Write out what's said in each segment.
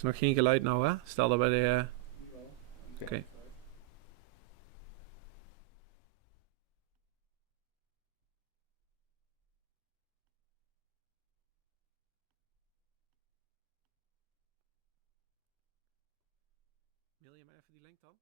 is nog geen geluid nou, hè? Stel dat bij de... Oké. Okay. Mail je mij even die link dan?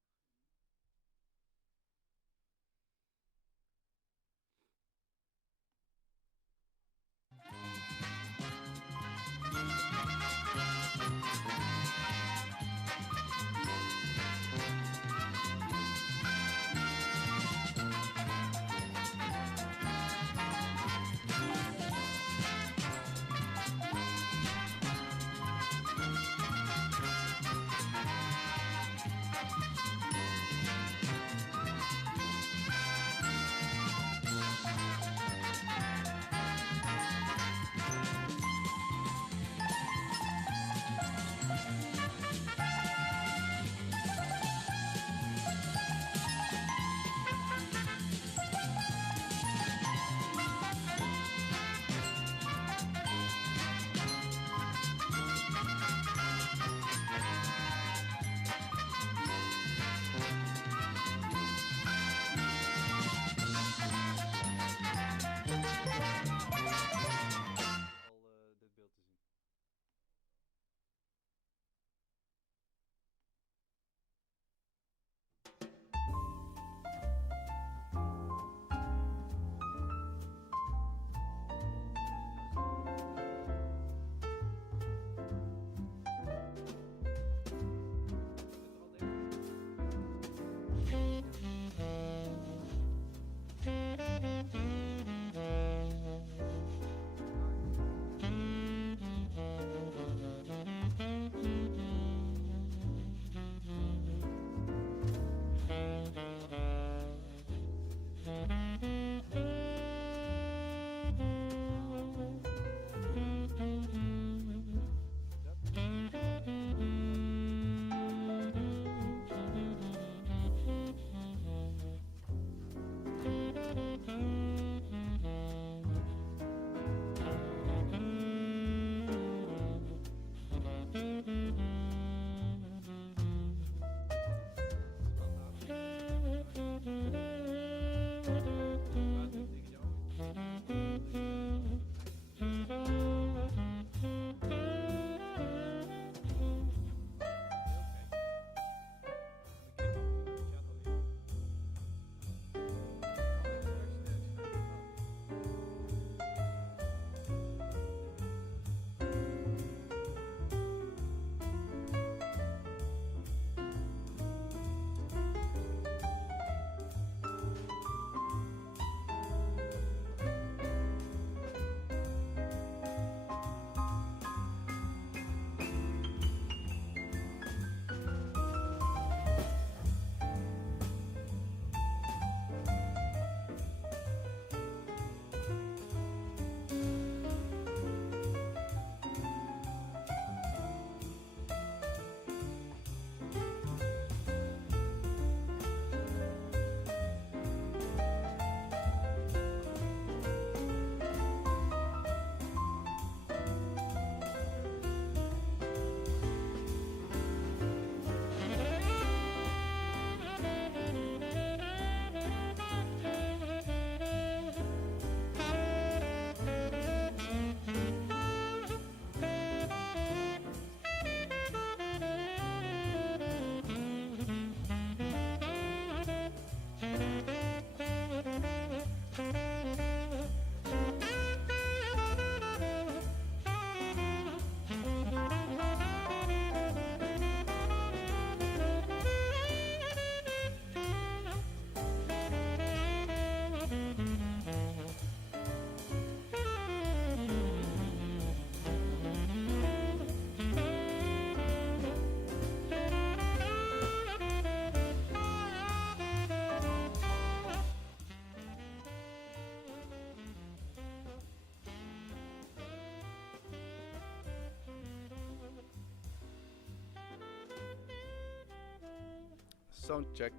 Soundcheck.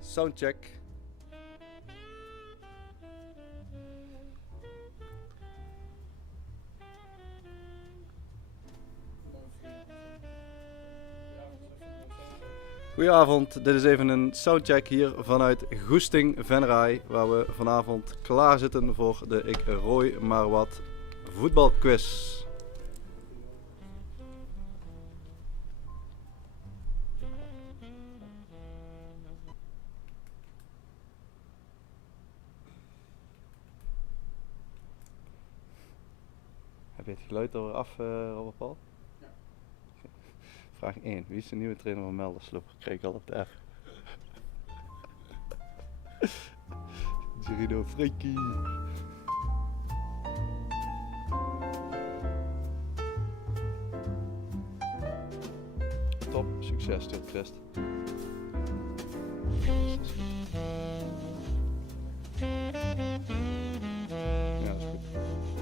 Soundcheck. Goedenavond, dit is even een soundcheck hier vanuit Goesting Venray, waar we vanavond klaar zitten voor de Ik Rooi Maar Wat voetbalquiz. Heb je het geluid er af, Robert Paul? Ja. Vraag 1. Wie is de nieuwe trainer van Meldersloep? Kreeg ik al op de F. Gerino Freekie. Top, succes, stuurt Christ. Ja, dat is goed.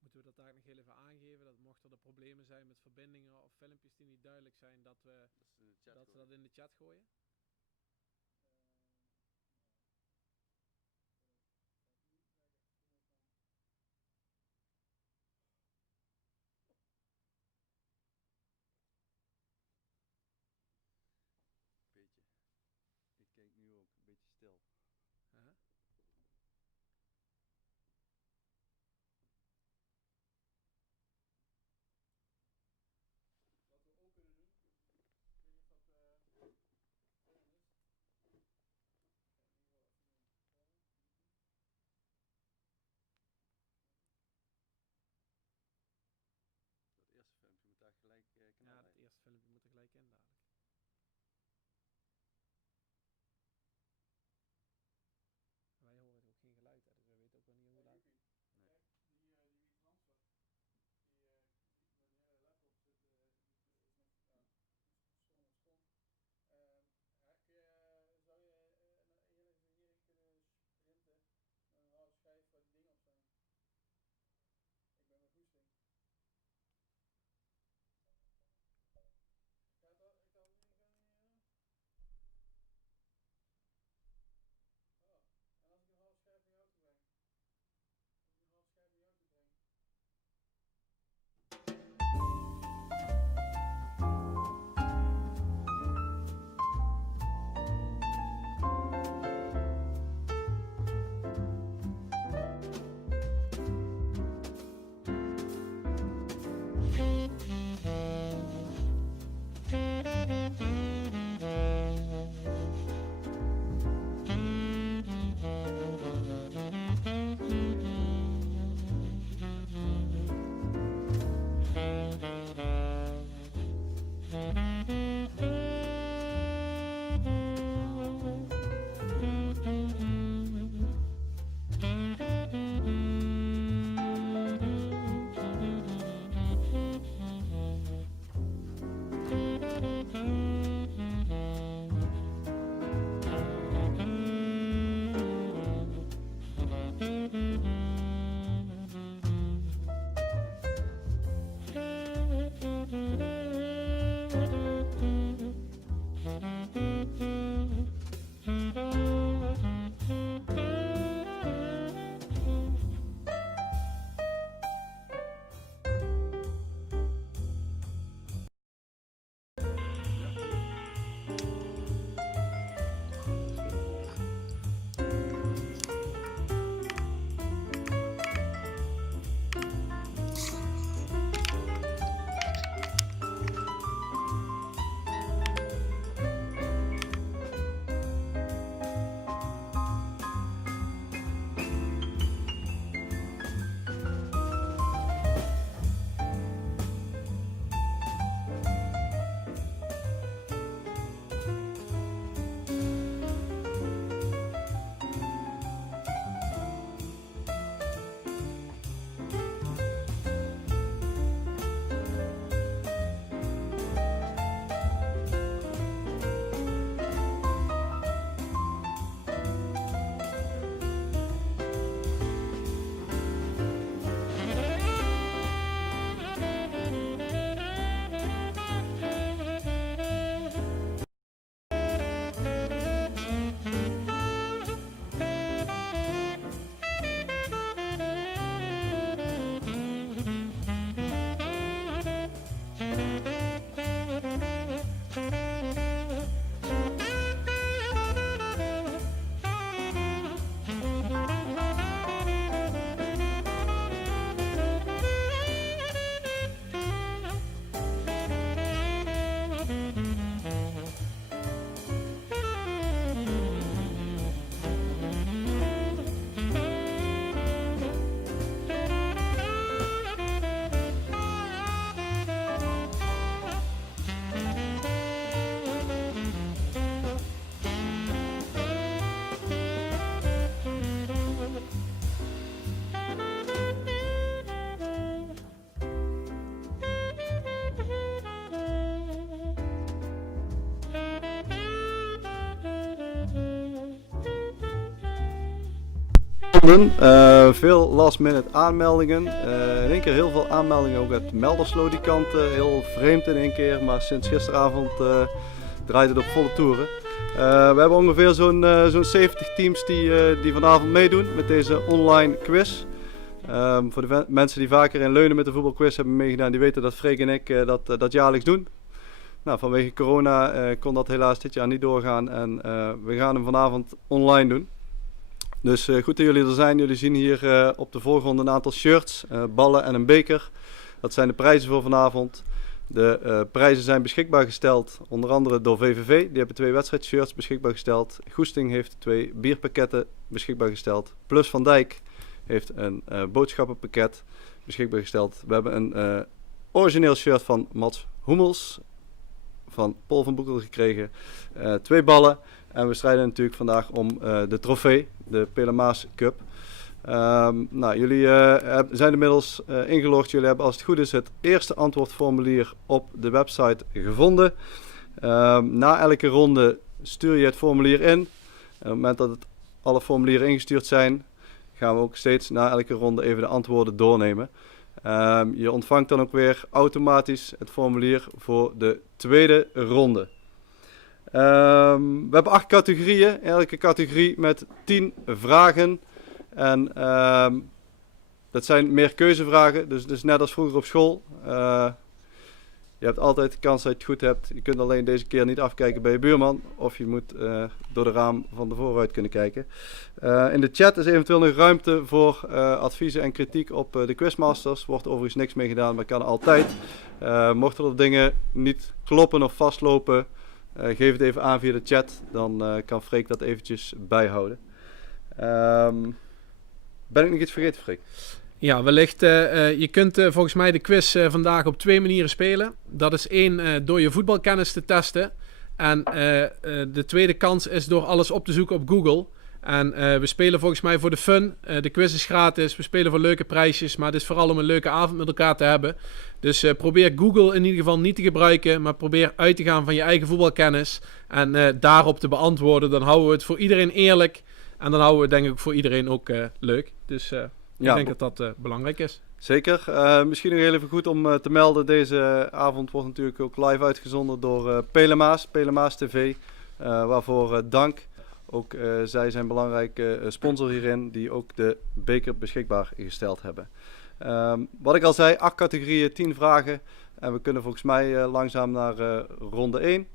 Moeten we dat eigenlijk nog heel even aangeven, dat mochten er problemen zijn met verbindingen of filmpjes die niet duidelijk zijn, dat we dat in de chat gooien? eerste filmpje moet er gelijk in dadelijk. Wij horen ook geen geluid, hè, dus we weten ook nog niet hoe laat. Nee. Kijk, die transfer, die met een hele laptop zit nog stond. Zou je hierin kunnen sprinten met een harde schijf waar die dingen op zijn? Ik ben met goesting. Ik kan het niet doen. Oh. En als ik een halve schijf naar jou toe breng? Als ik een halve schijf naar jou toe breng? Veel last minute aanmeldingen. In één keer heel veel aanmeldingen ook uit Melderslo die kant. Heel vreemd in één keer, maar sinds gisteravond draait het op volle toeren. We hebben ongeveer zo'n 70 teams die vanavond meedoen met deze online quiz. Voor de mensen die vaker in Leunen met de voetbalquiz hebben meegedaan, die weten dat Freek en ik dat jaarlijks doen. Nou, vanwege corona kon dat helaas dit jaar niet doorgaan en we gaan hem vanavond online doen. Dus goed dat jullie er zijn. Jullie zien hier op de voorgrond een aantal shirts, ballen en een beker. Dat zijn de prijzen voor vanavond. De prijzen zijn beschikbaar gesteld, onder andere door VVV. Die hebben 2 wedstrijdshirts beschikbaar gesteld. Goesting heeft 2 bierpakketten beschikbaar gesteld. Plus Van Dijk heeft een boodschappenpakket beschikbaar gesteld. We hebben een origineel shirt van Mats Hummels. van Paul van Boekel gekregen. 2 ballen. En we strijden natuurlijk vandaag om de trofee, de Pelemaas Cup. Jullie zijn inmiddels ingelogd. Jullie hebben als het goed is het eerste antwoordformulier op de website gevonden. Na elke ronde stuur je het formulier in. Op het moment dat alle formulieren ingestuurd zijn, gaan we ook steeds na elke ronde even de antwoorden doornemen. Je ontvangt dan ook weer automatisch het formulier voor de tweede ronde. We hebben 8 categorieën. Elke categorie met 10 vragen. En dat zijn meer keuzevragen. Dus net als vroeger op school. Je hebt altijd de kans dat je het goed hebt. Je kunt alleen deze keer niet afkijken bij je buurman. Of je moet door de raam van de vooruit kunnen kijken. In de chat is eventueel nog ruimte voor adviezen en kritiek op de Quizmasters. Wordt overigens niks mee gedaan, maar kan altijd. Mochten er dingen niet kloppen of vastlopen, geef het even aan via de chat. Dan kan Freek dat eventjes bijhouden. Ben ik nog iets vergeten, Freek? Ja, wellicht. Je kunt volgens mij de quiz vandaag op 2 manieren spelen. Dat is 1 door je voetbalkennis te testen. En de tweede kans is door alles op te zoeken op Google. En we spelen volgens mij voor de fun. De quiz is gratis. We spelen voor leuke prijsjes. Maar het is vooral om een leuke avond met elkaar te hebben. Dus probeer Google in ieder geval niet te gebruiken. Maar probeer uit te gaan van je eigen voetbalkennis. En daarop te beantwoorden. Dan houden we het voor iedereen eerlijk. En dan houden we het denk ik voor iedereen ook leuk. Dus ik denk dat dat belangrijk is. Zeker. Misschien nog heel even goed om te melden. Deze avond wordt natuurlijk ook live uitgezonden door Pelemaas TV. Waarvoor dank. Ook zij zijn belangrijke sponsor hierin. Die ook de beker beschikbaar gesteld hebben. Wat ik al zei, 8 categorieën, 10 vragen. En we kunnen volgens mij langzaam naar ronde 1.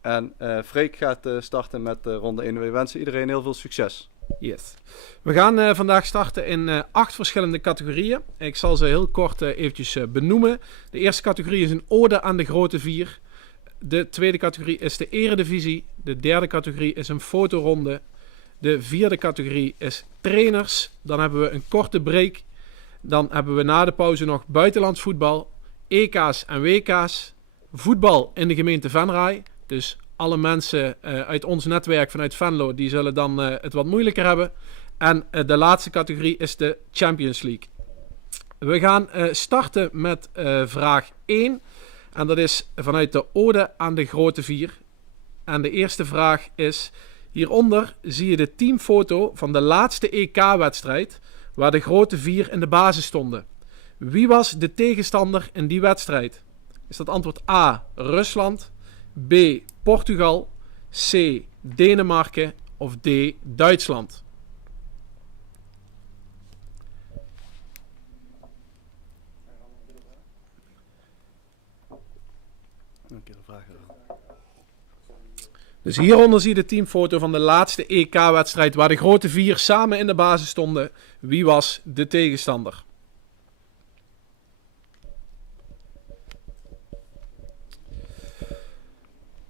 En Freek gaat starten met ronde 1. We wensen iedereen heel veel succes. Yes. We gaan vandaag starten in 8 verschillende categorieën. Ik zal ze heel kort eventjes benoemen. De eerste categorie is een ode aan de grote 4. De tweede categorie is de eredivisie. De derde categorie is een fotoronde. De vierde categorie is trainers. Dan hebben we een korte break. Dan hebben we na de pauze nog buitenlands voetbal, EK's en WK's. Voetbal in de gemeente Venray. Dus alle mensen uit ons netwerk vanuit Venlo, die zullen dan het wat moeilijker hebben. En de laatste categorie is de Champions League. We gaan starten met vraag 1. En dat is vanuit de ode aan de grote 4. En de eerste vraag is: hieronder zie je de teamfoto van de laatste EK-wedstrijd waar de grote 4 in de basis stonden. Wie was de tegenstander in die wedstrijd? Is dat antwoord A, Rusland, B, Portugal, C, Denemarken of D, Duitsland? Dus hieronder zie je de teamfoto van de laatste EK-wedstrijd waar de grote 4 samen in de basis stonden. Wie was de tegenstander?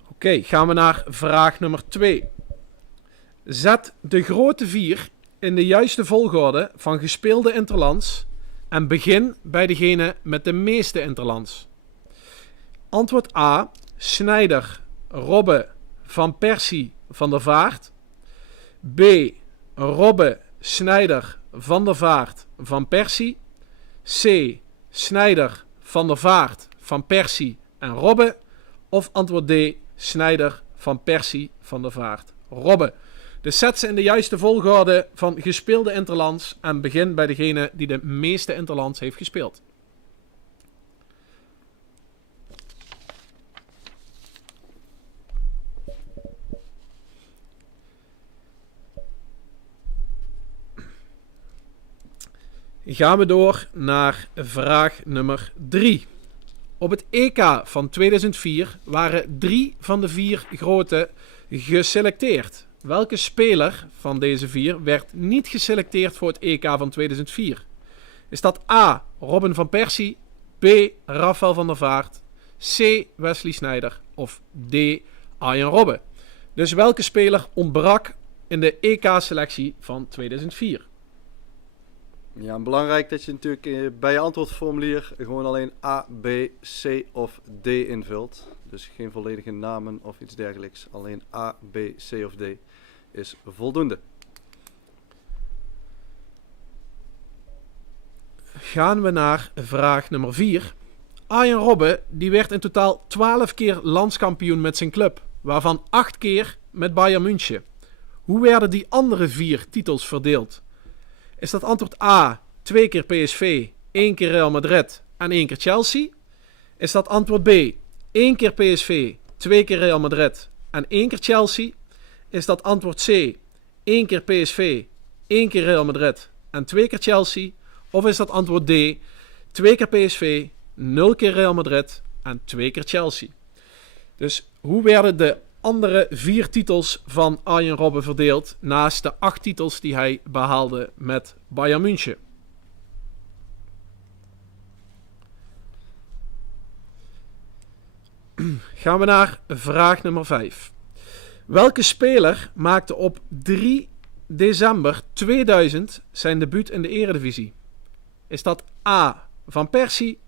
Oké, gaan we naar vraag nummer 2. Zet de grote 4 in de juiste volgorde van gespeelde interlands en begin bij degene met de meeste interlands. Antwoord A, Sneijder, Robbe, Van Persie, Van der Vaart. B, Robbe, Sneijder, Van der Vaart, Van Persie. C, Sneijder, Van der Vaart, Van Persie en Robbe. Of antwoord D, Sneijder, Van Persie, Van der Vaart, Robbe. Dus zet ze in de juiste volgorde van gespeelde interlands en begin bij degene die de meeste interlands heeft gespeeld. Gaan we door naar vraag nummer 3. Op het EK van 2004 waren 3 van de 4 grote geselecteerd. Welke speler van deze 4 werd niet geselecteerd voor het EK van 2004? Is dat A, Robin van Persie, B, Rafael van der Vaart, C, Wesley Sneijder of D, Arjen Robben? Dus welke speler ontbrak in de EK-selectie van 2004? Ja, en belangrijk dat je natuurlijk bij je antwoordformulier gewoon alleen A, B, C of D invult. Dus geen volledige namen of iets dergelijks. Alleen A, B, C of D is voldoende. Gaan we naar vraag nummer 4. Arjen Robben die werd in totaal 12 keer landskampioen met zijn club, waarvan 8 keer met Bayern München. Hoe werden die andere 4 titels verdeeld? Is dat antwoord A, 2 keer PSV, 1 keer Real Madrid en 1 keer Chelsea? Is dat antwoord B, 1 keer PSV, 2 keer Real Madrid en 1 keer Chelsea? Is dat antwoord C, 1 keer PSV, 1 keer Real Madrid en 2 keer Chelsea? Of is dat antwoord D, 2 keer PSV, 0 keer Real Madrid en 2 keer Chelsea? Dus hoe werden de andere 4 titels van Arjen Robben verdeeld naast de 8 titels die hij behaalde met Bayern München? Gaan we naar vraag nummer 5. Welke speler maakte op 3 december 2000 zijn debuut in de Eredivisie? Is dat A, Van Persie,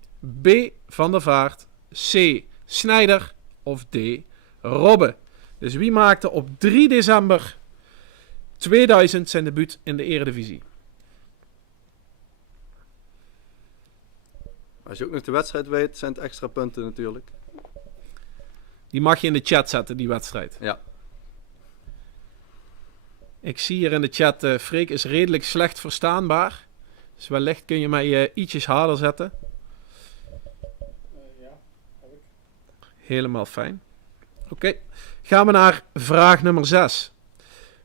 B, Van der Vaart, C, Sneijder of D, Robben? Dus wie maakte op 3 december 2000 zijn debuut in de Eredivisie? Als je ook nog de wedstrijd weet, zijn het extra punten natuurlijk. Die mag je in de chat zetten, die wedstrijd. Ja. Ik zie hier in de chat, Freek is redelijk slecht verstaanbaar. Dus wellicht kun je mij ietsjes harder zetten. Ja, heb ik. Helemaal fijn. Oké, gaan we naar vraag nummer 6.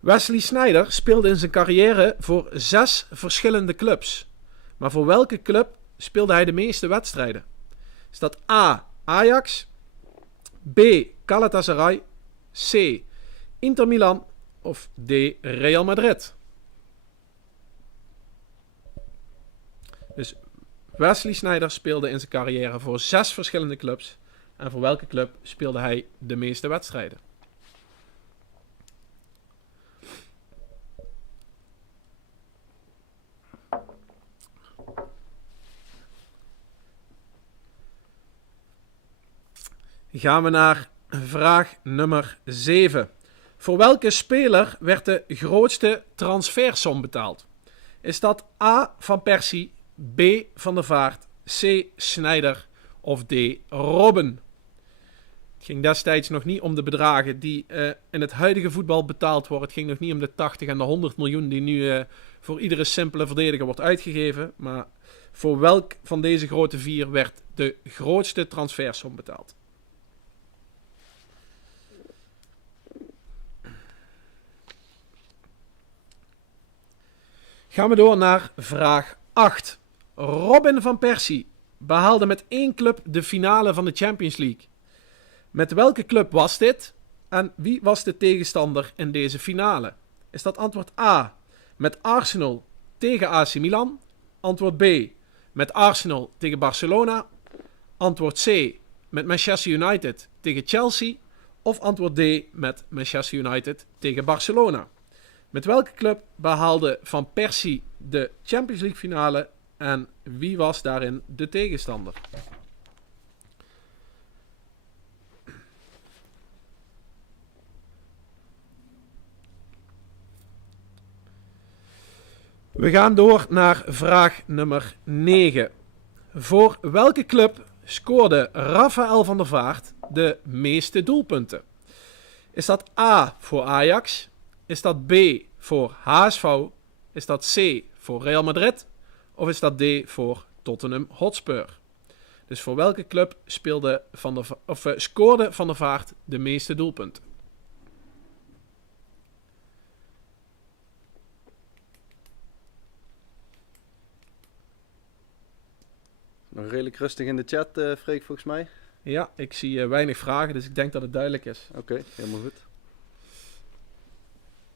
Wesley Sneijder speelde in zijn carrière voor 6 verschillende clubs. Maar voor welke club speelde hij de meeste wedstrijden? Is dat A, Ajax, B, Galatasaray, C, Inter Milan of D, Real Madrid? Dus Wesley Sneijder speelde in zijn carrière voor 6 verschillende clubs. En voor welke club speelde hij de meeste wedstrijden? Gaan we naar vraag nummer 7. Voor welke speler werd de grootste transfersom betaald? Is dat A, Van Persie, B, Van der Vaart, C, Sneijder of D, Robben? Het ging destijds nog niet om de bedragen die in het huidige voetbal betaald worden. Het ging nog niet om de 80 en de 100 miljoen die nu voor iedere simpele verdediger wordt uitgegeven. Maar voor welk van deze grote 4 werd de grootste transfersom betaald? Gaan we door naar vraag 8. Robin van Persie behaalde met 1 club de finale van de Champions League. Met welke club was dit? En wie was de tegenstander in deze finale? Is dat antwoord A, met Arsenal tegen AC Milan? Antwoord B, met Arsenal tegen Barcelona? Antwoord C, met Manchester United tegen Chelsea? Of antwoord D, met Manchester United tegen Barcelona? Met welke club behaalde Van Persie de Champions League finale en wie was daarin de tegenstander? We gaan door naar vraag nummer 9. Voor welke club scoorde Rafael van der Vaart de meeste doelpunten? Is dat A voor Ajax? Is dat B voor HSV? Is dat C voor Real Madrid? Of is dat D voor Tottenham Hotspur? Dus voor welke club scoorde Van der Vaart de meeste doelpunten? Nog redelijk rustig in de chat, Freek, volgens mij. Ja, ik zie weinig vragen, dus ik denk dat het duidelijk is. Oké, helemaal goed.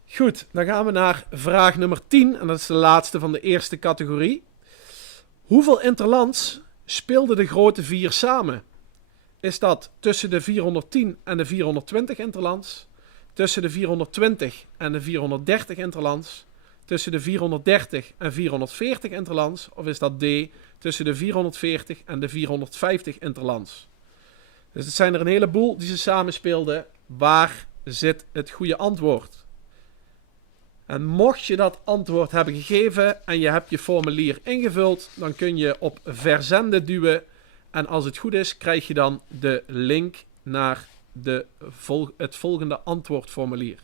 Goed, dan gaan we naar vraag nummer 10. En dat is de laatste van de eerste categorie. Hoeveel interlands speelden de grote 4 samen? Is dat tussen de 410 en de 420 interlands? Tussen de 420 en de 430 interlands? tussen de 430 en 440 interlands? Of is dat D tussen de 440 en de 450 interlands? Dus het zijn er een heleboel die ze samenspeelden. Waar zit het goede antwoord? En mocht je dat antwoord hebben gegeven en je hebt je formulier ingevuld, dan kun je op verzenden duwen. En als het goed is, krijg je dan de link naar het volgende antwoordformulier.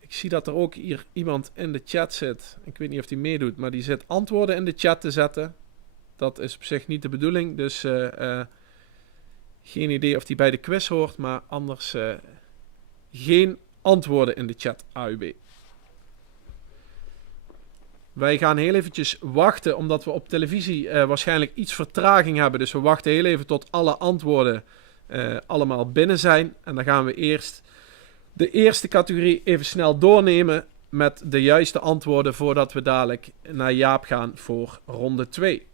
Ik zie dat er ook hier iemand in de chat zit. Ik weet niet of die meedoet, maar die zit antwoorden in de chat te zetten. Dat is op zich niet de bedoeling, dus geen idee of die bij de quiz hoort, maar anders geen antwoorden in de chat, AUB. Wij gaan heel eventjes wachten, omdat we op televisie waarschijnlijk iets vertraging hebben. Dus we wachten heel even tot alle antwoorden allemaal binnen zijn. En dan gaan we eerst de eerste categorie even snel doornemen met de juiste antwoorden voordat we dadelijk naar Jaap gaan voor ronde 2.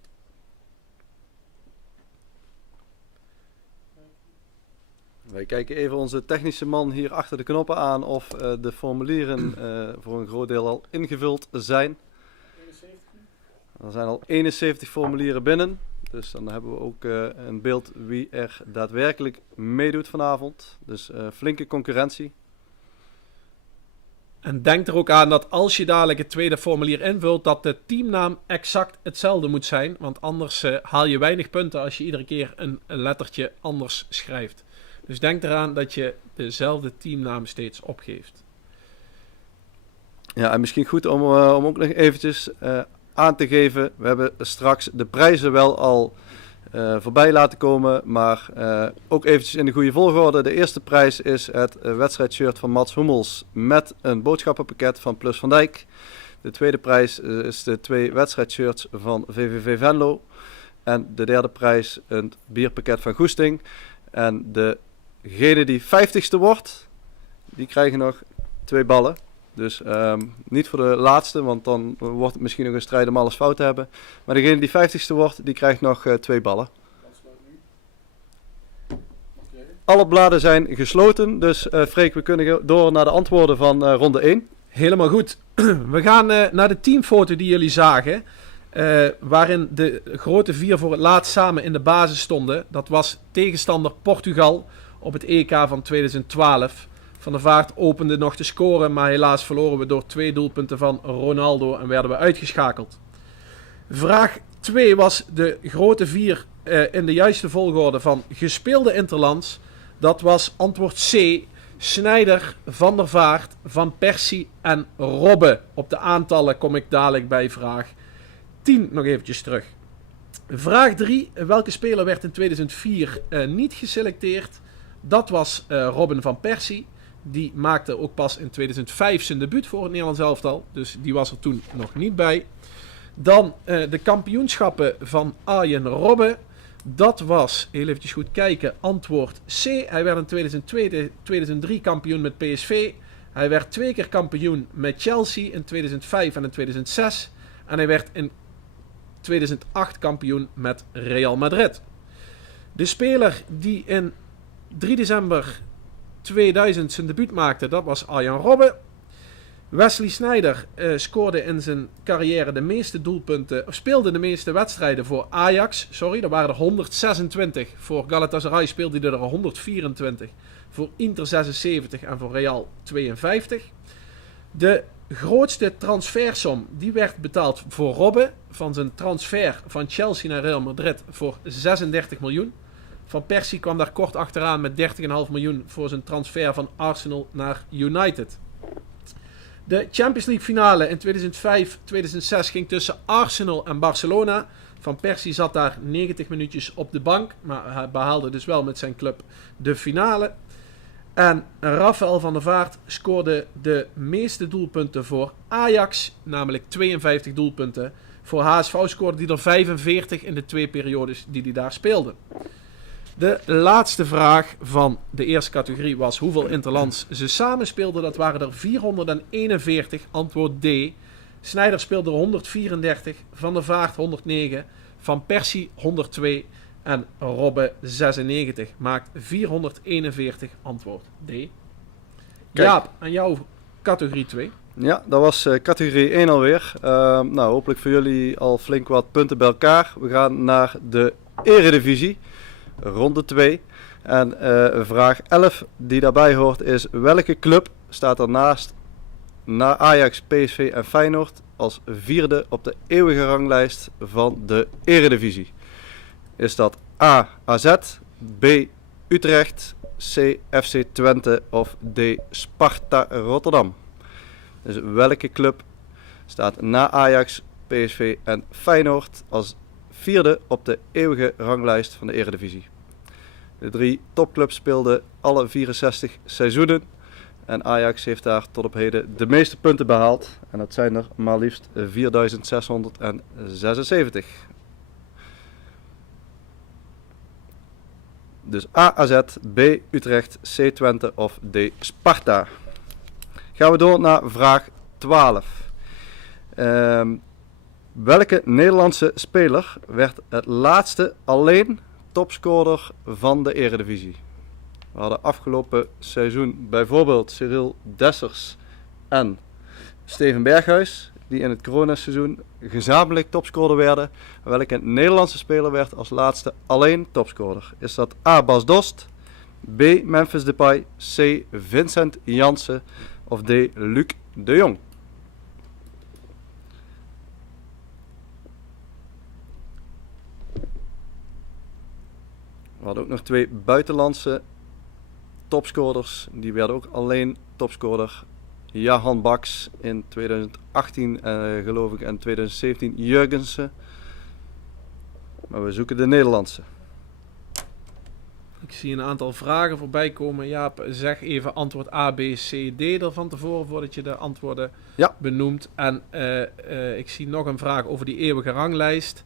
Wij kijken even onze technische man hier achter de knoppen aan of de formulieren voor een groot deel al ingevuld zijn. 71. Er zijn al 71 formulieren binnen, dus dan hebben we ook een beeld wie er daadwerkelijk meedoet vanavond. Dus flinke concurrentie. En denk er ook aan dat als je dadelijk het tweede formulier invult, dat de teamnaam exact hetzelfde moet zijn. Want anders haal je weinig punten als je iedere keer een lettertje anders schrijft. Dus denk eraan dat je dezelfde teamnaam steeds opgeeft. Ja, en misschien goed om ook nog eventjes aan te geven. We hebben straks de prijzen wel al voorbij laten komen, maar ook eventjes in de goede volgorde. De eerste prijs is het wedstrijdshirt van Mats Hummels met een boodschappenpakket van Plus van Dijk. De tweede prijs is de 2 wedstrijdshirts van VVV Venlo. En de derde prijs een bierpakket van Goesting. En degene die 50ste wordt, die krijgen nog 2 ballen. Dus niet voor de laatste, want dan wordt het misschien nog een strijd om alles fout te hebben. Maar degene die 50ste wordt, die krijgt nog 2 ballen. Dat sluit nu. Oké. Alle bladen zijn gesloten, dus Freek, we kunnen door naar de antwoorden van ronde 1. Helemaal goed. We gaan naar de teamfoto die jullie zagen. Waarin de grote 4 voor het laatst samen in de basis stonden. Dat was tegenstander Portugal op het EK van 2012. Van der Vaart opende nog te scoren, maar helaas verloren we door 2 doelpunten van Ronaldo en werden we uitgeschakeld. Vraag 2 was de grote 4 in de juiste volgorde van gespeelde interlands. Dat was antwoord C. Sneijder, Van der Vaart, Van Persie en Robben. Op de aantallen kom ik dadelijk bij vraag 10 nog eventjes terug. Vraag 3. Welke speler werd in 2004 niet geselecteerd? Dat was Robben van Persie. Die maakte ook pas in 2005 zijn debuut voor het Nederlands elftal. Dus die was er toen nog niet bij. Dan de kampioenschappen van Arjen Robben. Dat was, heel eventjes goed kijken, antwoord C. Hij werd in 2002, 2003 kampioen met PSV. Hij werd 2 keer kampioen met Chelsea in 2005 en in 2006. En hij werd in 2008 kampioen met Real Madrid. De speler die in 3 december 2000 zijn debuut maakte, dat was Arjen Robben. Wesley Sneijder scoorde in zijn carrière de meeste doelpunten, of speelde de meeste wedstrijden voor Ajax. Sorry, er waren er 126. Voor Galatasaray speelde hij er 124. Voor Inter 76 en voor Real 52. De grootste transfersom die werd betaald voor Robben van zijn transfer van Chelsea naar Real Madrid voor 36 miljoen. Van Persie kwam daar kort achteraan met 30,5 miljoen voor zijn transfer van Arsenal naar United. De Champions League finale in 2005-2006 ging tussen Arsenal en Barcelona. Van Persie zat daar 90 minuutjes op de bank, maar hij behaalde dus wel met zijn club de finale. En Rafael van der Vaart scoorde de meeste doelpunten voor Ajax, namelijk 52 doelpunten. Voor HSV scoorde hij er 45 in de 2 periodes die hij daar speelde. De laatste vraag van de eerste categorie was hoeveel interlands ze samen speelden. Dat waren er 441, antwoord D. Sneijder speelde er 134, Van der Vaart 109, Van Persie 102 En Robbe 96 maakt 441, antwoord D. Jaap, aan jou categorie 2. Ja, dat was categorie 1 alweer. Nou, hopelijk voor jullie al flink wat punten bij elkaar. We gaan naar de Eredivisie, ronde 2. En vraag 11 die daarbij hoort is: welke club staat ernaast na Ajax, PSV en Feyenoord als vierde op de eeuwige ranglijst van de Eredivisie? Is dat A. AZ, B. Utrecht, C. FC Twente of D. Sparta Rotterdam? Dus welke club staat na Ajax, PSV en Feyenoord als vierde op de eeuwige ranglijst van de Eredivisie? De 3 topclubs speelden alle 64 seizoenen en Ajax heeft daar tot op heden de meeste punten behaald. En dat zijn er maar liefst 4676. Dus A. AZ, B. Utrecht, C. Twente of D. Sparta. Gaan we door naar vraag 12. Welke Nederlandse speler werd het laatste alleen topscorer van de Eredivisie? We hadden afgelopen seizoen bijvoorbeeld Cyril Dessers en Steven Berghuis, die in het coronaseizoen gezamenlijk topscorer werden. Welke Nederlandse speler werd als laatste alleen topscorer? Is dat A. Bas Dost, B. Memphis Depay, C. Vincent Janssen of D. Luc de Jong? We hadden ook nog 2 buitenlandse topscorers. Die werden ook alleen topscorer. Jahan Baks in 2018 geloof ik en 2017 Jurgensen. Maar we zoeken de Nederlandse. Ik zie een aantal vragen voorbij komen. Jaap, zeg even antwoord A, B, C, D er van tevoren voordat je de antwoorden benoemt. En ik zie nog een vraag over die eeuwige ranglijst.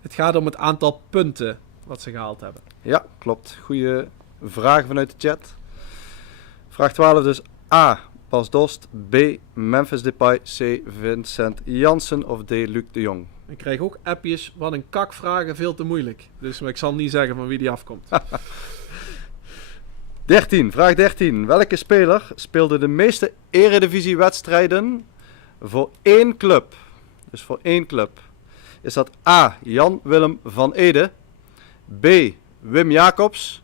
Het gaat om het aantal punten wat ze gehaald hebben. Ja, klopt. Goeie vragen vanuit de chat. Vraag 12 dus: A. Bas Dost, B. Memphis Depay, C. Vincent Janssen of D. Luc de Jong? Ik krijg ook appjes, wat een kakvragen, veel te moeilijk. Dus ik zal niet zeggen van wie die afkomt. 13, vraag 13. Welke speler speelde de meeste Eredivisie-wedstrijden voor 1 club? Dus voor 1 club. Is dat A. Jan Willem van Ede, B. Wim Jacobs,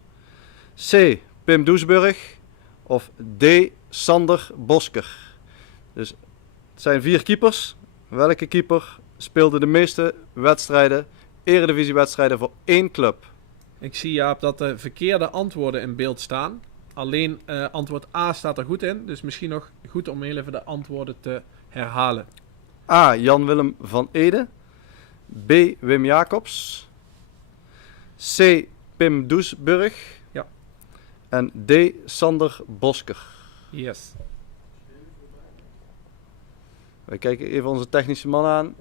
C. Pim Doesburg of D. Sander Bosker? Dus het zijn 4 keepers. Welke keeper speelde de meeste wedstrijden, Eredivisie-wedstrijden voor 1 club? Ik zie, Jaap, dat de verkeerde antwoorden in beeld staan. Alleen antwoord A staat er goed in. Dus misschien nog goed om heel even de antwoorden te herhalen. A. Jan Willem van Ede, B. Wim Jacobs, C. Pim Doesburg en D. Sander Bosker. Yes. Wij kijken even onze technische man aan.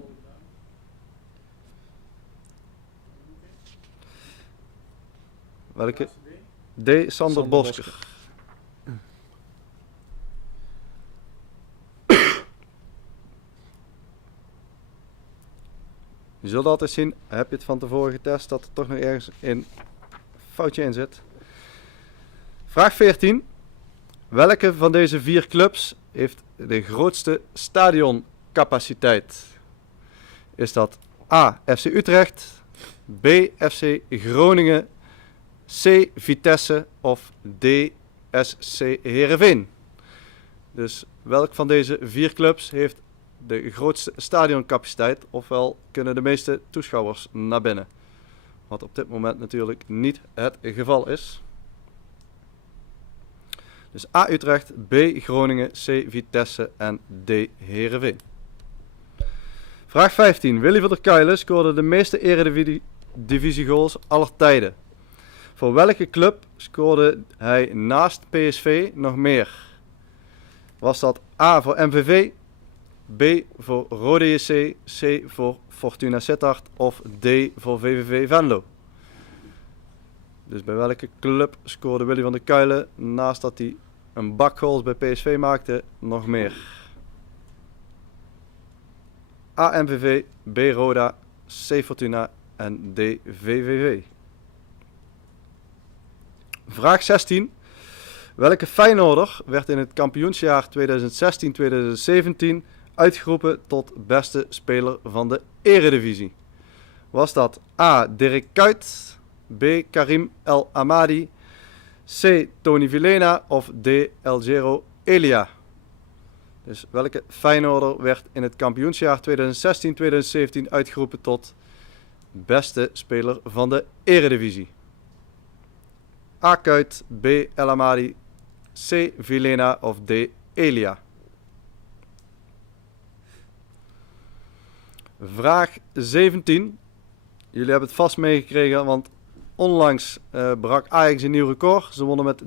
Welke? D. Sander Bosker. Je zult altijd zien, heb je het van tevoren getest, dat er toch nog ergens een foutje in zit. Vraag 14. Welke van deze 4 clubs heeft de grootste stadioncapaciteit? Is dat A. FC Utrecht, B. FC Groningen, C. Vitesse of D. SC Heerenveen? Dus welk van deze 4 clubs heeft de grootste stadioncapaciteit, ofwel kunnen de meeste toeschouwers naar binnen? Wat op dit moment natuurlijk niet het geval is. Dus A. Utrecht, B. Groningen, C. Vitesse en D. Heerenveen. Vraag 15. Willy van der Kuijlen scoorde de meeste Eredivisie goals aller tijden. Voor welke club scoorde hij naast PSV nog meer? Was dat A voor MVV, B voor Rode JC, C voor Fortuna Sittard of D voor VVV Venlo? Dus bij welke club scoorde Willy van der Kuijlen naast dat hij een bak goals bij PSV maakte nog meer? A. MVV, B. Roda, C. Fortuna en D. VVV. Vraag 16. Welke Feyenoorder werd in het kampioensjaar 2016-2017 uitgeroepen tot beste speler van de Eredivisie? Was dat A. Dirk Kuyt, B. Karim El Amadi, C. Tony Vilhena of D. Elgero Elia? Dus welke Feyenoorder werd in het kampioensjaar 2016-2017 uitgeroepen tot beste speler van de Eredivisie? A. Kuyt, B. El Amadi, C. Vilhena of D. Elia? Vraag 17. Jullie hebben het vast meegekregen, want onlangs brak Ajax een nieuw record. Ze wonnen met 13-0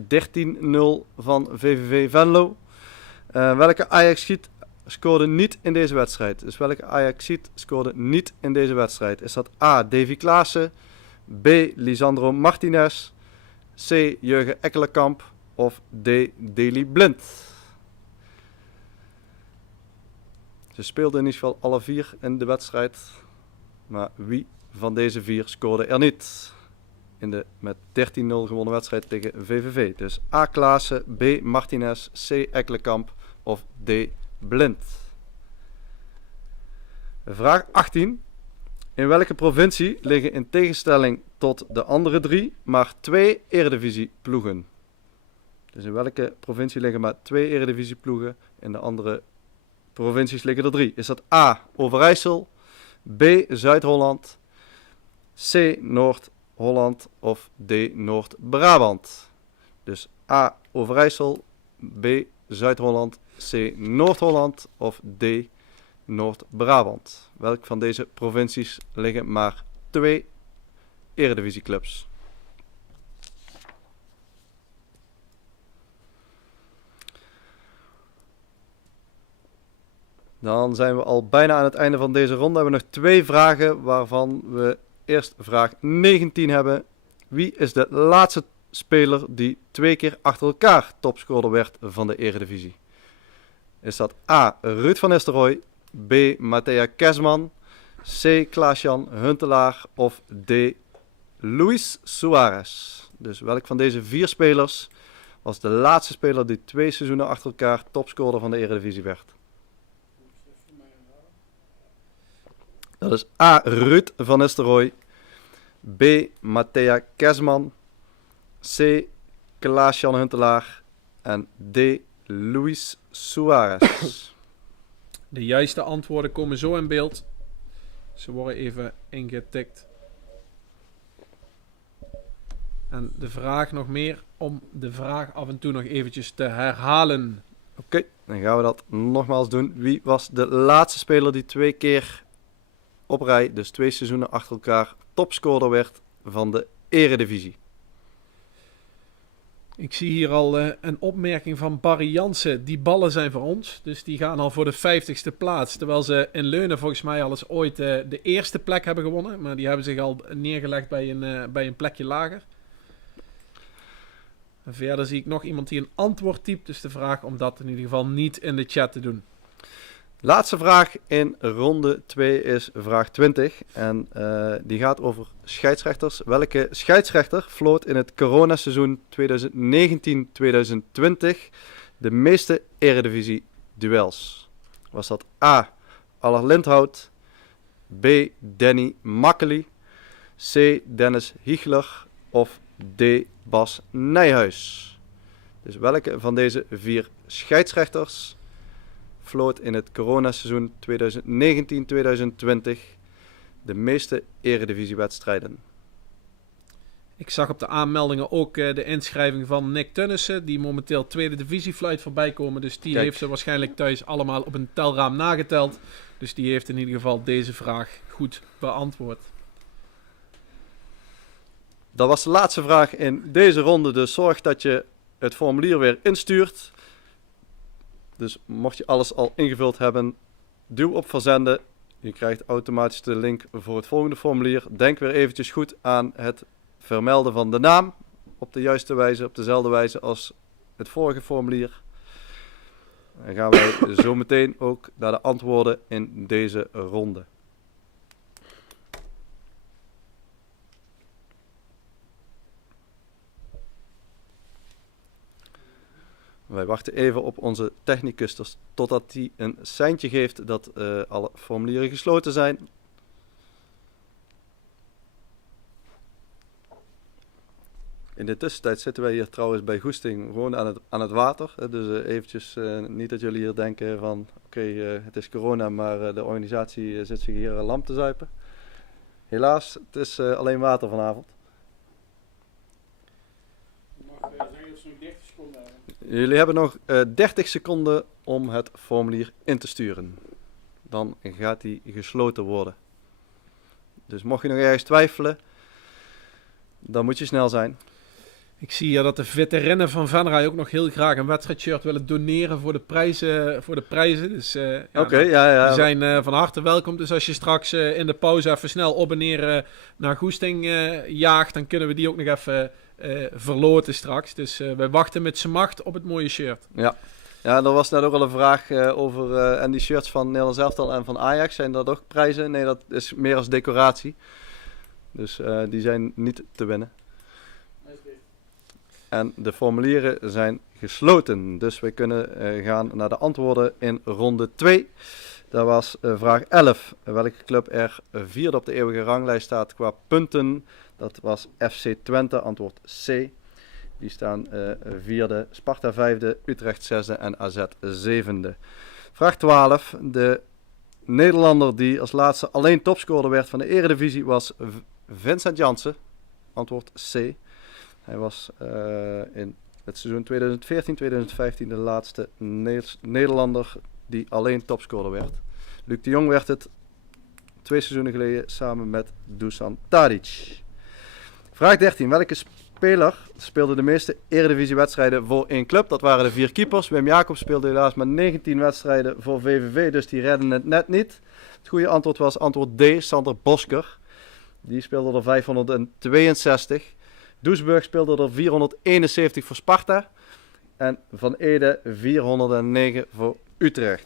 van VVV Venlo. Welke Ajaxiet scoorde niet in deze wedstrijd? Dus welke Ajaxiet scoorde niet in deze wedstrijd? Is dat A. Davy Klaassen, B. Lisandro Martinez, C. Jurgen Ekkelenkamp of D. Daley Blind? Ze speelden in ieder geval alle 4 in de wedstrijd. Maar wie van deze 4 scoorde er niet in de met 13-0 gewonnen wedstrijd tegen VVV? Dus A. Klaassen, B. Martinez, C. Ekkelenkamp of D. Blind. Vraag 18. In welke provincie liggen in tegenstelling tot de andere 3 maar 2 Eredivisie-ploegen? Dus in welke provincie liggen maar 2 Eredivisie-ploegen? In de andere provincies liggen er 3. Is dat A. Overijssel, B. Zuid-Holland, C. Noord-Holland of D. Noord-Brabant? Dus A. Overijssel, B. Zuid-Holland, C. Noord-Holland of D. Noord-Brabant? Welk van deze provincies liggen maar 2 Eredivisieclubs? Dan zijn we al bijna aan het einde van deze ronde. We hebben nog 2 vragen waarvan we eerst vraag 19 hebben. Wie is de laatste speler die 2 keer achter elkaar topscorer werd van de Eredivisie? Is dat A. Ruud van Nistelrooy, B. Matthea Kezman, C. Klaas-Jan Huntelaar of D. Luis Suarez? Dus welk van deze 4 spelers was de laatste speler die 2 seizoenen achter elkaar topscorer van de Eredivisie werd? Dat is A. Ruud van Nistelrooy, B. Matthea Kezman, C. Klaas-Jan Huntelaar en D. Luis Suarez. De juiste antwoorden komen zo in beeld. Ze worden even ingetikt. En de vraag nog meer om de vraag af en toe nog eventjes te herhalen. Oké, dan gaan we dat nogmaals doen. Wie was de laatste speler die 2 keer op rij, dus 2 seizoenen achter elkaar, topscorer werd van de Eredivisie? Ik zie hier al een opmerking van Barry Jansen. Die ballen zijn voor ons. Dus die gaan al voor de 50ste plaats. Terwijl ze in Leunen volgens mij al eens ooit de eerste plek hebben gewonnen. Maar die hebben zich al neergelegd bij een plekje lager. En verder zie ik nog iemand die een antwoord typt. Dus de vraag om dat in ieder geval niet in de chat te doen. Laatste vraag in ronde 2 is vraag 20. En die gaat over scheidsrechters. Welke scheidsrechter floot in het coronaseizoen 2019-2020 de meeste Eredivisie-duels? Was dat A. Aller Lindhout, B. Danny Makkely, C. Dennis Hiegler of D. Bas Nijhuis? Dus welke van deze 4 scheidsrechters floot in het coronaseizoen 2019-2020 de meeste Eredivisiewedstrijden? Ik zag op de aanmeldingen ook de inschrijving van Nick Tunnissen, die momenteel tweede divisie fluit voorbij komen. Dus die heeft ze waarschijnlijk thuis allemaal op een telraam nageteld. Dus die heeft in ieder geval deze vraag goed beantwoord. Dat was de laatste vraag in deze ronde. Dus zorg dat je het formulier weer instuurt. Dus mocht je alles al ingevuld hebben, duw op verzenden. Je krijgt automatisch de link voor het volgende formulier. Denk weer eventjes goed aan het vermelden van de naam op de juiste wijze, op dezelfde wijze als het vorige formulier. Dan gaan wij zo meteen ook naar de antwoorden in deze ronde. Wij wachten even op onze technicus totdat hij een seintje geeft dat alle formulieren gesloten zijn. In de tussentijd zitten wij hier trouwens bij Goesting gewoon aan het water. Dus eventjes niet dat jullie hier denken van oké, het is corona, maar de organisatie zit zich hier lam te zuipen. Helaas, het is alleen water vanavond. Je mag zeggen dat ze nog 30 seconden hebben. Jullie hebben nog 30 seconden om het formulier in te sturen. Dan gaat die gesloten worden. Dus mocht je nog ergens twijfelen, dan moet je snel zijn. Ik zie hier dat de veteranen van Venray ook nog heel graag een wedstrijdshirt willen doneren voor de prijzen. Dus Oké, ja. die zijn van harte welkom. Dus als je straks in de pauze even snel op en neer naar Goesting jaagt, dan kunnen we die ook nog even verloten straks. Dus wij wachten met z'n macht op het mooie shirt. Ja, er was net ook al een vraag over en die shirts van Nederlands Elftal en van Ajax. Zijn dat ook prijzen? Nee, dat is meer als decoratie. Dus die zijn niet te winnen. En de formulieren zijn gesloten. Dus we kunnen gaan naar de antwoorden in ronde 2. Dat was vraag 11. Welke club er vierde op de eeuwige ranglijst staat qua punten? Dat was FC Twente, antwoord C. Die staan vierde, Sparta vijfde, Utrecht zesde en AZ zevende. Vraag 12. De Nederlander die als laatste alleen topscorer werd van de Eredivisie was Vincent Janssen, antwoord C. Hij was in het seizoen 2014-2015 de laatste Nederlander die alleen topscorer werd. Luc de Jong werd het 2 seizoenen geleden samen met Dusan Tadic. Vraag 13. Welke speler speelde de meeste Eredivisie-wedstrijden voor één club? Dat waren de 4 keepers. Wim Jacobs speelde helaas maar 19 wedstrijden voor VVV, dus die redden het net niet. Het goede antwoord was antwoord D, Sander Bosker. Die speelde er 562. Doesburg speelde er 471 voor Sparta. En Van Ede 409 voor Utrecht.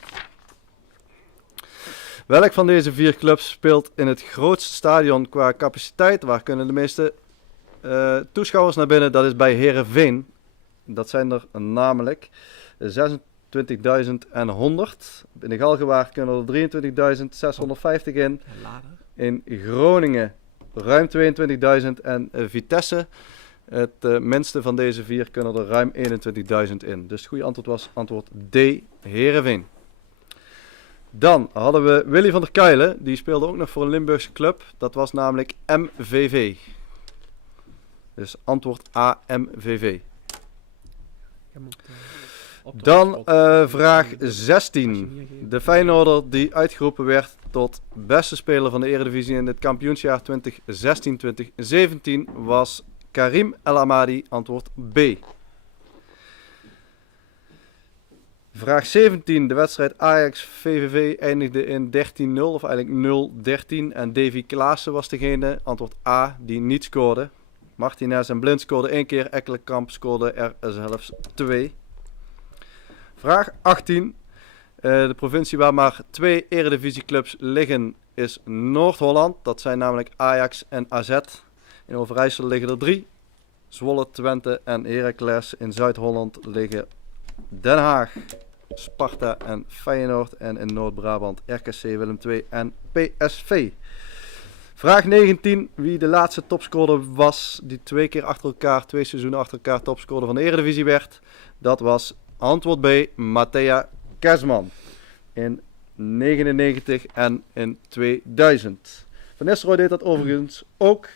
Welk van deze 4 clubs speelt in het grootste stadion qua capaciteit? Waar kunnen de meeste toeschouwers naar binnen? Dat is bij Heerenveen. Dat zijn er namelijk 26.100. In de Galgenwaard kunnen er 23.650 in. In Groningen ruim 22.000 en Vitesse, het minste van deze 4, kunnen er ruim 21.000 in. Dus het goede antwoord was antwoord D, Heerenveen. Dan hadden we Willy van der Kuilen, die speelde ook nog voor een Limburgse club. Dat was namelijk MVV. Dus antwoord A, MVV. Dan vraag 16. De Feyenoorder die uitgeroepen werd tot beste speler van de Eredivisie in het kampioensjaar 2016-2017 was Karim El Amadi, antwoord B. Vraag 17. De wedstrijd Ajax-VVV eindigde in 13-0 of eigenlijk 0-13 en Davy Klaassen was degene, antwoord A, die niet scoorde. Martinez en Blind scoorden 1 keer, Ekkelenkamp scoorde er zelfs 2. Vraag 18. De provincie waar maar 2 eredivisieclubs liggen is Noord-Holland. Dat zijn namelijk Ajax en AZ. In Overijssel liggen er 3. Zwolle, Twente en Heracles. In Zuid-Holland liggen Den Haag, Sparta en Feyenoord. En in Noord-Brabant RKC, Willem II en PSV. Vraag 19. Wie de laatste topscorer was die 2 keer achter elkaar, 2 seizoenen achter elkaar topscorer van de Eredivisie werd? Dat was antwoord B, Matthea Kersman. In 99 en in 2000. Van Nistelrooy deed dat overigens ook.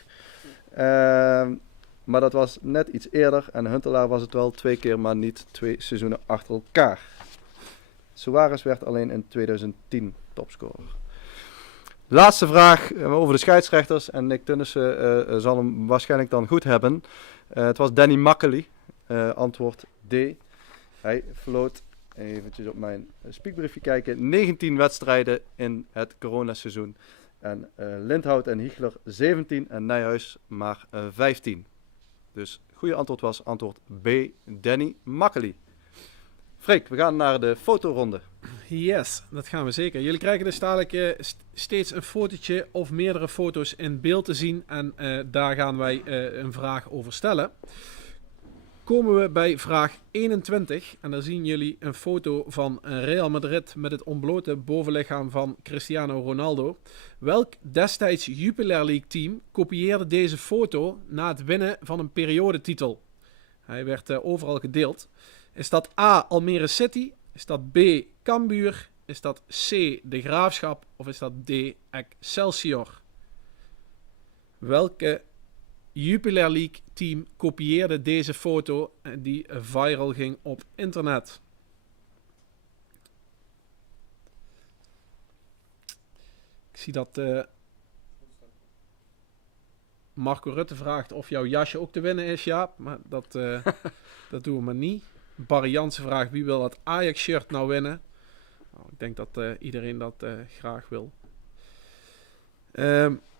Maar dat was net iets eerder. En Huntelaar was het wel 2 keer, maar niet 2 seizoenen achter elkaar. Suarez werd alleen in 2010 topscorer. Laatste vraag over de scheidsrechters. En Nick Tunnissen zal hem waarschijnlijk dan goed hebben. Het was Danny Makkely. Antwoord D. Hij floot, eventjes op mijn speakbriefje kijken, 19 wedstrijden in het coronaseizoen. En Lindhout en Hiegler 17 en Nijhuis maar 15. Dus het goede antwoord was antwoord B, Danny Makkely. Freek, we gaan naar de fotoronde. Yes, dat gaan we zeker. Jullie krijgen dus dadelijk steeds een fotootje of meerdere foto's in beeld te zien. En daar gaan wij een vraag over stellen. komen we bij vraag 21. En daar zien jullie een foto van Real Madrid met het ontblote bovenlichaam van Cristiano Ronaldo. Welk destijds Jupiler League team kopieerde deze foto na het winnen van een periodetitel? Hij werd overal gedeeld. Is dat A, Almere City? Is dat B, Cambuur? Is dat C, De Graafschap? Of is dat D, Excelsior? Welke Jupiler League team kopieerde deze foto die viral ging op internet? Ik zie dat Marco Rutte vraagt of jouw jasje ook te winnen is, Jaap. Maar dat doen we maar niet. Barry Jansen vraagt wie wil dat Ajax-shirt nou winnen. Nou, ik denk dat iedereen dat graag wil.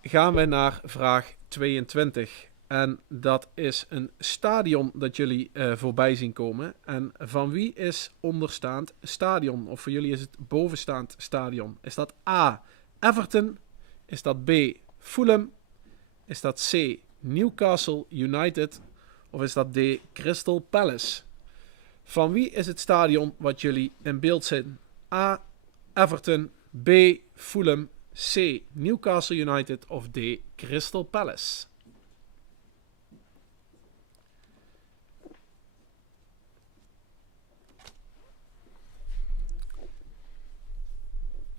Gaan we naar vraag 22. En dat is een stadion dat jullie voorbij zien komen. En van wie is onderstaand stadion? Of voor jullie is het bovenstaand stadion. Is dat A, Everton? Is dat B, Fulham? Is dat C, Newcastle United? Of is dat D, Crystal Palace? Van wie is het stadion wat jullie in beeld zien? A, Everton. B, Fulham. C, Newcastle United. Of D, Crystal Palace?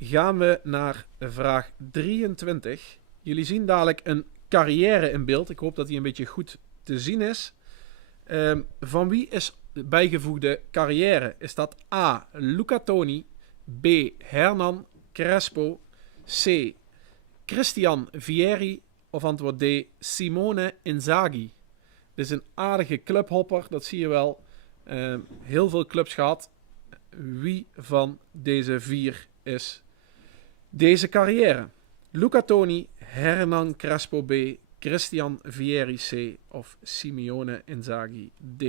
Gaan we naar vraag 23. Jullie zien dadelijk een carrière in beeld. Ik hoop dat die een beetje goed te zien is. Van wie is bijgevoegde carrière? Is dat A, Luca Toni, B, Hernan Crespo, C, Christian Vieri of antwoord D, Simone Inzaghi? Dit is een aardige clubhopper, dat zie je wel. Heel veel clubs gehad. Wie van deze vier is deze carrière? Luca Toni, Hernan Crespo B, Christian Vieri C of Simeone Inzaghi D?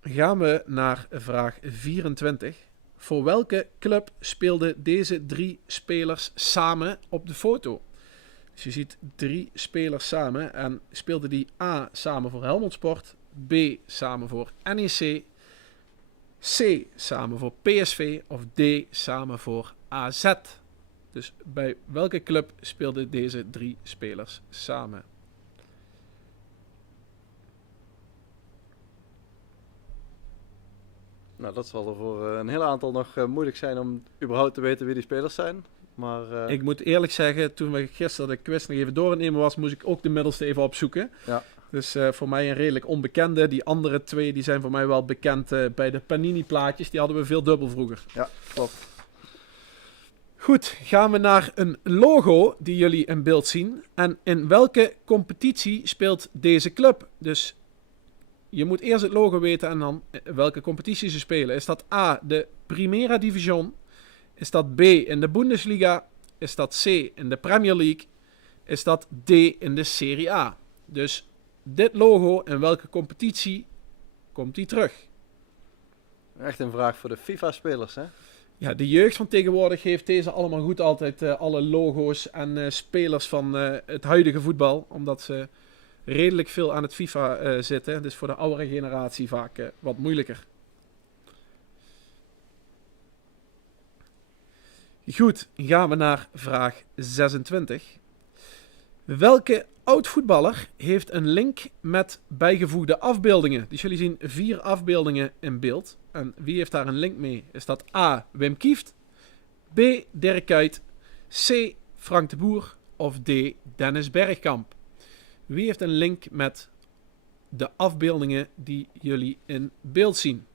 Gaan we naar vraag 24. Voor welke club speelden deze drie spelers samen op de foto? Dus je ziet drie spelers samen en speelden die A samen voor Helmond Sport, B samen voor NEC, C samen voor PSV of D samen voor AZ. Dus bij welke club speelden deze drie spelers samen? Nou, dat zal er voor een heel aantal nog moeilijk zijn om überhaupt te weten wie die spelers zijn. Maar, Ik moet eerlijk zeggen, toen we gisteren de quiz nog even door het nemen was, moest ik ook de middelste even opzoeken. Ja. Dus voor mij een redelijk onbekende. Die andere twee die zijn voor mij wel bekend bij de Panini plaatjes. Die hadden we veel dubbel vroeger. Ja, klopt. Goed, gaan we naar een logo die jullie in beeld zien. En in welke competitie speelt deze club? Dus je moet eerst het logo weten en dan welke competitie ze spelen. Is dat A, de Primera Division? Is dat B, in de Bundesliga? Is dat C, in de Premier League? Is dat D, in de Serie A? Dus dit logo, in welke competitie komt die terug? Echt een vraag voor de FIFA-spelers, hè? Ja, de jeugd van tegenwoordig heeft deze allemaal goed altijd alle logo's en spelers van het huidige voetbal. Omdat ze redelijk veel aan het FIFA zitten. Dus voor de oudere generatie vaak wat moeilijker. Goed, gaan we naar vraag 26. Welke oud-voetballer heeft een link met bijgevoegde afbeeldingen? Dus jullie zien 4 afbeeldingen in beeld. En wie heeft daar een link mee? Is dat A, Wim Kieft, B, Dirk Kuyt, C, Frank de Boer of D, Dennis Bergkamp? Wie heeft een link met de afbeeldingen die jullie in beeld zien?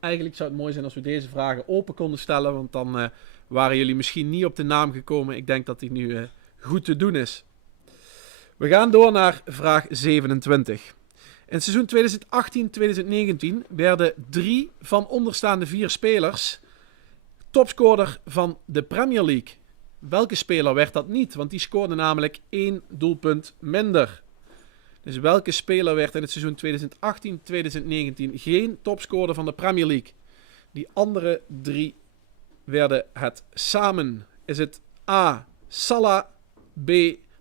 Eigenlijk zou het mooi zijn als we deze vragen open konden stellen, want dan waren jullie misschien niet op de naam gekomen. Ik denk dat die nu goed te doen is. We gaan door naar vraag 27. In seizoen 2018-2019 werden 3 van onderstaande 4 spelers topscorer van de Premier League. Welke speler werd dat niet? Want die scoorde namelijk 1 doelpunt minder. Dus welke speler werd in het seizoen 2018-2019 geen topscorer van de Premier League? Die andere 3 werden het samen. Is het A. Salah, B.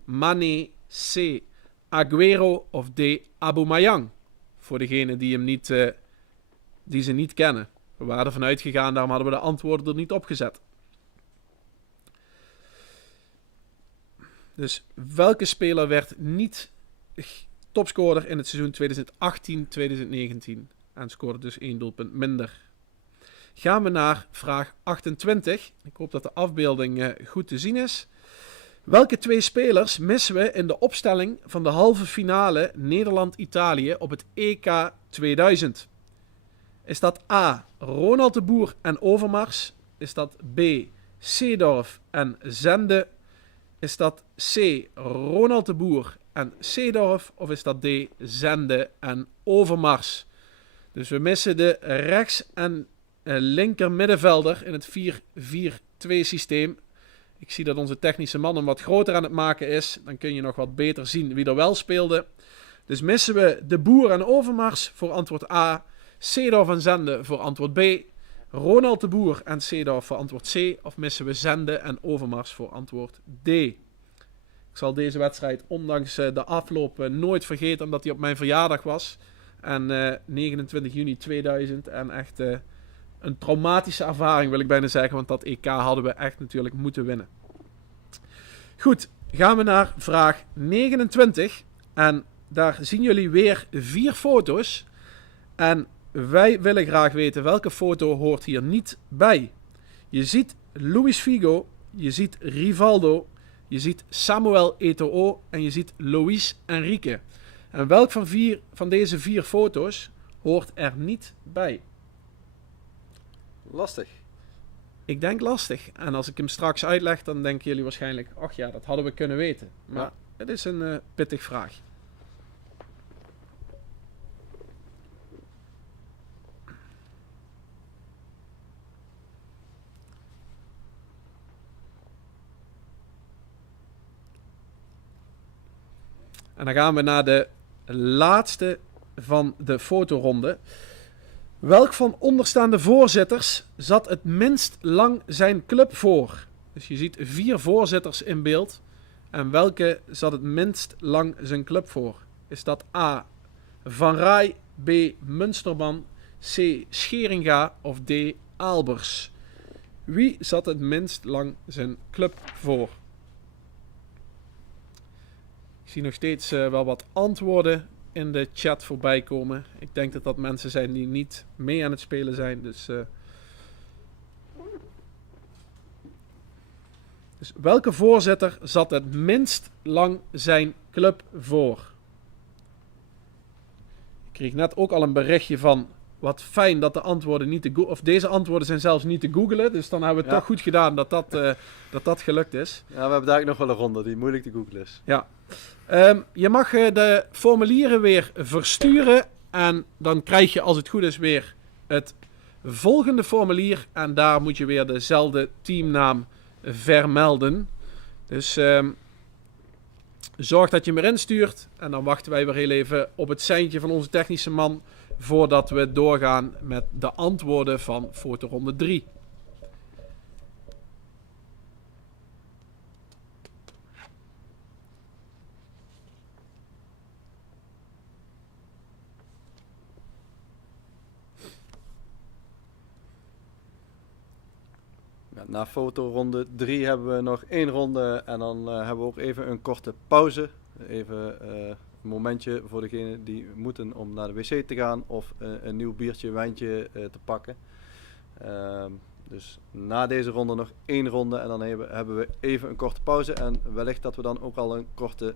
Mane, C. Aguero of D. Aubameyang? Voor degenen die hem niet, die ze niet kennen. We waren ervan uitgegaan, daarom hadden we de antwoorden er niet op gezet. Dus welke speler werd niet topscorer in het seizoen 2018-2019 en scoorde dus 1 doelpunt minder? Gaan we naar vraag 28. Ik hoop dat de afbeelding goed te zien is. Welke 2 spelers missen we in de opstelling van de halve finale Nederland-Italië op het EK 2000? Is dat A. Ronald de Boer en Overmars? Is dat B. Seedorf en Zende? Is dat C. Ronald de Boer en Seedorf? Of is dat D. Zende en Overmars? Dus we missen de rechts- en linker middenvelder in het 4-4-2 systeem. Ik zie dat onze technische man hem wat groter aan het maken is. Dan kun je nog wat beter zien wie er wel speelde. Dus missen we de Boer en Overmars voor antwoord A. Seedorf en Zende voor antwoord B. Ronald de Boer en Seedorf voor antwoord C. Of missen we Zende en Overmars voor antwoord D. Ik zal deze wedstrijd ondanks de afloop nooit vergeten, omdat hij op mijn verjaardag was. En 29 juni 2000. En echt een traumatische ervaring wil ik bijna zeggen. Want dat EK hadden we echt natuurlijk moeten winnen. Goed, gaan we naar vraag 29. En daar zien jullie weer 4 foto's. En wij willen graag weten welke foto hoort hier niet bij. Je ziet Luis Figo, je ziet Rivaldo, je ziet Samuel Eto'o en je ziet Luis Enrique. En welk van deze 4 foto's hoort er niet bij? Lastig. Ik denk lastig. En als ik hem straks uitleg, dan denken jullie waarschijnlijk, ach ja, dat hadden we kunnen weten. Maar Ja. het is een pittig vraag. En dan gaan we naar de laatste van de fotoronde. Welk van onderstaande voorzitters zat het minst lang zijn club voor? Dus je ziet 4 voorzitters in beeld. En welke zat het minst lang zijn club voor? Is dat A. Van Rij, B. Munsterman, C. Scheringa of D. Aalbers? Wie zat het minst lang zijn club voor? Ik zie nog steeds wel wat antwoorden in de chat voorbij komen. Ik denk dat dat mensen zijn die niet mee aan het spelen zijn. Dus welke voorzitter zat het minst lang zijn club voor? Ik kreeg net ook al een berichtje van, wat fijn dat de antwoorden niet te googlen, of deze antwoorden zijn zelfs niet te googlen. Dus dan hebben we het toch goed gedaan dat gelukt is. Ja, we hebben daar ook nog wel een ronde die moeilijk te googlen is. Ja. Je mag de formulieren weer versturen. En dan krijg je, als het goed is, weer het volgende formulier. En daar moet je weer dezelfde teamnaam vermelden. Dus zorg dat je hem erin stuurt. En dan wachten wij weer heel even op het seintje van onze technische man. Voordat we doorgaan met de antwoorden van fotoronde 3. Ja, na fotoronde 3 hebben we nog 1 ronde en dan hebben we ook even een korte pauze. Even een momentje voor degenen die moeten om naar de wc te gaan of een nieuw biertje, wijntje te pakken. Dus na deze ronde nog 1 ronde en dan hebben we even een korte pauze. En wellicht dat we dan ook al een korte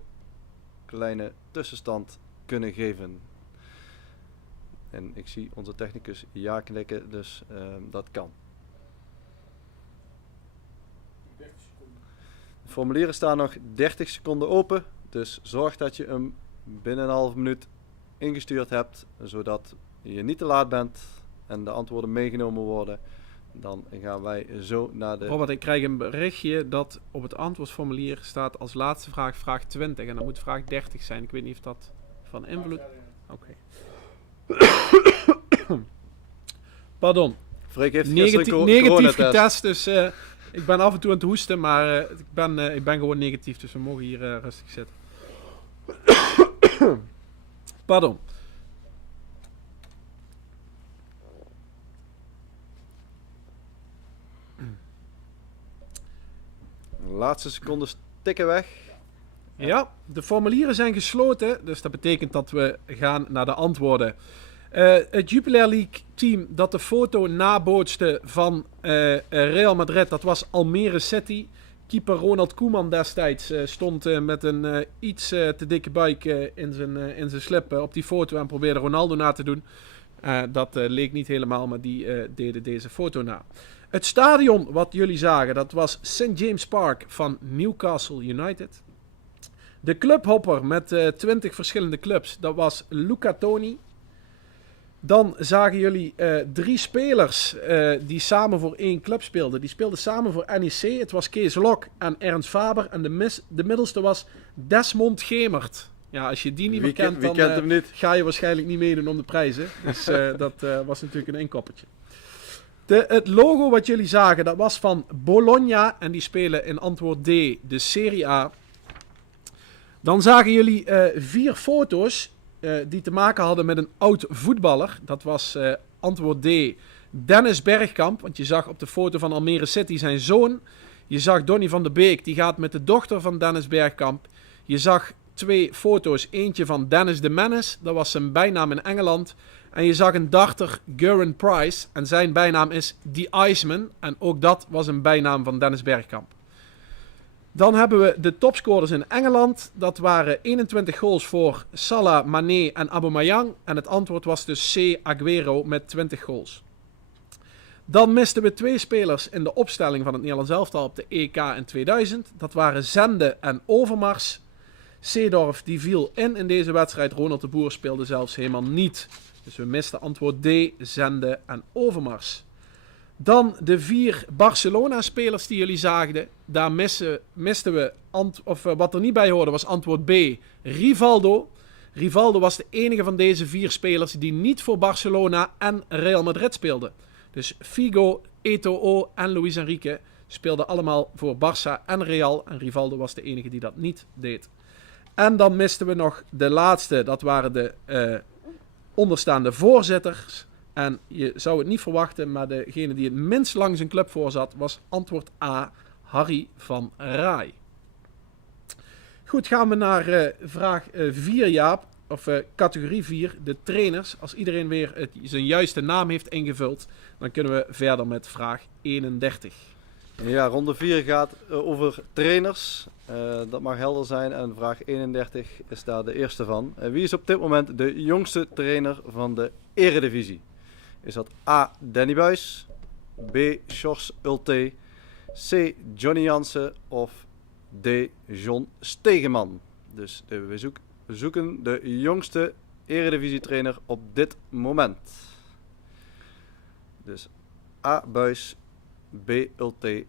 kleine tussenstand kunnen geven. En ik zie onze technicus ja knikken, dus dat kan. 30 seconden. De formulieren staan nog 30 seconden open, dus zorg dat je hem binnen een halve minuut ingestuurd hebt, zodat je niet te laat bent en de antwoorden meegenomen worden. Dan gaan wij zo naar de... Robert, ik krijg een berichtje dat op het antwoordformulier staat als laatste vraag 20. En dan moet vraag 30 zijn. Ik weet niet of dat van invloed... Oké. Pardon. Freek heeft gisteren een negatief coronatest. getest, dus ik ben af en toe aan het hoesten, maar ik ben gewoon negatief, dus we mogen hier rustig zitten. Pardon. Laatste secondes tikken weg. Ja, de formulieren zijn gesloten, dus dat betekent dat we gaan naar de antwoorden. Het Jupiler League team dat de foto nabootste van Real Madrid, dat was Almere City. Keeper Ronald Koeman destijds stond met een iets te dikke buik in zijn slip op die foto en probeerde Ronaldo na te doen. Dat leek niet helemaal, maar die deden deze foto na. Het stadion wat jullie zagen, dat was St. James Park van Newcastle United. De clubhopper met 20 verschillende clubs, dat was Luca Toni. Dan zagen jullie 3 spelers die samen voor 1 club speelden. Die speelden samen voor NEC. Het was Kees Lok en Ernst Faber. En de middelste was Desmond Gemert. Ja, als je die niet meer kent, dan kent hem niet? ga je waarschijnlijk niet meedoen om de prijzen. Dus dat was natuurlijk een inkoppertje. Het logo wat jullie zagen, dat was van Bologna. En die spelen in antwoord D de Serie A. Dan zagen jullie 4 foto's die te maken hadden met een oud voetballer. Dat was antwoord D, Dennis Bergkamp. Want je zag op de foto van Almere City zijn zoon. Je zag Donny van der Beek, die gaat met de dochter van Dennis Bergkamp. Je zag 2 foto's. Eentje van Dennis de Menace, dat was zijn bijnaam in Engeland. En je zag een darter, Geraint Price. En zijn bijnaam is The Iceman. En ook dat was een bijnaam van Dennis Bergkamp. Dan hebben we de topscorers in Engeland. Dat waren 21 goals voor Salah, Mané en Aubameyang. En het antwoord was dus C. Aguero met 20 goals. Dan misten we 2 spelers in de opstelling van het Nederlands elftal op de EK in 2000. Dat waren Zende en Overmars. Seedorf die viel in deze wedstrijd. Ronald de Boer speelde zelfs helemaal niet. Dus we misten antwoord D, Zende en Overmars. Dan de 4 Barcelona-spelers die jullie zagen. Daar misten we, wat er niet bij hoorde, was antwoord B, Rivaldo. Rivaldo was de enige van deze 4 spelers die niet voor Barcelona en Real Madrid speelde. Dus Figo, Eto'o en Luis Enrique speelden allemaal voor Barça en Real. En Rivaldo was de enige die dat niet deed. En dan misten we nog de laatste. Dat waren de onderstaande voorzitters. En je zou het niet verwachten, maar degene die het minst lang zijn club voor zat, was antwoord A, Harry van Rij. Goed, gaan we naar vraag 4, Jaap. Of categorie 4, de trainers. Als iedereen weer zijn juiste naam heeft ingevuld, dan kunnen we verder met vraag 31. Ja, ronde 4 gaat over trainers. Dat mag helder zijn. En vraag 31 is daar de eerste van. Wie is op dit moment de jongste trainer van de Eredivisie? Is dat A. Danny Buijs, B. Sjors Ulte, C. Johnny Jansen of D. John Stegeman? Dus we zoeken de jongste Eredivisie-trainer op dit moment. Dus A. Buijs, B. Ulte,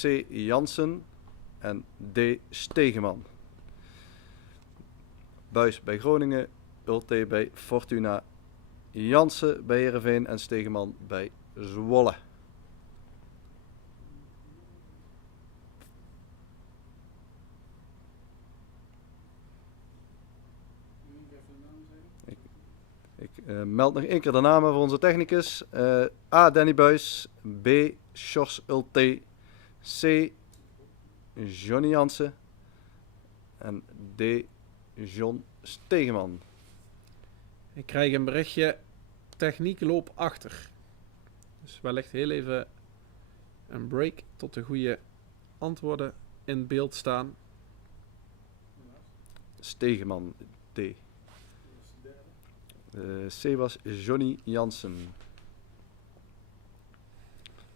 C. Jansen en D. Stegeman. Buijs bij Groningen, Ulte bij Fortuna, Jansen bij Heerenveen en Stegeman bij Zwolle. Ik meld nog 1 keer de namen voor onze technicus. A. Danny Buijs, B. Sjors Ulte, C. Johnny Jansen en D. John Stegeman. Ik krijg een berichtje, techniek loop achter. Dus wellicht heel even een break tot de goede antwoorden in beeld staan. Stegeman, D. C was Johnny Jansen.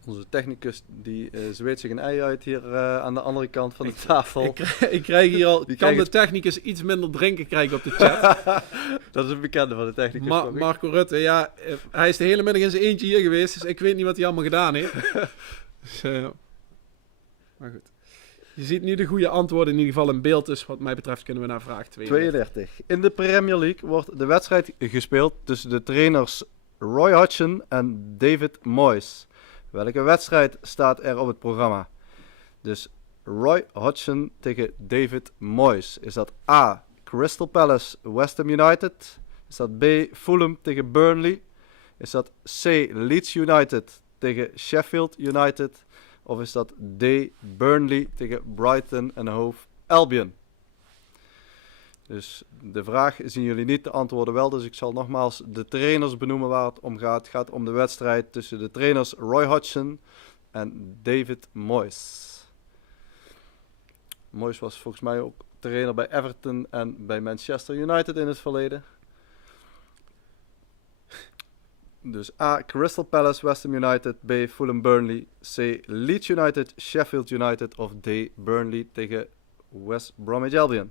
Onze technicus die zweet zich een ei uit hier aan de andere kant van de tafel. Ik krijg hier al, Die kan de krijgt- technicus iets minder drinken krijgen op de chat. Dat is een bekende van de technicus. geloof ik. Marco Rutte, ja, hij is de hele middag in zijn eentje hier geweest, dus ik weet niet wat hij allemaal gedaan heeft. Dus, maar goed. Je ziet nu de goede antwoorden in ieder geval in beeld, dus wat mij betreft kunnen we naar vraag 32. 32. In de Premier League wordt de wedstrijd gespeeld tussen de trainers Roy Hodgson en David Moyes. Welke wedstrijd staat er op het programma? Dus Roy Hodgson tegen David Moyes. Is dat A. Crystal Palace West Ham United? Is dat B. Fulham tegen Burnley? Is dat C. Leeds United tegen Sheffield United? Of is dat D. Burnley tegen Brighton and Hove Albion? Dus de vraag zien jullie niet, de antwoorden wel. Dus ik zal nogmaals de trainers benoemen waar het om gaat. Het gaat om de wedstrijd tussen de trainers Roy Hodgson en David Moyes. Moyes was volgens mij ook trainer bij Everton en bij Manchester United in het verleden. Dus A. Crystal Palace West Ham United. B. Fulham Burnley. C. Leeds United Sheffield United. Of D. Burnley tegen West Bromwich Albion.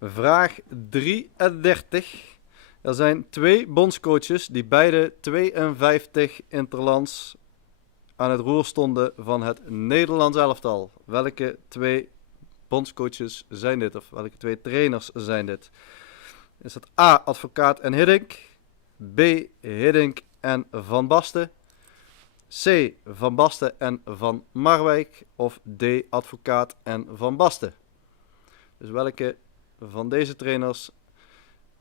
Vraag 33. Er zijn 2 bondscoaches die beide 52 interlands aan het roer stonden van het Nederlands elftal. Welke 2 bondscoaches zijn dit? Of welke 2 trainers zijn dit? Is het A. Advocaat en Hiddink? B. Hiddink en Van Basten? C. Van Basten en Van Marwijk? Of D. Advocaat en Van Basten? Dus welke van deze trainers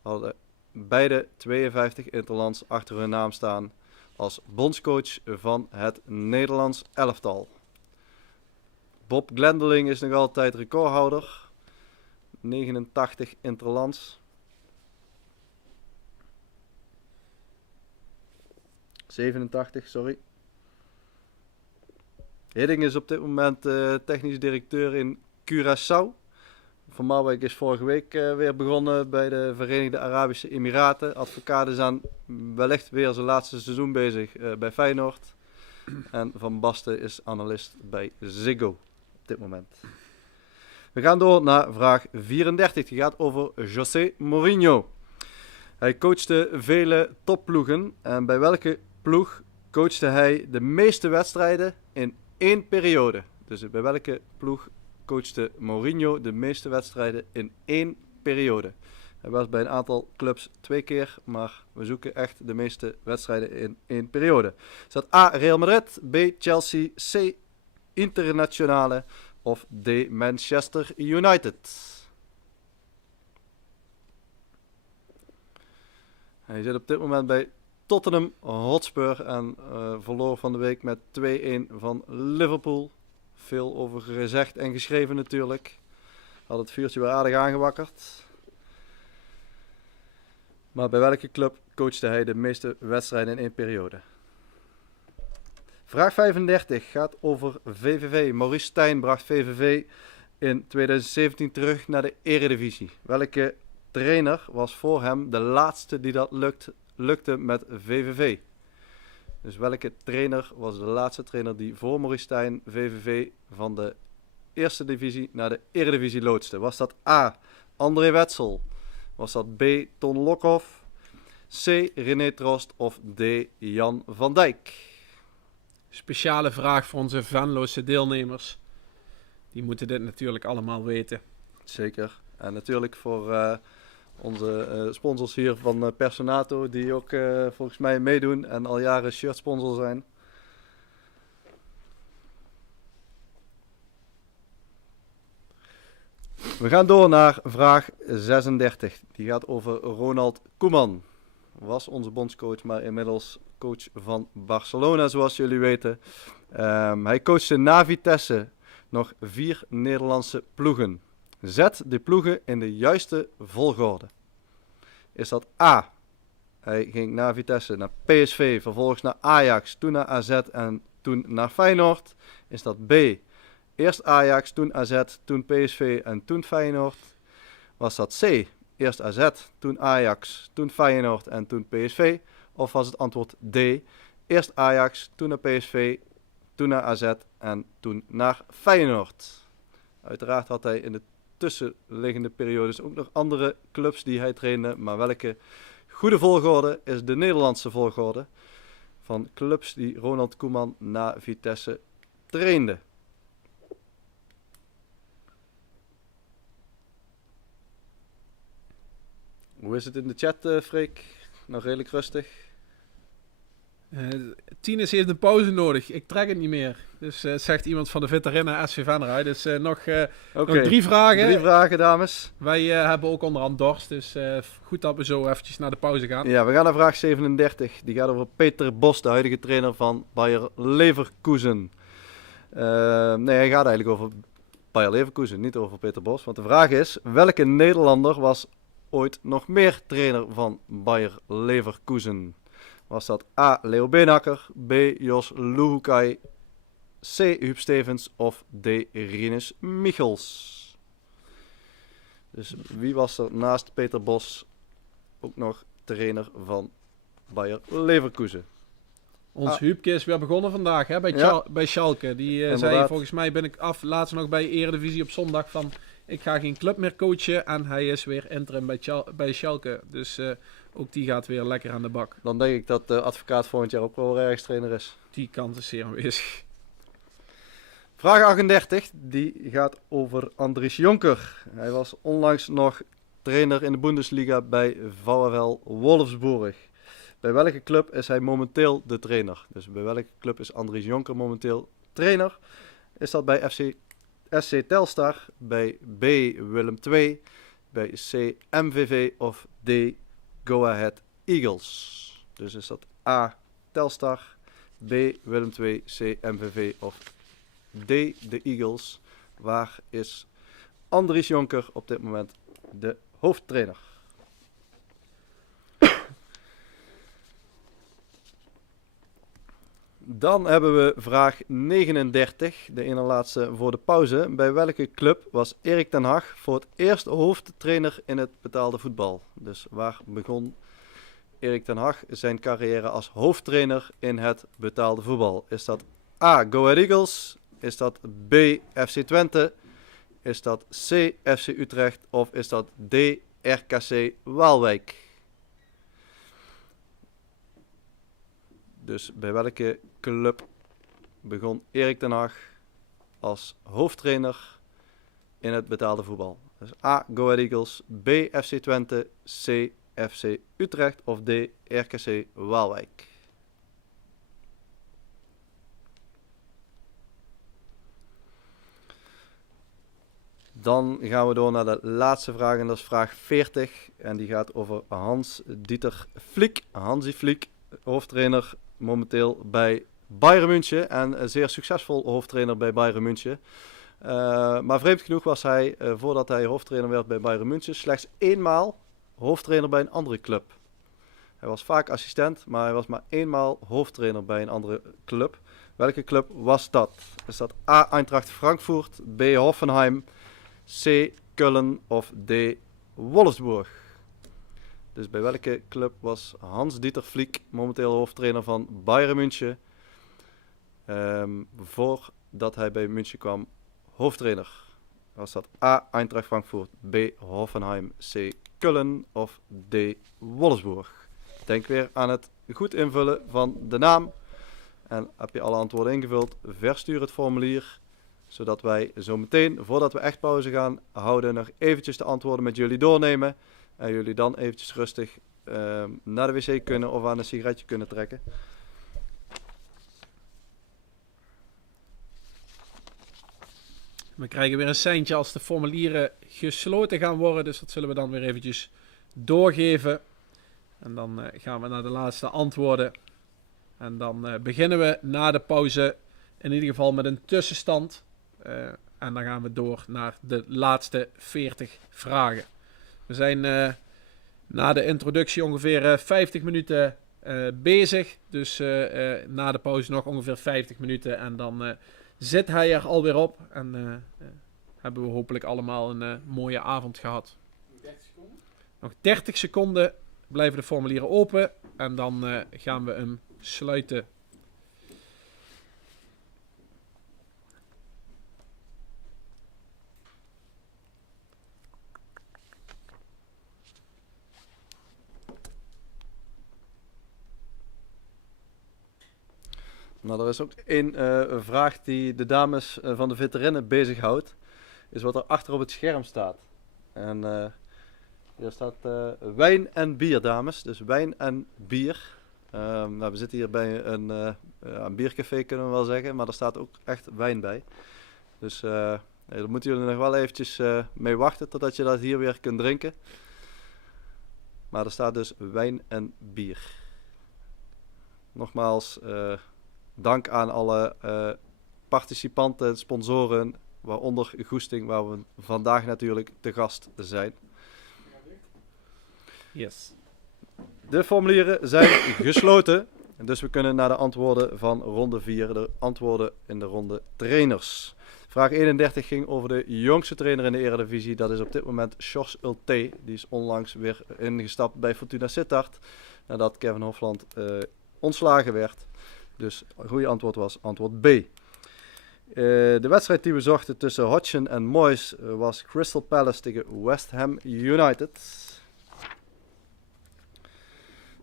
hadden beide 52 interlands achter hun naam staan als bondscoach van het Nederlands elftal? Bob Glendeling is nog altijd recordhouder. 89 interlands. 87, sorry. Hiddink is op dit moment technisch directeur in Curaçao. Van Marwijk is vorige week weer begonnen bij de Verenigde Arabische Emiraten. Advocaat is aan wellicht weer zijn laatste seizoen bezig bij Feyenoord. En Van Basten is analist bij Ziggo op dit moment. We gaan door naar vraag 34. Die gaat over José Mourinho. Hij coachte vele topploegen. En bij welke ploeg coachte hij de meeste wedstrijden in 1 periode? Dus bij welke ploeg coachte Mourinho de meeste wedstrijden in 1 periode? Hij was bij een aantal clubs 2 keer, maar we zoeken echt de meeste wedstrijden in 1 periode. Is dat A. Real Madrid, B. Chelsea, C. Internationale of D. Manchester United? Hij zit op dit moment bij Tottenham Hotspur en verloor van de week met 2-1 van Liverpool. Veel over gezegd en geschreven natuurlijk. Had het vuurtje weer aardig aangewakkerd. Maar bij welke club coachte hij de meeste wedstrijden in 1 periode? Vraag 35 gaat over VVV. Maurice Stijn bracht VVV in 2017 terug naar de Eredivisie. Welke trainer was voor hem de laatste die dat lukte met VVV? Dus welke trainer was de laatste trainer die voor Maurice Stijn VVV van de eerste divisie naar de Eredivisie loodste? Was dat A. André Wetsel? Was dat B. Ton Lokhoff? C. René Trost? Of D. Jan van Dijk? Speciale vraag voor onze Venloze deelnemers. Die moeten dit natuurlijk allemaal weten. Zeker. En natuurlijk voor onze sponsors hier van Personato, die ook volgens mij meedoen en al jaren shirtsponsor zijn. We gaan door naar vraag 36. Die gaat over Ronald Koeman. Was onze bondscoach, maar inmiddels coach van Barcelona, zoals jullie weten. Hij coachte na Vitesse nog 4 Nederlandse ploegen. Zet de ploegen in de juiste volgorde. Is dat A. Hij ging na Vitesse naar PSV, vervolgens naar Ajax, toen naar AZ en toen naar Feyenoord. Is dat B. Eerst Ajax, toen AZ, toen PSV en toen Feyenoord? Was dat C. Eerst AZ, toen Ajax, toen Feyenoord en toen PSV? Of was het antwoord D. Eerst Ajax, toen naar PSV, toen naar AZ en toen naar Feyenoord? Uiteraard had hij in de tussenliggende periodes ook nog andere clubs die hij trainde. Maar welke goede volgorde is de Nederlandse volgorde van clubs die Ronald Koeman na Vitesse trainde? Hoe is het in de chat, Freek? Nog redelijk rustig. Tines heeft een pauze nodig. Ik trek het niet meer. Dus zegt iemand van de veteranen SV Venray. Dus nog 3 vragen. 3 vragen, dames. Wij hebben ook onderhand dorst. Dus goed dat we zo eventjes naar de pauze gaan. Ja, we gaan naar vraag 37. Die gaat over Peter Bos, de huidige trainer van Bayer Leverkusen. Nee, hij gaat eigenlijk over Bayer Leverkusen, niet over Peter Bos. Want de vraag is, welke Nederlander was ooit nog meer trainer van Bayer Leverkusen? Was dat A. Leo Beenhakker, B. Jos Luhukay, C. Huub Stevens of D. Rinus Michels? Dus wie was er naast Peter Bos ook nog trainer van Bayer Leverkusen? Ons Huubke is weer begonnen vandaag hè, bij, bij Schalke. Die zei volgens mij ben ik laatst nog bij Eredivisie op zondag van ik ga geen club meer coachen en hij is weer interim bij Schalke. Dus ook die gaat weer lekker aan de bak. Dan denk ik dat de advocaat volgend jaar ook wel ergens trainer is. Die kans is zeer aanwezig. Vraag 38, die gaat over Andries Jonker. Hij was onlangs nog trainer in de Bundesliga bij VfL Wolfsburg. Bij welke club is hij momenteel de trainer? Dus bij welke club is Andries Jonker momenteel trainer? Is dat bij SC Telstar, bij B Willem II, bij C MVV of D Go Ahead Eagles? Dus is dat A Telstar, B Willem II, C MVV of D de Eagles? Waar is Andries Jonker op dit moment de hoofdtrainer? Dan hebben we vraag 39, de ene laatste voor de pauze. Bij welke club was Erik ten Hag voor het eerst hoofdtrainer in het betaalde voetbal? Dus waar begon Erik ten Hag zijn carrière als hoofdtrainer in het betaalde voetbal? Is dat A. Go Ahead Eagles? Is dat B. FC Twente? Is dat C. FC Utrecht? Of is dat D. RKC Waalwijk? Dus bij welke club begon Erik ten Hag als hoofdtrainer in het betaalde voetbal? Dus A. Go Ahead Eagles, B. FC Twente, C. FC Utrecht of D. RKC Waalwijk? Dan gaan we door naar de laatste vraag en dat is vraag 40. En die gaat over Hans-Dieter Flick. Hansi Flick, hoofdtrainer momenteel bij Bayern München en een zeer succesvol hoofdtrainer bij Bayern München. Maar vreemd genoeg was hij, voordat hij hoofdtrainer werd bij Bayern München, slechts eenmaal hoofdtrainer bij een andere club. Hij was vaak assistent, maar hij was maar eenmaal hoofdtrainer bij een andere club. Welke club was dat? Is dat A. Eintracht Frankfurt, B. Hoffenheim, C. Köln of D. Wolfsburg? Dus bij welke club was Hans-Dieter Flick momenteel hoofdtrainer van Bayern München? Voordat hij bij München kwam, hoofdtrainer. Was dat A. Eintracht Frankfurt, B. Hoffenheim, C. Köln of D. Wolfsburg? Denk weer aan het goed invullen van de naam. En heb je alle antwoorden ingevuld, verstuur het formulier. Zodat wij zo meteen, voordat we echt pauze gaan houden, nog eventjes de antwoorden met jullie doornemen. En jullie dan eventjes rustig naar de wc kunnen of aan een sigaretje kunnen trekken. We krijgen weer een seintje als de formulieren gesloten gaan worden. Dus dat zullen we dan weer eventjes doorgeven. En dan gaan we naar de laatste antwoorden. En dan beginnen we na de pauze in ieder geval met een tussenstand. En dan gaan we door naar de laatste 40 vragen. We zijn na de introductie ongeveer 50 minuten bezig. Dus na de pauze nog ongeveer 50 minuten. En dan zit hij er alweer op. En hebben we hopelijk allemaal een mooie avond gehad. 30 seconden? Nog 30 seconden blijven de formulieren open. En dan gaan we hem sluiten. Nou, er is ook één vraag die de dames van de veteranen bezighoudt. Is wat er achter op het scherm staat. En Hier staat wijn en bier, dames. Dus wijn en bier. Nou, we zitten hier bij een biercafé, kunnen we wel zeggen. Maar er staat ook echt wijn bij. Dus daar moeten jullie nog wel eventjes mee wachten totdat je dat hier weer kunt drinken. Maar er staat dus wijn en bier. Nogmaals, dank aan alle participanten, sponsoren, waaronder Goesting, waar we vandaag natuurlijk te gast zijn. Yes. De formulieren zijn gesloten, dus we kunnen naar de antwoorden van ronde 4, de antwoorden in de ronde trainers. Vraag 31 ging over de jongste trainer in de Eredivisie. Dat is op dit moment Sjors Ulte. Die is onlangs weer ingestapt bij Fortuna Sittard, nadat Kevin Hofland ontslagen werd. Dus het goede antwoord was antwoord B. De wedstrijd die we zochten tussen Hodgson en Moyes was Crystal Palace tegen West Ham United.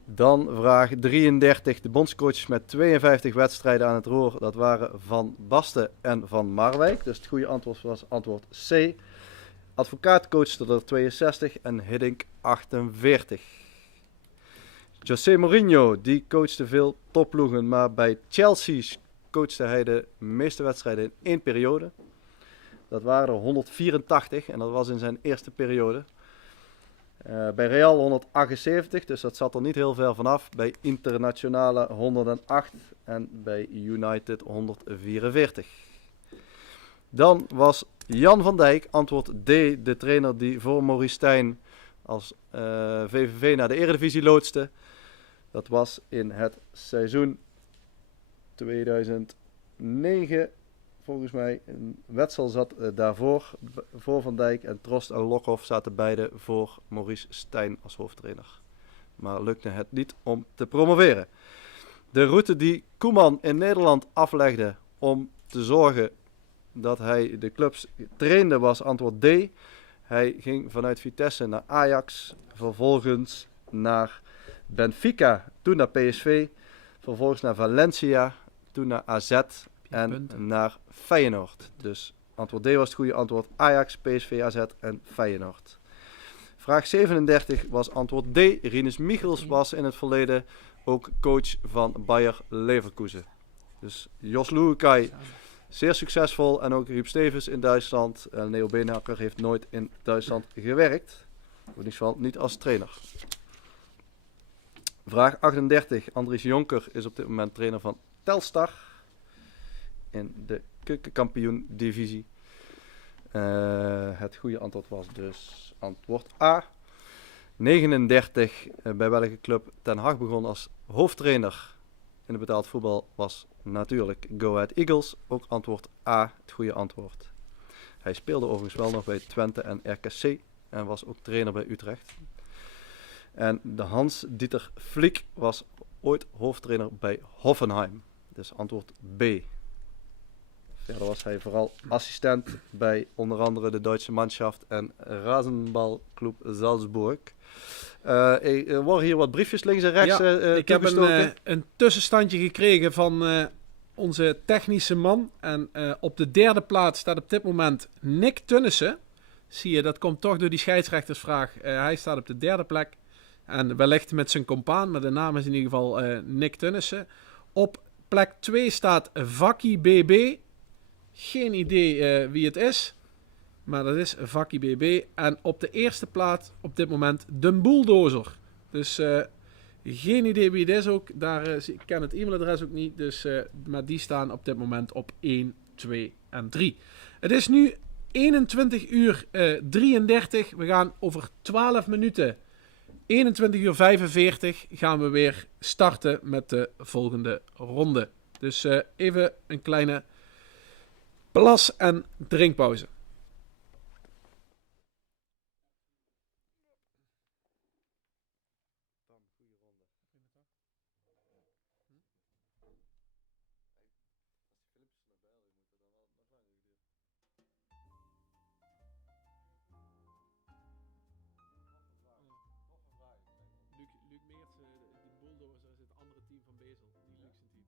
Dan vraag 33. De bondscoaches met 52 wedstrijden aan het roer. Dat waren Van Basten en Van Marwijk. Dus het goede antwoord was antwoord C. Advocaat coachte er 62 en Hiddink 48. José Mourinho, die coachte veel topploegen, maar bij Chelsea coachte hij de meeste wedstrijden in één periode. Dat waren er 184 en dat was in zijn eerste periode. Bij Real 178, dus dat zat er niet heel ver vanaf. Bij Internationale 108 en bij United 144. Dan was Jan van Dijk, antwoord D, de trainer die voor Maurice Stijn als VVV naar de Eredivisie loodste. Dat was in het seizoen 2009, volgens mij. Wetzel zat daarvoor voor Van Dijk en Trost en Lokhoff zaten beide voor Maurice Stijn als hoofdtrainer. Maar lukte het niet om te promoveren. De route die Koeman in Nederland aflegde om te zorgen dat hij de clubs trainde was antwoord D. Hij ging vanuit Vitesse naar Ajax, vervolgens naar Benfica, toen naar PSV, vervolgens naar Valencia, toen naar AZ en naar Feyenoord. Dus antwoord D was het goede antwoord. Ajax, PSV, AZ en Feyenoord. Vraag 37 was antwoord D. Rinus Michels was in het verleden ook coach van Bayer Leverkusen. Dus Jos Luhukay, zeer succesvol. En ook Huub Stevens in Duitsland. En Leo Beenhakker heeft nooit in Duitsland gewerkt. In ieder geval niet als trainer. Vraag 38. Andries Jonker is op dit moment trainer van Telstar. In de keukenkampioen-divisie. Het goede antwoord was dus antwoord A. 39. Bij welke club Ten Hag begon als hoofdtrainer in het betaald voetbal was natuurlijk Go Ahead Eagles. Ook antwoord A, het goede antwoord. Hij speelde overigens wel nog bij Twente en RKC en was ook trainer bij Utrecht. En de Hans-Dieter Flick was ooit hoofdtrainer bij Hoffenheim. Dus antwoord B. Verder was hij vooral assistent bij onder andere de Duitse Mannschaft en Rasenballclub Salzburg. Er worden hier wat briefjes links en rechts ik heb toegestoken. een tussenstandje gekregen van onze technische man. En op de derde plaats staat op dit moment Nick Tunnissen. Zie je, dat komt toch door die scheidsrechtersvraag. Hij staat op de derde plek. En wellicht met zijn compaan, maar de naam is in ieder geval Nick Tunnissen. Op plek 2 staat Vakkie BB. Geen idee wie het is. Maar dat is Vakkie BB. En op de eerste plaats op dit moment de Bulldozer. Dus geen idee wie het is ook. Ik ken het e-mailadres ook niet. Dus, maar die staan op dit moment op 1, 2 en 3. Het is nu 21 uur 33. We gaan over 12 minuten. 21 uur 45 gaan we weer starten met de volgende ronde. Dus even een kleine plas- en drinkpauze. Luc Meertsen, de Bulldozer, is het andere team van Bezel, die luxe team.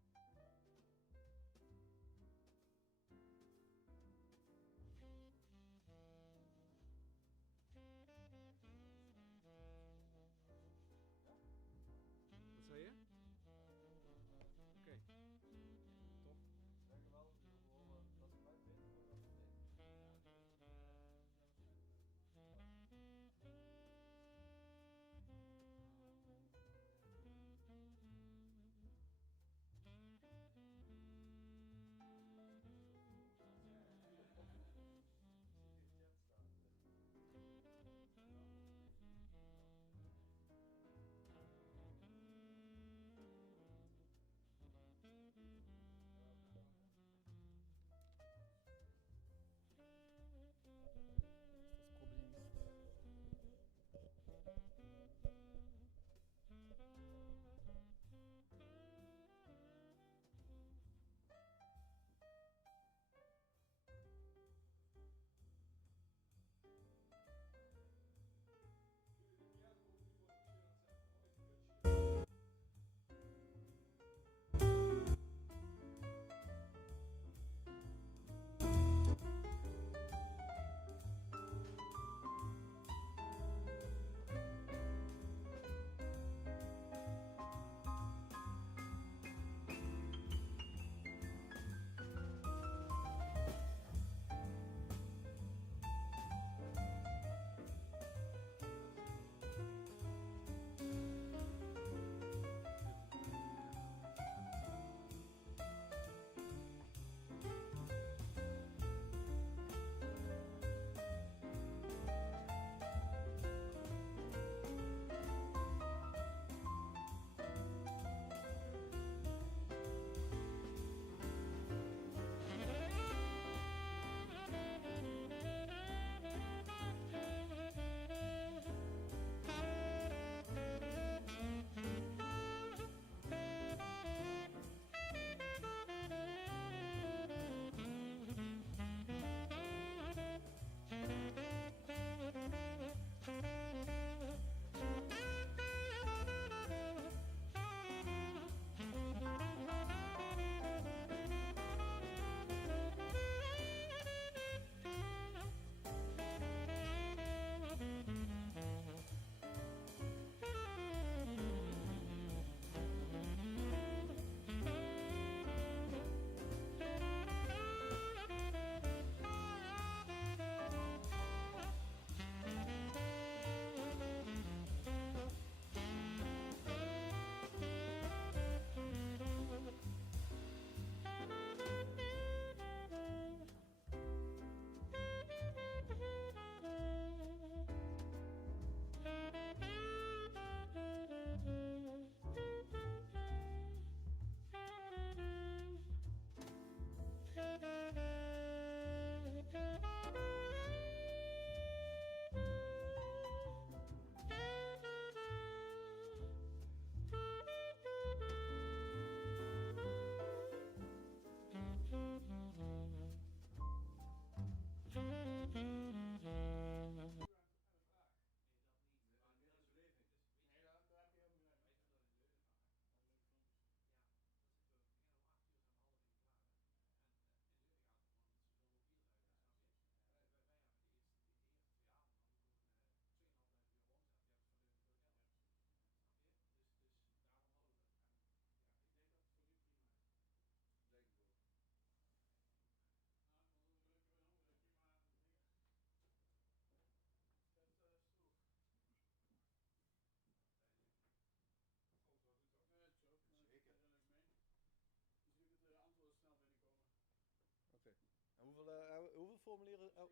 formulier? Oh,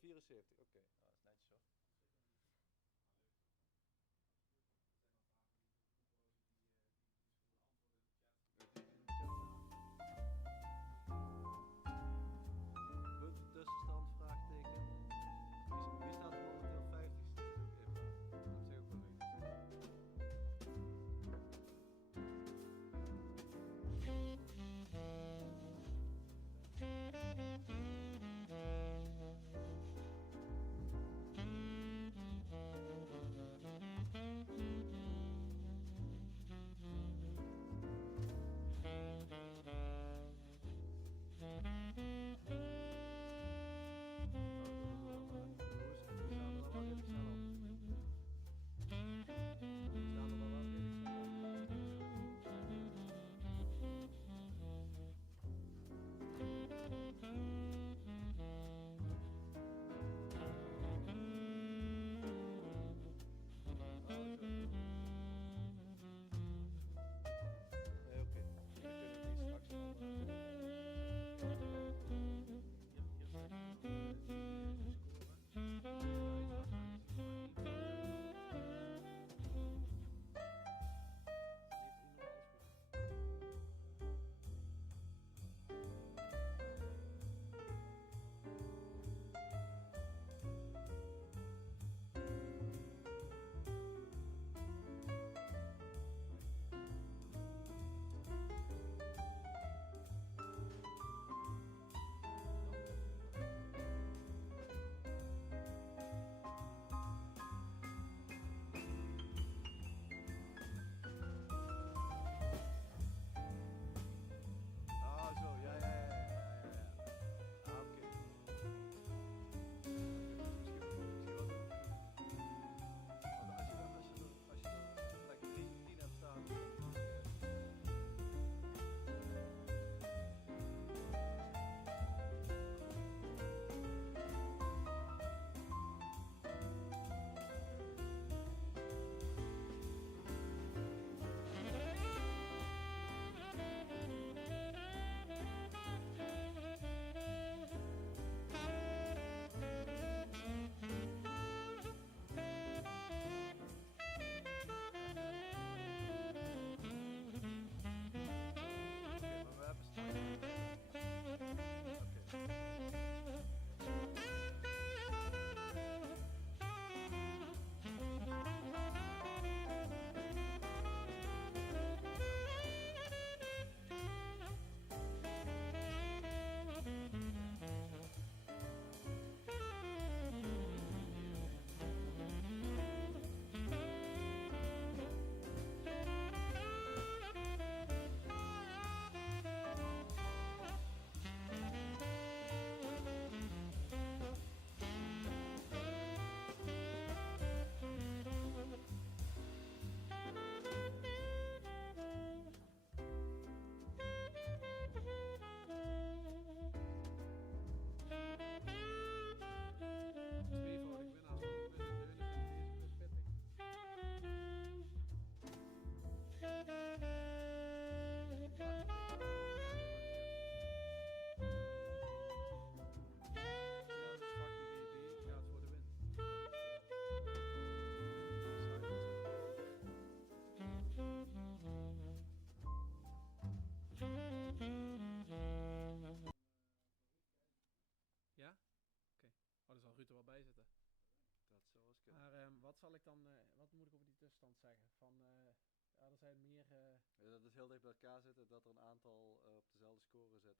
74, oké. Dat is netjes hoor. Tussenstand, vraagteken. Wie staat er momenteel 50ste? Dat is ook even. Dat is ook wel leuk. Oh, daar zal Ruud er wel bij zitten. Dat zou eens kunnen. Maar wat zal ik dan, wat moet ik over die tussenstand zeggen? Van, ja, er zijn meer... Ja, dat is heel dicht bij elkaar zitten, dat er een aantal op dezelfde score zitten.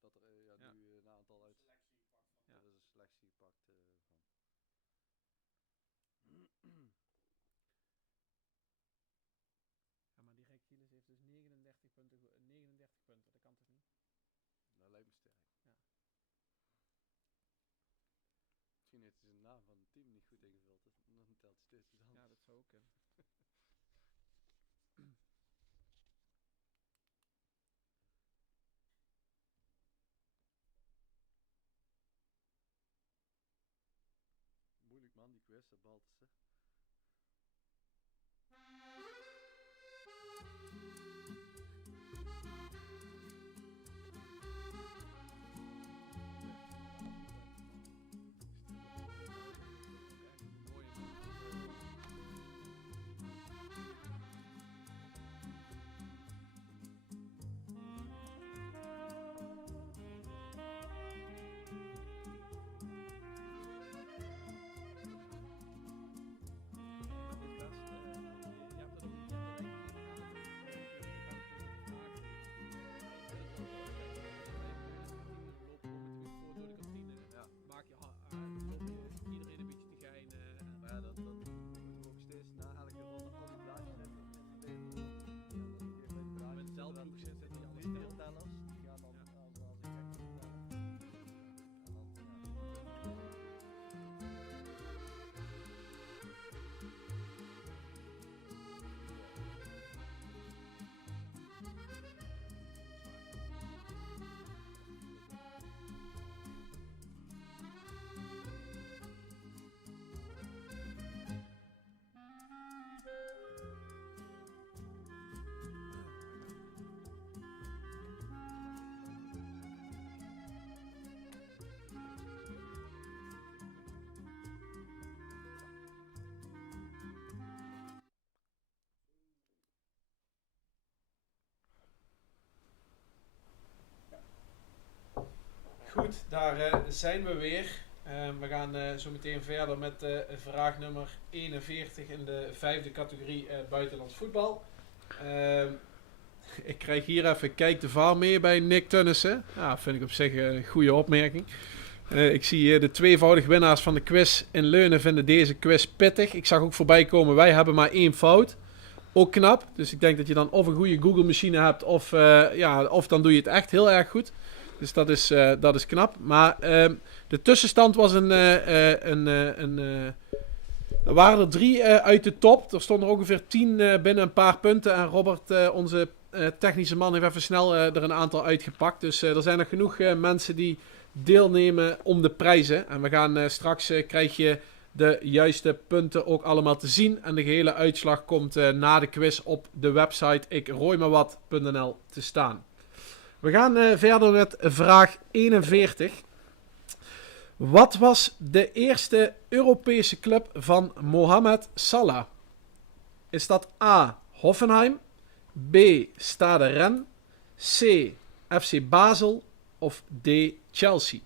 Dat Ja. er nu een aantal uit... Selectie pakt van. Ja. Dat is een selectie gepakt van. Ja, maar die Rick Gilles heeft dus 39 punten, 39 punten, dat kan toch niet? Dat lijkt me sterk. Ja. Misschien heeft hij zijn naam van het team niet goed ingevuld, dus dan telt hij steeds iets anders. Ja, dat zou ook kunnen. Moeilijk man, die quiz, dat Baltussen. Goed, daar zijn we weer. We gaan zo meteen verder met vraag nummer 41 in de 5e categorie buitenlands voetbal. Ik krijg hier even kijk de VAR mee bij Nick Tunnissen. Ja, vind ik op zich een goede opmerking. Ik zie de tweevoudig winnaars van de quiz in Leunen vinden deze quiz pittig. Ik zag ook voorbij komen, wij hebben maar 1 fout. Ook knap. Dus ik denk dat je dan of een goede Google machine hebt of dan doe je het echt heel erg goed. Dus dat is knap. Maar de tussenstand was er waren er 3 uit de top. Er stonden er ongeveer 10 binnen een paar punten. En Robert, onze technische man, heeft even snel er een aantal uitgepakt. Dus er zijn nog genoeg mensen die deelnemen om de prijzen. En we gaan straks krijg je de juiste punten ook allemaal te zien. En de gehele uitslag komt na de quiz op de website ikrooimawat.nl te staan. We gaan verder met vraag 41. Wat was de eerste Europese club van Mohamed Salah? Is dat A. Hoffenheim, B. Stade Rennes, C. FC Basel of D. Chelsea?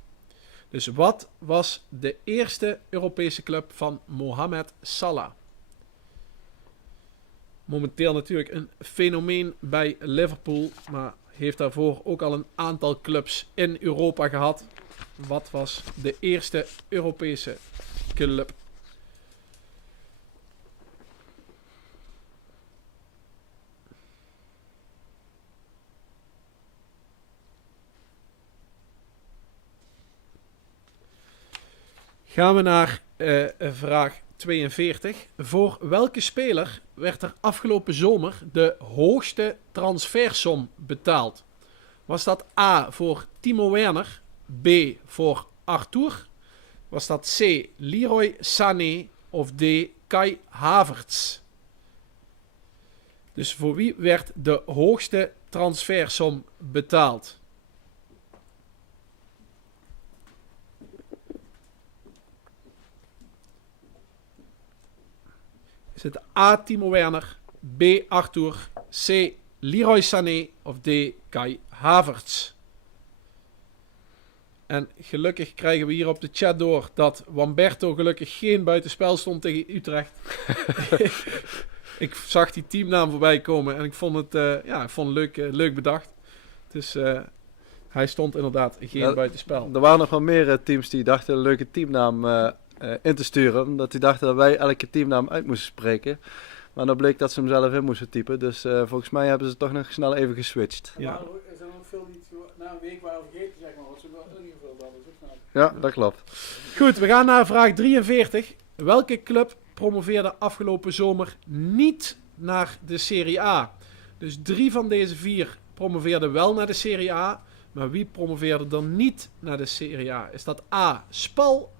Dus wat was de eerste Europese club van Mohamed Salah? Momenteel natuurlijk een fenomeen bij Liverpool, maar heeft daarvoor ook al een aantal clubs in Europa gehad. Wat was de eerste Europese club? Gaan we naar vraag 42. Voor welke speler werd er afgelopen zomer de hoogste transfersom betaald? Was dat A voor Timo Werner, B voor Arthur? Was dat C. Leroy Sané of D. Kai Havertz? Dus voor wie werd de hoogste transfersom betaald? Is het A. Timo Werner, B. Arthur, C. Leroy Sané of D. Kai Havertz? En gelukkig krijgen we hier op de chat door dat Wamberto gelukkig geen buitenspel stond tegen Utrecht. Ik zag die teamnaam voorbij komen en ik vond het leuk bedacht. Dus hij stond inderdaad geen buitenspel. Er waren nog wel meer teams die dachten een leuke teamnaam in te sturen. Omdat die dachten dat wij elke teamnaam uit moesten spreken. Maar dan bleek dat ze hem zelf in moesten typen. Dus volgens mij hebben ze toch nog snel even geswitcht. Ja. Er zijn ook veel die na een week waren vergeten, zeg maar. Wat ze wel ingevuld hadden. Dat is ook Ja, dat klopt. Goed, we gaan naar vraag 43. Welke club promoveerde afgelopen zomer niet naar de Serie A? Dus 3 van deze 4 promoveerden wel naar de Serie A. Maar wie promoveerde er niet naar de Serie A? Is dat A. Spal,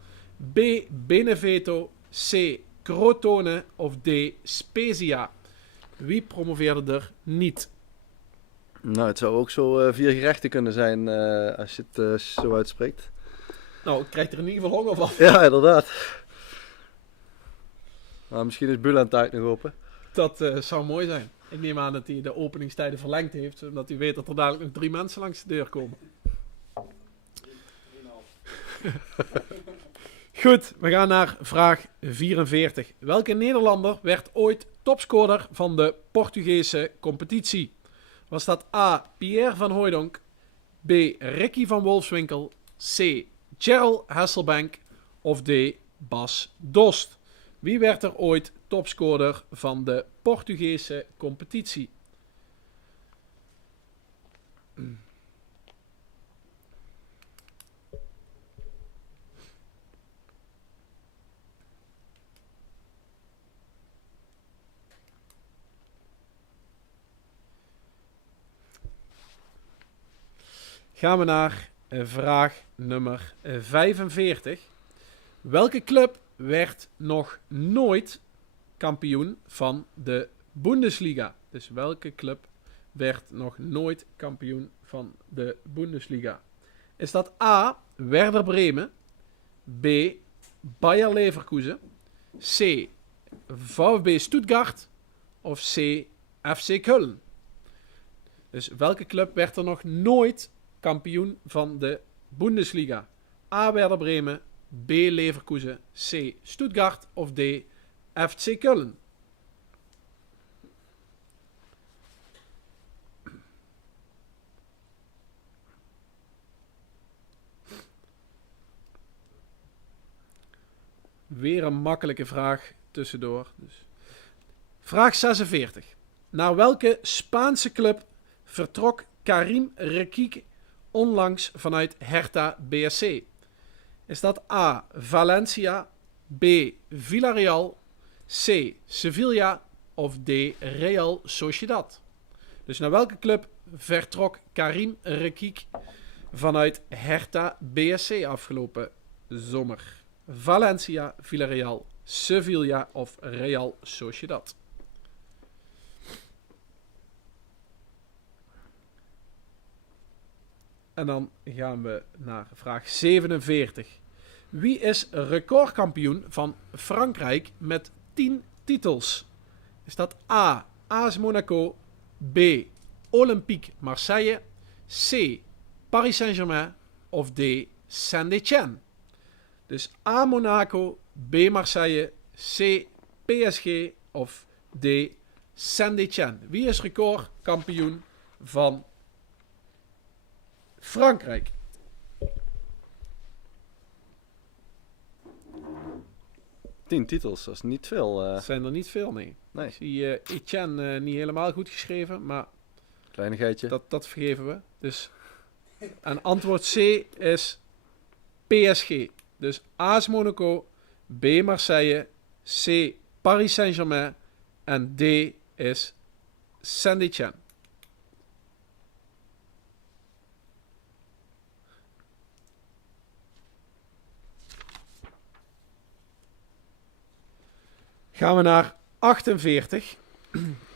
B. Benevento, C. Crotone of D. Spezia? Wie promoveerde er niet? Nou, het zou ook zo 4 gerechten kunnen zijn als je het zo uitspreekt. Nou, ik krijg er in ieder geval honger van. Ja, inderdaad. Maar misschien is Bulan tijd nog open. Dat zou mooi zijn. Ik neem aan dat hij de openingstijden verlengd heeft, omdat hij weet dat er dadelijk nog 3 mensen langs de deur komen. Goed, we gaan naar vraag 44. Welke Nederlander werd ooit topscorer van de Portugese competitie? Was dat A. Pierre van Hooijdonk, B. Ricky van Wolfswinkel, C. Gerald Hasselbank of D. Bas Dost? Wie werd er ooit topscorer van de Portugese competitie? Gaan we naar vraag nummer 45. Welke club werd nog nooit kampioen van de Bundesliga? Dus welke club werd nog nooit kampioen van de Bundesliga? Is dat A. Werder Bremen, B. Bayer Leverkusen, C. VfB Stuttgart of C. FC Köln? Dus welke club werd er nog nooit kampioen van de Bundesliga? A. Werder Bremen, B. Leverkusen, C. Stuttgart of D. FC Köln? Weer een makkelijke vraag tussendoor. Dus. Vraag 46. Naar welke Spaanse club vertrok Karim Rekik onlangs vanuit Hertha BSC? Is dat A. Valencia, B. Villarreal, C. Sevilla of D. Real Sociedad? Dus naar welke club vertrok Karim Rekik vanuit Hertha BSC afgelopen zomer? Valencia, Villarreal, Sevilla of Real Sociedad? En dan gaan we naar vraag 47. Wie is recordkampioen van Frankrijk met 10 titels? Is dat A. AS Monaco, B. Olympique Marseille, C. Paris Saint-Germain of D. Saint-Étienne? Dus A. Monaco, B. Marseille, C. PSG of D. Saint-Étienne. Wie is recordkampioen van Frankrijk? Tien titels, dat is niet veel. Zijn er niet veel, nee. Nee. Ik zie Etienne niet helemaal goed geschreven, maar Kleinigheidje. dat vergeven we. Dus, en antwoord C is PSG. Dus AS Monaco, B Marseille, C Paris Saint-Germain en D is Saint-Étienne. Gaan we naar 48.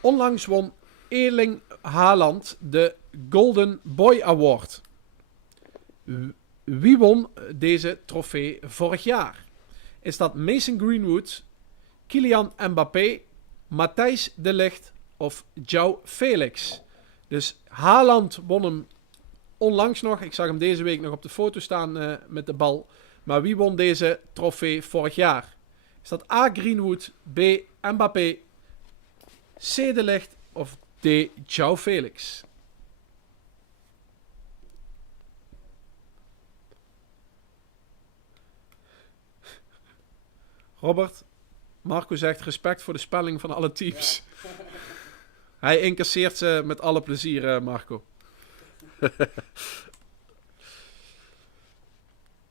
Onlangs won Erling Haaland de Golden Boy Award. Wie won deze trofee vorig jaar? Is dat Mason Greenwood, Kylian Mbappé, Matthijs de Ligt of João Felix? Dus Haaland won hem onlangs nog. Ik zag hem deze week nog op de foto staan met de bal. Maar wie won deze trofee vorig jaar? Is dat A. Greenwood, B. Mbappé, C. de Ligt of D. João Felix? Robert, Marco zegt respect voor de spelling van alle teams. Ja. Hij incasseert ze met alle plezier, Marco.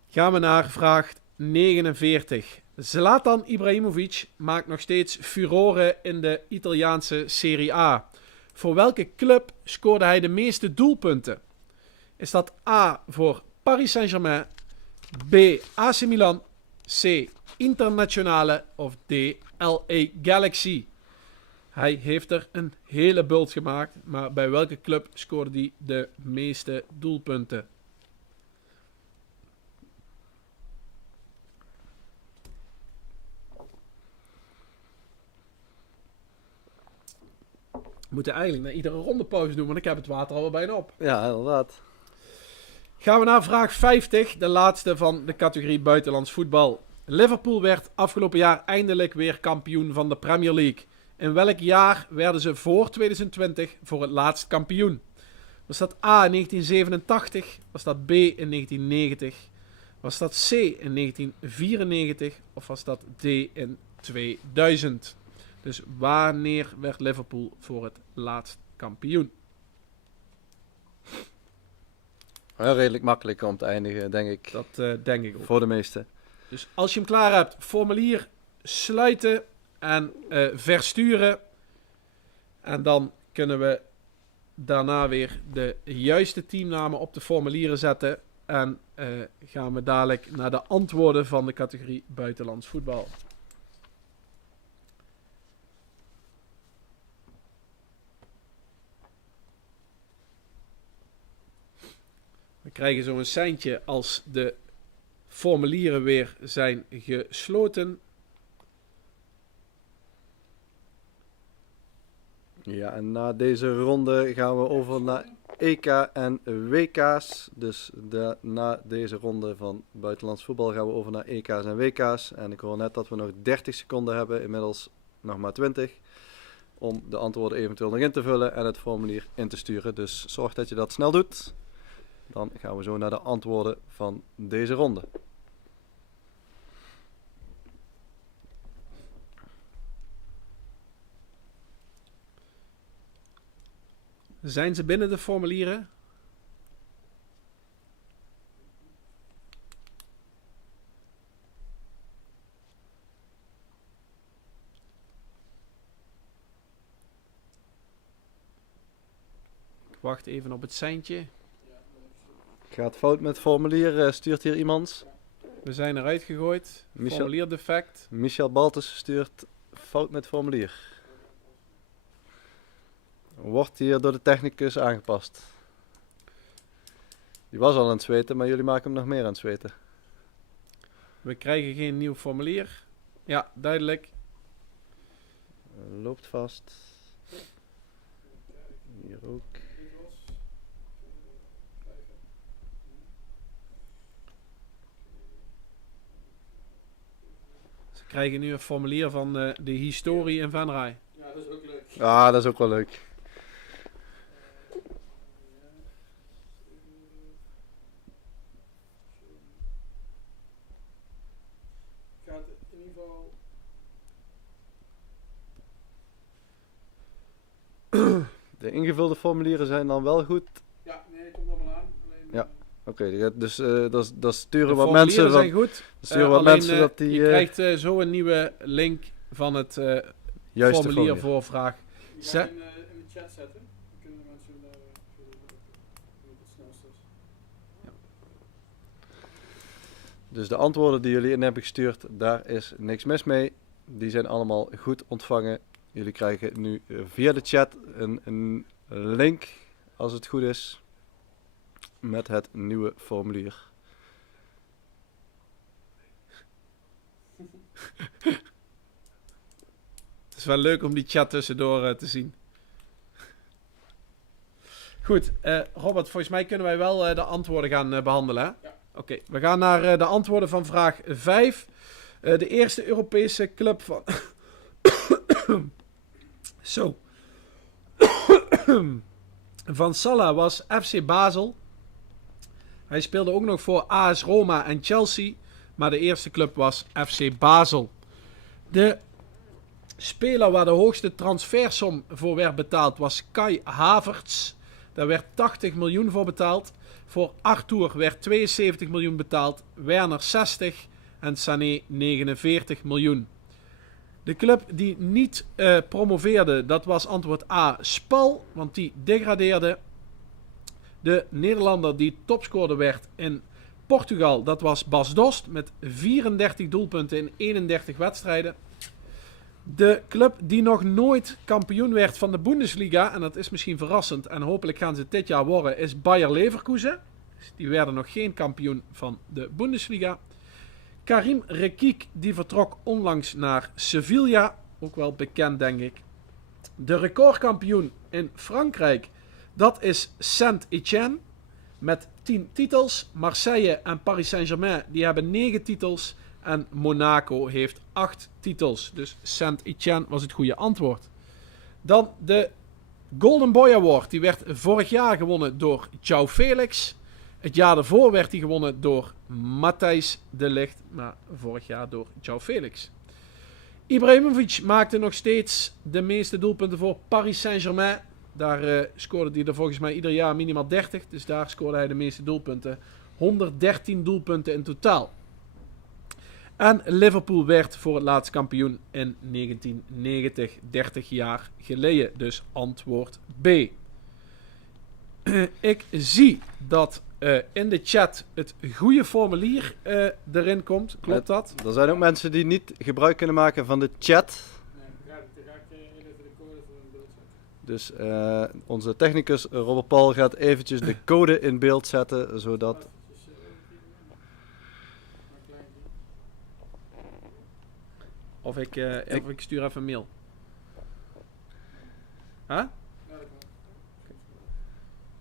Gaan we naar vraag 49. Zlatan Ibrahimovic maakt nog steeds furoren in de Italiaanse Serie A. Voor welke club scoorde hij de meeste doelpunten? Is dat A voor Paris Saint-Germain, B AC Milan, C Internationale of D LA Galaxy? Hij heeft er een hele bult gemaakt, maar bij welke club scoorde hij de meeste doelpunten? We moeten eigenlijk naar iedere ronde pauze doen, want ik heb het water al bijna op. Ja, inderdaad. Gaan we naar vraag 50, de laatste van de categorie buitenlands voetbal. Liverpool werd afgelopen jaar eindelijk weer kampioen van de Premier League. In welk jaar werden ze voor 2020 voor het laatst kampioen? Was dat A in 1987? Was dat B in 1990? Was dat C in 1994? Of was dat D in 2000? Dus wanneer werd Liverpool voor het laatst kampioen? Ja, redelijk makkelijk om te eindigen, denk ik. Dat denk ik ook. Voor de meesten. Dus als je hem klaar hebt, formulier sluiten en versturen. En dan kunnen we daarna weer de juiste teamnamen op de formulieren zetten. En gaan we dadelijk naar de antwoorden van de categorie buitenlands voetbal. We krijgen zo een seintje als de formulieren weer zijn gesloten. Ja, en na deze ronde gaan we over naar EK en WK's. Dus na deze ronde van buitenlands voetbal gaan we over naar EK's en WK's. En ik hoor net dat we nog 30 seconden hebben, inmiddels nog maar 20. Om de antwoorden eventueel nog in te vullen en het formulier in te sturen. Dus zorg dat je dat snel doet. Dan gaan we zo naar de antwoorden van deze ronde. Zijn ze binnen de formulieren? Ik wacht even op het seintje. Gaat fout met het formulier, stuurt hier iemand. We zijn eruit gegooid. Michel- Formulier defect. Michel Baltus stuurt fout met het formulier. Wordt hier door de technicus aangepast. Die was al aan het zweten, maar jullie maken hem nog meer aan het zweten. We krijgen geen nieuw formulier. Ja, duidelijk. Loopt vast. Hier ook. Ze krijgen nu een formulier van de historie in Venray. Ja, dat is ook leuk. Ah, dat is ook wel leuk. Gaat in ieder geval... De ingevulde formulieren zijn dan wel goed. Ja, nee, het komt allemaal aan. Alleen, Ja. Oké, dus dat De sturen wat mensen. formulieren zijn goed. Sturen wat Alleen, mensen dat die je krijgt zo een nieuwe link van het juiste formulier voor vraag. die Ze- gaan we in de chat zetten. Dan kunnen de mensen hoe het snelst is. Dus de antwoorden die jullie in hebben gestuurd, daar is niks mis mee. Die zijn allemaal goed ontvangen. Jullie krijgen nu via de chat een link, als het goed is, met het nieuwe formulier. Het is wel leuk om die chat tussendoor te zien. Goed, Robert, volgens mij kunnen wij wel de antwoorden gaan behandelen. Hè? Ja. Oké, we gaan naar de antwoorden van vraag 5. De eerste Europese club van... Zo. Van Salah was FC Basel. Hij speelde ook nog voor AS Roma en Chelsea. Maar de eerste club was FC Basel. De speler waar de hoogste transfersom voor werd betaald was Kai Havertz. Daar werd 80 miljoen voor betaald. Voor Arthur werd 72 miljoen betaald. Werner 60 en Sané 49 miljoen. De club die niet promoveerde, dat was antwoord A, Spal, want die degradeerde. De Nederlander die topscorer werd in Portugal, dat was Bas Dost met 34 doelpunten in 31 wedstrijden. De club die nog nooit kampioen werd van de Bundesliga, en dat is misschien verrassend en hopelijk gaan ze het dit jaar worden, is Bayer Leverkusen. Dus die werden nog geen kampioen van de Bundesliga. Karim Rekik die vertrok onlangs naar Sevilla, ook wel bekend denk ik. De recordkampioen in Frankrijk, dat is Saint-Étienne met 10 titels. Marseille en Paris Saint-Germain die hebben 9 titels en Monaco heeft 8 titels. Dus Saint-Étienne was het goede antwoord. Dan de Golden Boy Award, die werd vorig jaar gewonnen door João Felix. Het jaar daarvoor werd hij gewonnen door Matthijs de Ligt, maar vorig jaar door João Felix. Ibrahimovic maakte nog steeds de meeste doelpunten voor Paris Saint-Germain. Daar scoorde hij er volgens mij ieder jaar minimaal 30, dus daar scoorde hij de meeste doelpunten. 113 doelpunten in totaal. En Liverpool werd voor het laatst kampioen in 1990, 30 jaar geleden. Dus antwoord B. Ik zie dat in de chat het goede formulier erin komt. Klopt dat? Er zijn ook mensen die niet gebruik kunnen maken van de chat. Nee, dan ga ik even de code voor in beeld zetten. Dus onze technicus Robert Paul gaat eventjes de code in beeld zetten, zodat... Eventjes, een klein ding. Of ik stuur even een mail. Huh? Ja, dat kan.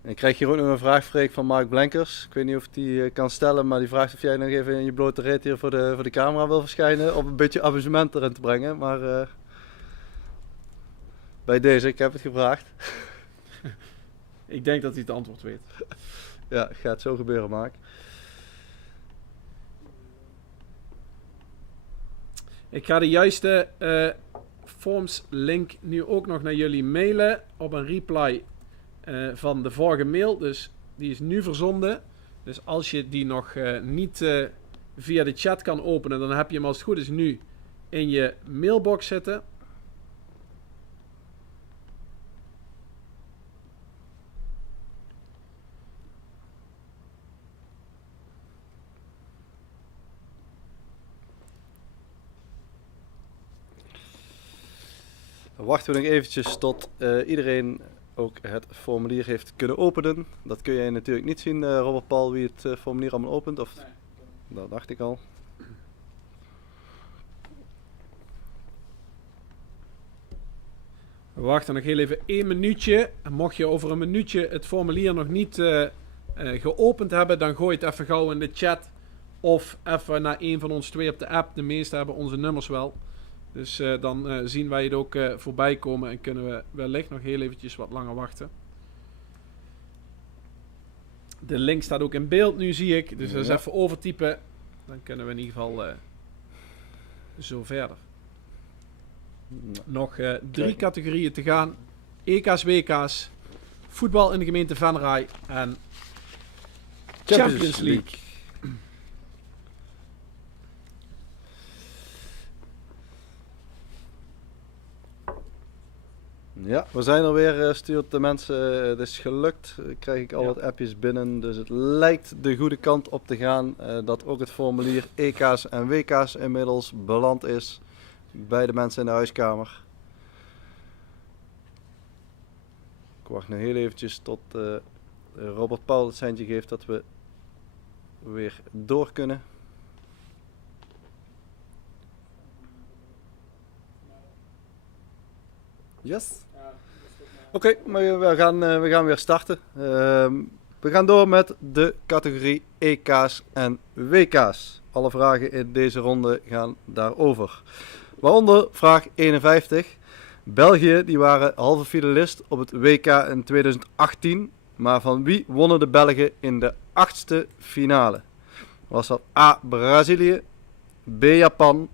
Ik krijg hier ook nog een vraag, Freek, van Mark Blenkers. Ik weet niet of ik die kan stellen, maar die vraagt of jij nog even in je blote reet hier voor de camera wil verschijnen. Om een beetje amusement erin te brengen. Maar bij deze, ik heb het gevraagd. Ik denk dat hij het antwoord weet. Ja, gaat zo gebeuren, Mark. Ik ga de juiste forms link nu ook nog naar jullie mailen op een reply van de vorige mail. Dus die is nu verzonden. Dus als je die nog niet via de chat kan openen, dan heb je hem als het goed is nu in je mailbox zitten. Dan wachten we nog eventjes tot iedereen ook het formulier heeft kunnen openen. Dat kun jij natuurlijk niet zien, Robert Paul, wie het formulier allemaal opent. Of... Nee. Dat dacht ik al. We wachten nog heel even 1 minuutje. En mocht je over een minuutje het formulier nog niet geopend hebben, dan gooi het even gauw in de chat. Of even naar een van ons twee op de app. De meesten hebben onze nummers wel. Dus dan zien wij het ook voorbij komen en kunnen we wellicht nog heel eventjes wat langer wachten. De link staat ook in beeld nu, zie ik. Dus dat is Ja. even overtypen. Dan kunnen we in ieder geval zo verder. Nog 3 categorieën te gaan. EK's, WK's, voetbal in de gemeente Venray en Champions League. Ja, we zijn er weer, stuurt de mensen. Het is gelukt. Krijg ik al Ja. wat appjes binnen. Dus het lijkt de goede kant op te gaan. Dat ook het formulier EK's en WK's inmiddels beland is bij de mensen in de huiskamer. Ik wacht nog heel eventjes tot Robert Paul het seintje geeft dat we weer door kunnen. Yes. Ja, dat is goed, maar- Oké, maar we gaan weer starten. We gaan door met de categorie EK's en WK's. Alle vragen in deze ronde gaan daarover. Waaronder vraag 51. België die waren halve finalist op het WK in 2018. Maar van wie wonnen de Belgen in de 8e finale? Was dat A. Brazilië, B. Japan,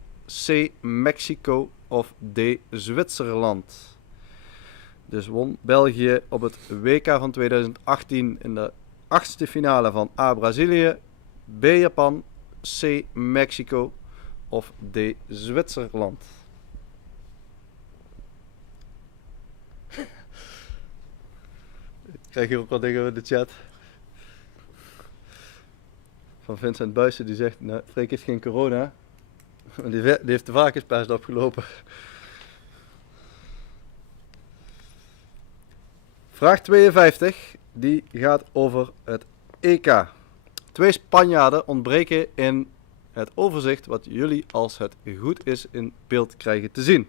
C. Mexico of D. Zwitserland? Dus won België op het WK van 2018 in de 8e finale van A. Brazilië, B. Japan, C. Mexico of D. Zwitserland. Ik krijg hier ook wat dingen in de chat. Van Vincent Buijsen die zegt, nou, Freek heeft geen corona. Die heeft de varkenspest opgelopen. Vraag 52, die gaat over het EK. 2 Spanjaarden ontbreken in het overzicht wat jullie als het goed is in beeld krijgen te zien.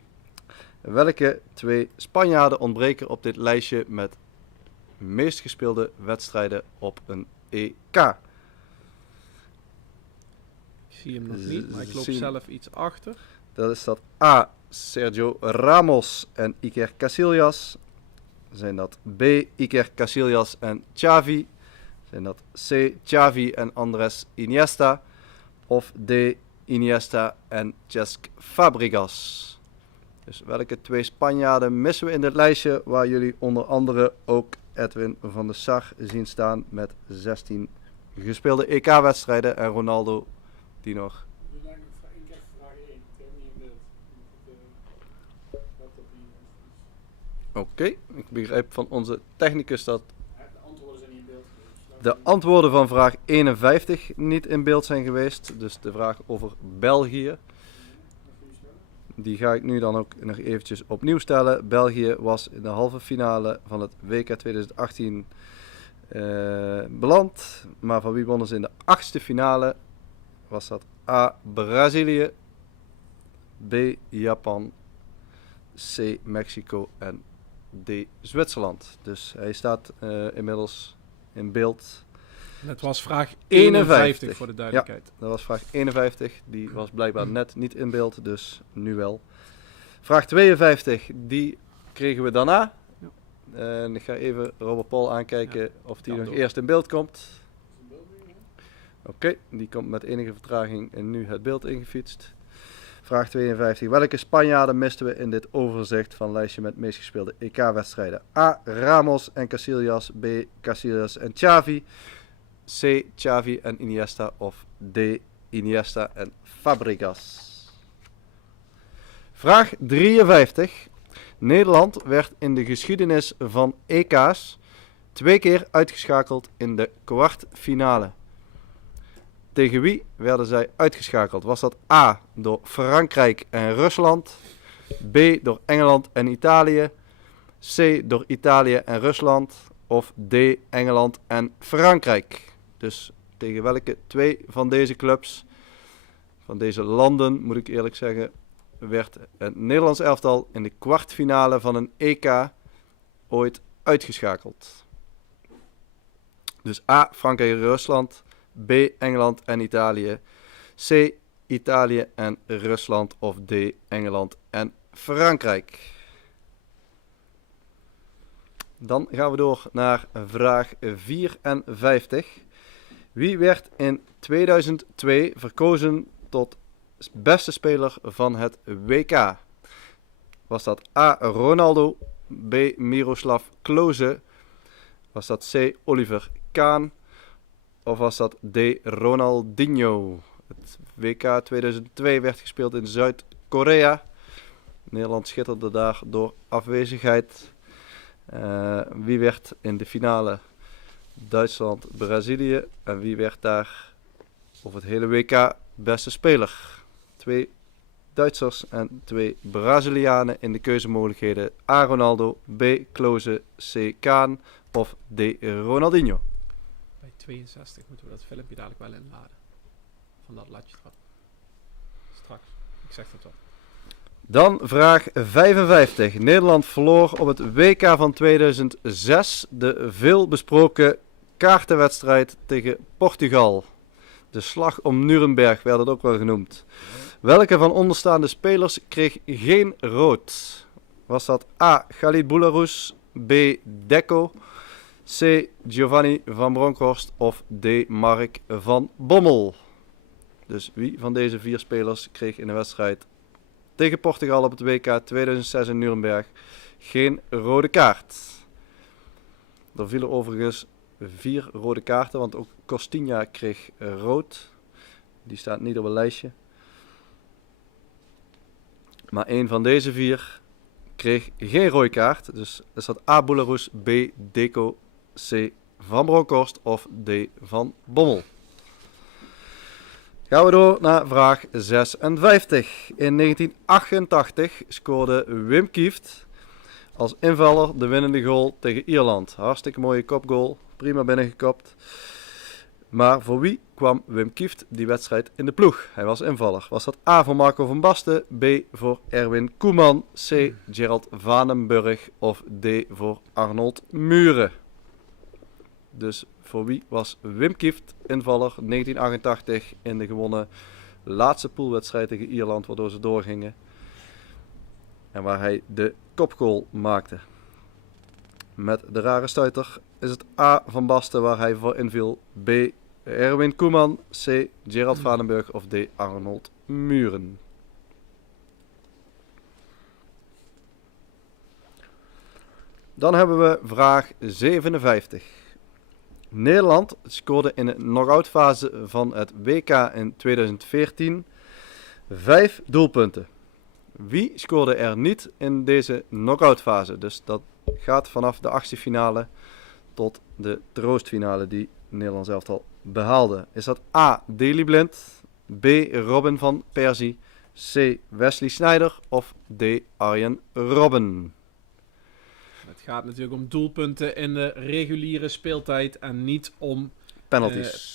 Welke 2 Spanjaarden ontbreken op dit lijstje met meest gespeelde wedstrijden op een EK? Ik zie hem nog niet, maar ik loop Zien. zelf iets achter. Dat is dat A. Sergio Ramos en Iker Casillas. Zijn dat B. Iker Casillas en Xavi? Zijn dat C. Xavi en Andrés Iniesta? Of D. Iniesta en Cesc Fabregas? Dus welke 2 Spanjaarden missen we in dit lijstje waar jullie onder andere ook Edwin van der Sar zien staan met 16 gespeelde EK-wedstrijden en Ronaldo die nog... We zijn nog één keer vraag 1. Ik heb hem niet in beeld. Ik moet het laptop hier. Oké, ik begrijp van onze technicus dat De antwoorden zijn niet in beeld. Dus de antwoorden van vraag 51 niet in beeld zijn geweest. Dus de vraag over België, die ga ik nu dan ook nog eventjes opnieuw stellen. België was in de halve finale van het WK 2018 beland. Maar van wie wonnen ze in de 8e finale? Was dat A. Brazilië, B. Japan, C. Mexico en D. Zwitserland. Dus hij staat inmiddels in beeld. Dat was vraag 51 51 voor de duidelijkheid. Dat was vraag 51. Die was blijkbaar net niet in beeld, dus nu wel. Vraag 52, die kregen we daarna. Ja. En ik ga even Robert Paul aankijken of die kan nog door. eerst in beeld komt. Oké, die komt met enige vertraging en nu het beeld ingefietst. Vraag 52. Welke Spanjaarden misten we in dit overzicht van lijstje met meest gespeelde EK-wedstrijden? A. Ramos en Casillas. B. Casillas en Xavi. C. Xavi en Iniesta. Of D. Iniesta en Fabregas. Vraag 53. Nederland werd in de geschiedenis van EK's 2 keer uitgeschakeld in de kwartfinale. Tegen wie werden zij uitgeschakeld? Was dat A. door Frankrijk en Rusland, B. door Engeland en Italië, C. door Italië en Rusland of D. Engeland en Frankrijk? Dus tegen welke 2 van deze clubs, van deze landen moet ik eerlijk zeggen, werd het Nederlands elftal in de kwartfinale van een EK ooit uitgeschakeld? Dus A. Frankrijk en Rusland, B. Engeland en Italië, C. Italië en Rusland of D. Engeland en Frankrijk. Dan gaan we door naar vraag 54. Wie werd in 2002 verkozen tot beste speler van het WK? Was dat A. Ronaldo, B. Miroslav Klose, was dat C. Oliver Kahn of was dat D. Ronaldinho? Het WK 2002 werd gespeeld in Zuid-Korea. Nederland schitterde daar door afwezigheid. Wie werd in de finale? Duitsland-Brazilië. En wie werd daar over het hele WK beste speler? 2 Duitsers en 2 Brazilianen in de keuzemogelijkheden. A. Ronaldo, B. Klose, C. Kahn of D. Ronaldinho. Bij 62 moeten we dat filmpje dadelijk wel inladen. Van dat latje trap. Straks. Ik zeg dat wel. Dan vraag 55. Nederland verloor op het WK van 2006 de veelbesproken kaartenwedstrijd tegen Portugal. De slag om Nuremberg werd het ook wel genoemd. Welke van onderstaande spelers kreeg geen rood? Was dat A. Khalid Boularus, B. Deco, C. Giovanni van Bronckhorst of D. Mark van Bommel? Dus wie van deze 4 spelers kreeg in de wedstrijd tegen Portugal op het WK 2006 in Nuremberg geen rode kaart? Er vielen overigens 4 rode kaarten, want ook Costinha kreeg rood. Die staat niet op een lijstje. Maar één van deze 4 kreeg geen rode kaart. Dus is dat A. Boularus, B. Deco, C. Van Bronckhorst of D. Van Bommel. Gaan we door naar vraag 56. In 1988 scoorde Wim Kieft als invaller de winnende goal tegen Ierland. Hartstikke mooie kopgoal, prima binnengekopt. Maar voor wie kwam Wim Kieft die wedstrijd in de ploeg? Hij was invaller. Was dat A voor Marco van Basten, B voor Erwin Koeman, C. Gerald Vanenburg of D voor Arnold Muren? Dus voor wie was Wim Kieft invaller 1988 in de gewonnen laatste poolwedstrijd tegen Ierland, waardoor ze doorgingen en waar hij de kopgoal maakte? Met de rare stuiter is het A. Van Basten waar hij voor inviel, B. Erwin Koeman, C. Gerald Vanenburg of D. Arnold Muren. Dan hebben we vraag 57. Nederland scoorde in de knock-out fase van het WK in 2014 5 doelpunten. Wie scoorde er niet in deze knock-out fase? Dus dat gaat vanaf de 8e finale tot de troostfinale die Nederland elftal behaalde. Is dat A. Daley Blind, B. Robin van Persie, C. Wesley Sneijder of D. Arjen Robben? Het gaat natuurlijk om doelpunten in de reguliere speeltijd en niet om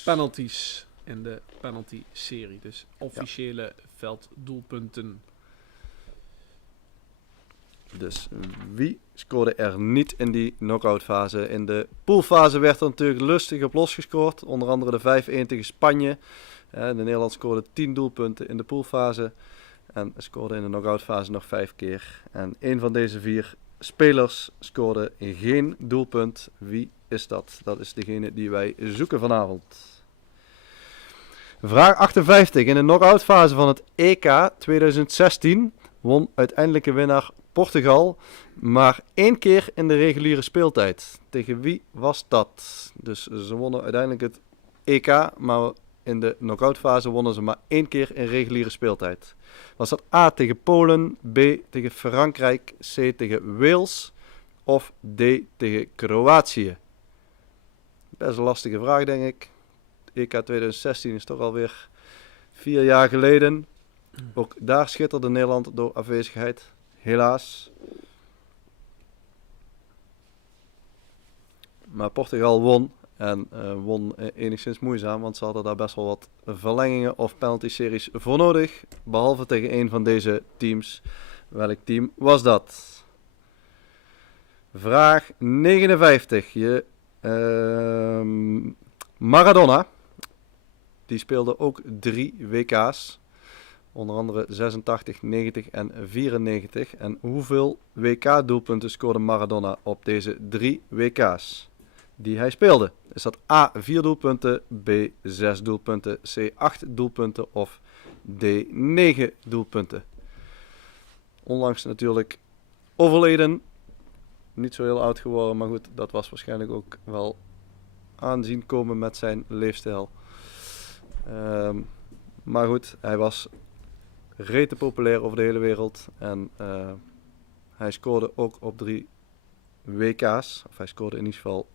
penalties in de penalty-serie. Dus officiële velddoelpunten. Dus wie scoorde er niet in die knock-out fase? In de poolfase werd er natuurlijk lustig op losgescoord. Onder andere de 5-1 tegen Spanje. De Nederland scoorde 10 doelpunten in de poolfase. En scoorde in de knock-out fase nog 5 keer. En een van deze 4 spelers scoorde geen doelpunt. Wie is dat? Dat is degene die wij zoeken vanavond. Vraag 58. In de knock-out fase van het EK 2016 won uiteindelijke winnaar Portugal, maar 1 keer in de reguliere speeltijd. Tegen wie was dat? Dus ze wonnen uiteindelijk het EK, maar in de knock-out fase wonnen ze maar 1 keer in reguliere speeltijd. Was dat A tegen Polen, B tegen Frankrijk, C tegen Wales of D tegen Kroatië? Best een lastige vraag, denk ik. EK 2016 is toch alweer 4 jaar geleden. Ook daar schitterde Nederland door afwezigheid. Helaas. Maar Portugal won. En won enigszins moeizaam. Want ze hadden daar best wel wat verlengingen of penalty-series voor nodig. Behalve tegen een van deze teams. Welk team was dat? Vraag 59. Maradona. Die speelde ook 3 WK's. Onder andere 86, 90 en 94. En hoeveel WK-doelpunten scoorde Maradona op deze 3 WK's die hij speelde? Is dat A 4 doelpunten, B 6 doelpunten, C 8 doelpunten of D 9 doelpunten? Onlangs natuurlijk overleden. Niet zo heel oud geworden, maar goed, dat was waarschijnlijk ook wel aanzien komen met zijn leefstijl. Maar goed, hij was rete populair over de hele wereld. En hij scoorde ook op 3 WK's. Of hij scoorde in ieder geval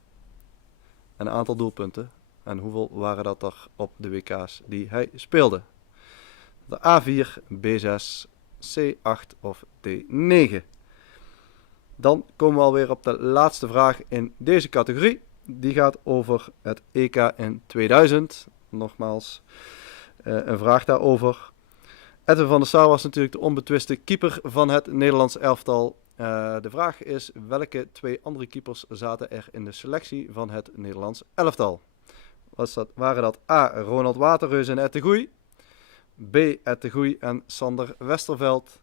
een aantal doelpunten. En hoeveel waren dat er op de WK's die hij speelde? De A4, B6, C8 of D9. Dan komen we alweer op de laatste vraag in deze categorie. Die gaat over het EK in 2000. Nogmaals, een vraag daarover. Edwin van der Sar was natuurlijk de onbetwiste keeper van het Nederlands elftal. De vraag is, welke 2 andere keepers zaten er in de selectie van het Nederlands elftal? Waren dat A. Ronald Waterreus en Ed de Goey, B. Ed de Goey en Sander Westerveld,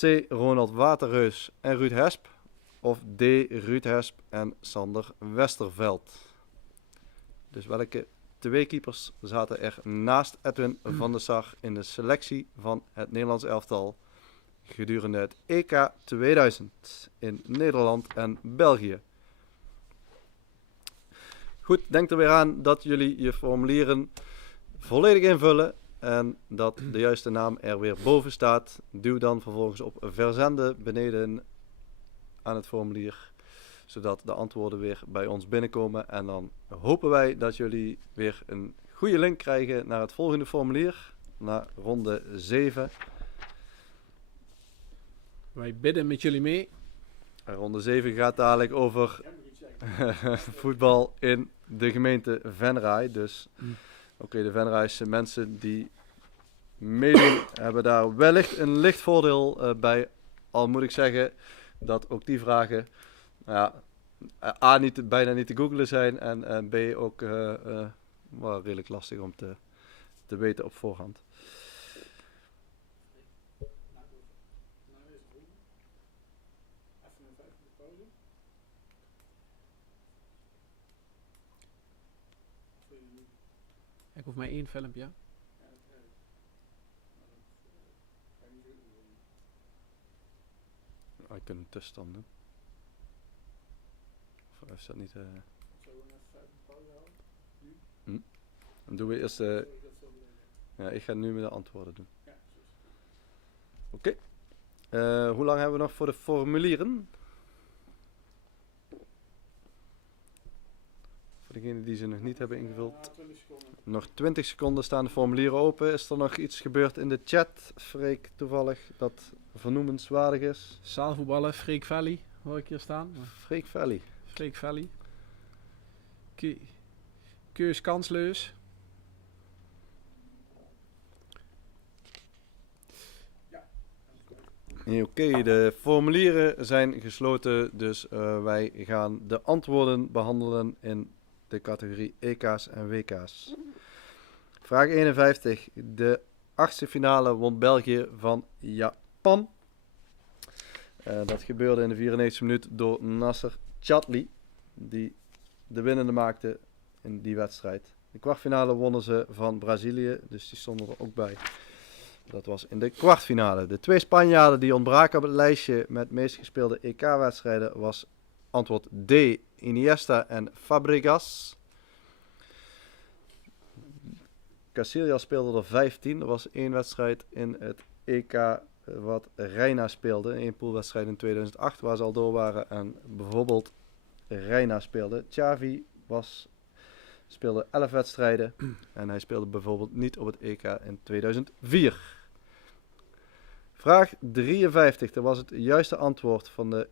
C. Ronald Waterreus en Ruud Hesp of D. Ruud Hesp en Sander Westerveld? Dus welke 2 keepers zaten er naast Edwin van der Sar in de selectie van het Nederlands elftal gedurende het EK 2000 in Nederland en België? Goed, denk er weer aan dat jullie je formulieren volledig invullen en dat de juiste naam er weer boven staat. Duw dan vervolgens op verzenden beneden aan het formulier, zodat de antwoorden weer bij ons binnenkomen. En dan hopen wij dat jullie weer een goede link krijgen naar het volgende formulier, naar ronde 7. Wij bidden met jullie mee. En ronde 7 gaat dadelijk over voetbal in de gemeente Venray. Dus de Venrayse mensen die meedoen hebben daar wellicht een licht voordeel bij. Al moet ik zeggen dat ook die vragen A, bijna niet te googlen zijn en B, ook wel redelijk lastig om te weten op voorhand. Even een 5 minuten pauze. Of wil je nu? Ik hoef maar 1 filmpje. Ja, dat krijg ik. Maar dat ga je niet zo doen. Ik kan een tussenstand doen. Of is dat niet... Zullen we even 5 minuten pauze houden? Dan doen we eerst... Sorry, dat zo bedenken. ik ga nu met de antwoorden doen. Ja, precies. Oké. Hoe lang hebben we nog voor de formulieren? Voor degenen die ze nog niet hebben ingevuld. 20 seconden. Nog 20 seconden staan de formulieren open. Is er nog iets gebeurd in de chat, Freek, toevallig, dat vernoemenswaardig is? Zaalvoetballen, Freek Valley, hoor ik hier staan. Freek Valley. Freek Valley. Keus kansleus. Oké, de formulieren zijn gesloten, dus wij gaan de antwoorden behandelen in de categorie EK's en WK's. Vraag 51. De achtste finale won België van Japan. Dat gebeurde in de 94e minuut door Nasser Chadli, die de winnende maakte in die wedstrijd. De kwartfinale wonnen ze van Brazilië, dus die stonden er ook bij. Dat was in de kwartfinale. De 2 Spanjaarden die ontbraken op het lijstje met meest gespeelde EK-wedstrijden was antwoord D. Iniesta en Fabregas. Casillas speelde er 15. Er was 1 wedstrijd in het EK wat Reina speelde. 1 poolwedstrijd in 2008 waar ze al door waren en bijvoorbeeld Reina speelde. Xavi speelde 11 wedstrijden en hij speelde bijvoorbeeld niet op het EK in 2004. Vraag 53. Dat was het juiste antwoord van de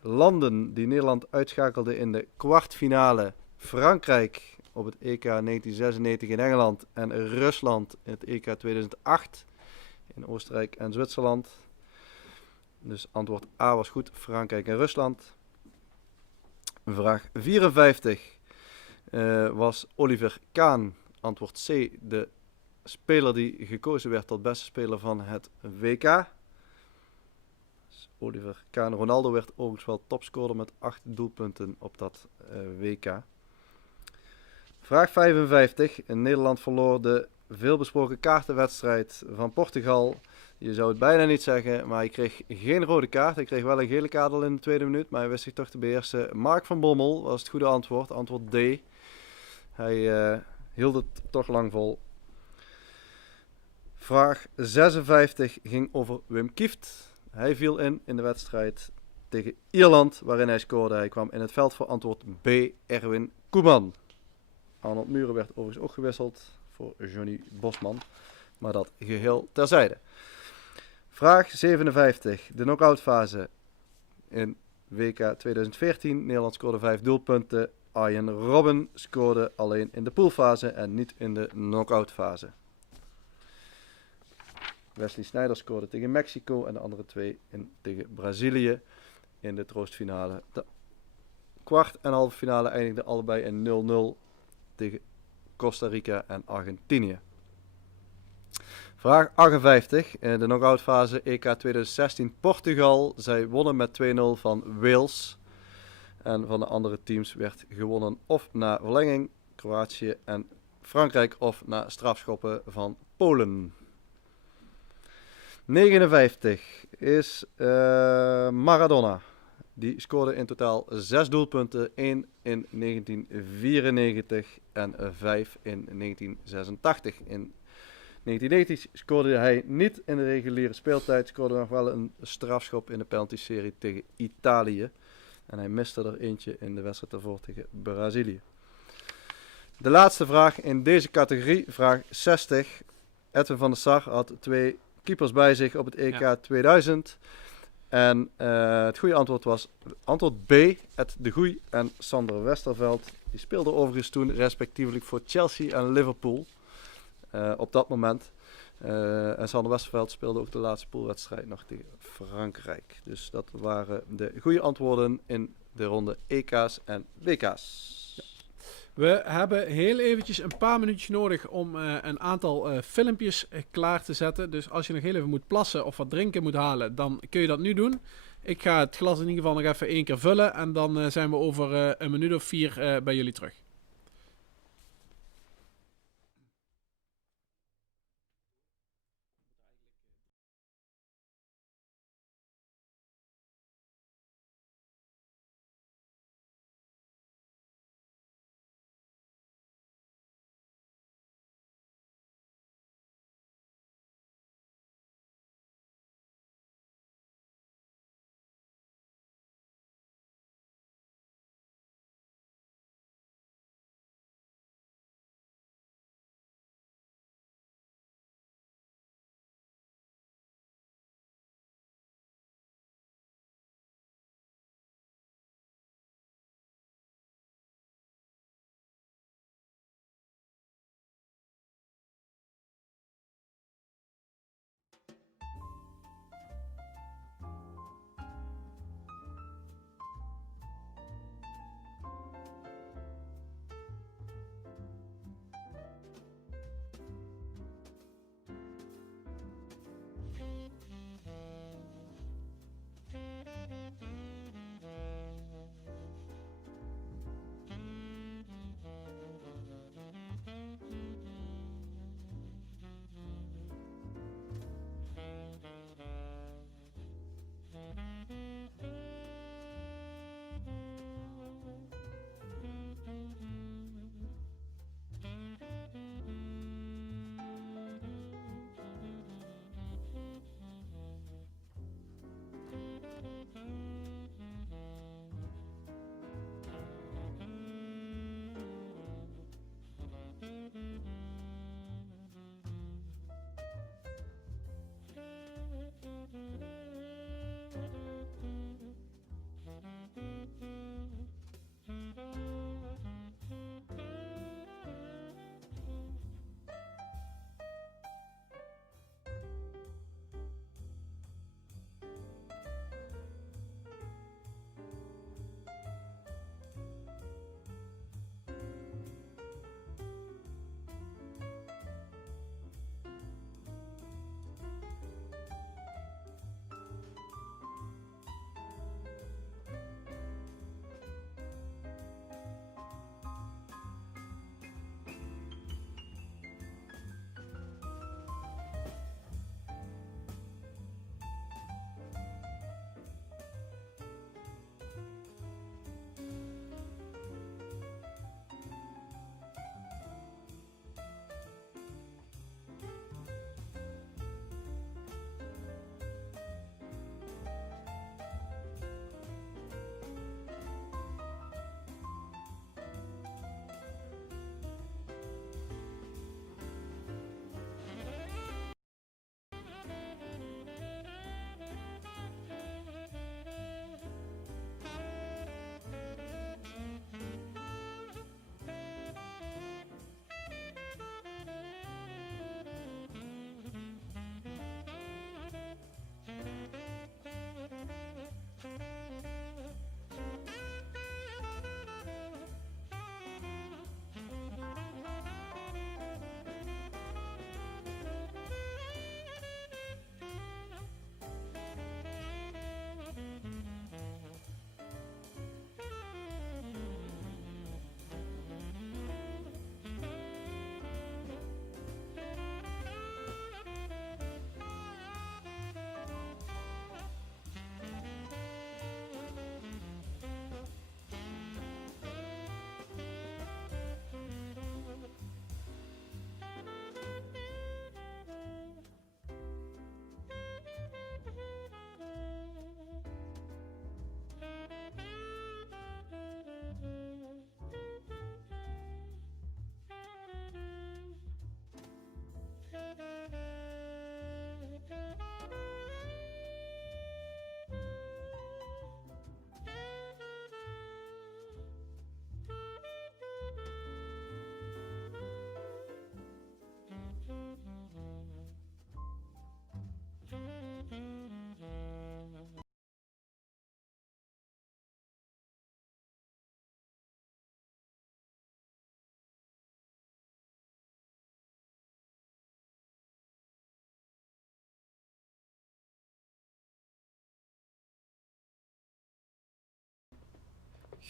landen die Nederland uitschakelde in de kwartfinale. Frankrijk op het EK 1996 in Engeland en Rusland in het EK 2008 in Oostenrijk en Zwitserland. Dus antwoord A was goed, Frankrijk en Rusland. Vraag 54 was Oliver Kahn, antwoord C, de speler die gekozen werd tot beste speler van het WK. Dus Oliver Kahn. Ronaldo werd overigens wel topscorer met 8 doelpunten op dat WK. Vraag 55. Nederland verloor de veelbesproken kaartenwedstrijd van Portugal. Je zou het bijna niet zeggen, maar hij kreeg geen rode kaart. Hij kreeg wel een gele kaart al in de tweede minuut, maar hij wist zich toch te beheersen. Mark van Bommel was het goede antwoord. Antwoord D. Hij hield het toch lang vol. Vraag 56 ging over Wim Kieft. Hij viel in de wedstrijd tegen Ierland, waarin hij scoorde. Hij kwam in het veld voor antwoord B. Erwin Koeman. Arnold Muren werd overigens ook gewisseld voor Johnny Bosman, maar dat geheel terzijde. Vraag 57. De knock-outfase in WK 2014. Nederland scoorde 5 doelpunten. Arjen Robben scoorde alleen in de poolfase en niet in de knock-outfase. Wesley Sneijder scoorde tegen Mexico en de andere 2 tegen Brazilië in de troostfinale. De kwart en halve finale eindigden allebei in 0-0 tegen Costa Rica en Argentinië. Vraag 58. In de knock-outfase EK 2016 Portugal. Zij wonnen met 2-0 van Wales. En van de andere teams werd gewonnen of na verlenging Kroatië en Frankrijk of na strafschoppen van Polen. 59 is Maradona. Die scoorde in totaal 6 doelpunten. 1 in 1994 en 5 in 1986. In 1990 scoorde hij niet in de reguliere speeltijd. Scoorde nog wel een strafschop in de penalty-serie tegen Italië. En hij miste er eentje in de wedstrijd daarvoor tegen Brazilië. De laatste vraag in deze categorie, vraag 60. Edwin van der Sar had 2 keepers bij zich op het EK 2000. En het goede antwoord was antwoord B, Ed de Goey en Sander Westerveld. Die speelden overigens toen respectievelijk voor Chelsea en Liverpool op dat moment. En Sander Westerveld speelde ook de laatste poolwedstrijd nog tegen Frankrijk. Dus dat waren de goede antwoorden in de ronde EK's en WK's. We hebben heel eventjes een paar minuutjes nodig om een aantal filmpjes klaar te zetten. Dus als je nog heel even moet plassen of wat drinken moet halen, dan kun je dat nu doen. Ik ga het glas in ieder geval nog even 1 keer vullen en dan zijn we over een minuut of 4 bij jullie terug.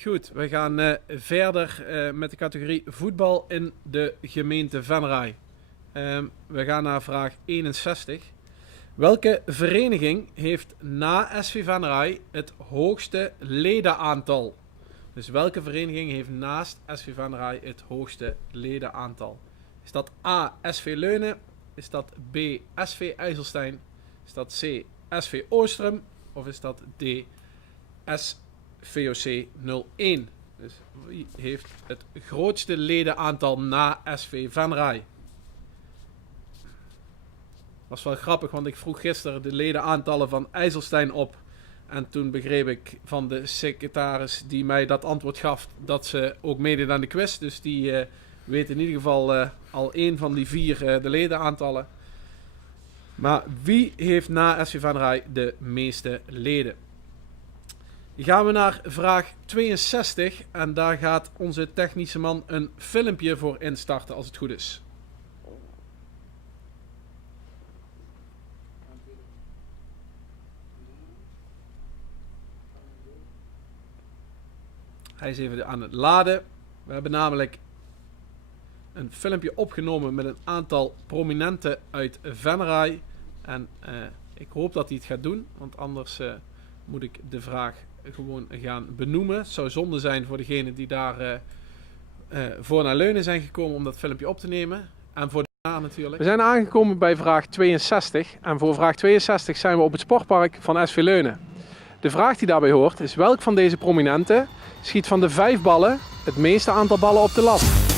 Goed, we gaan verder met de categorie voetbal in de gemeente Venray. We gaan naar vraag 61. Welke vereniging heeft na SV Venray het hoogste ledenaantal? Dus welke vereniging heeft naast SV Venray het hoogste ledenaantal? Is dat A, SV Leunen? Is dat B, SV IJsselstein? Is dat C, SV Oostrum? Of is dat D, SVOC 01? Dus wie heeft het grootste ledenaantal na SV Venray? Was wel grappig, want ik vroeg gisteren de ledenaantallen van IJsselstein op. En toen begreep ik van de secretaris die mij dat antwoord gaf dat ze ook meedeed aan de quiz. Dus die weet in ieder geval al één van die 4 de ledenaantallen. Maar wie heeft na SV Venray de meeste leden? Dan gaan we naar vraag 62 en daar gaat onze technische man een filmpje voor instarten als het goed is. Hij is even aan het laden. We hebben namelijk een filmpje opgenomen met een aantal prominenten uit Venray. En ik hoop dat hij het gaat doen, want anders moet ik de vraag gewoon gaan benoemen. Het zou zonde zijn voor degenen die daar voor naar Leunen zijn gekomen om dat filmpje op te nemen. En voor daarna natuurlijk. We zijn aangekomen bij vraag 62. En voor vraag 62 zijn we op het sportpark van SV Leunen. De vraag die daarbij hoort is: welk van deze prominenten schiet van de 5 ballen het meeste aantal ballen op de lat?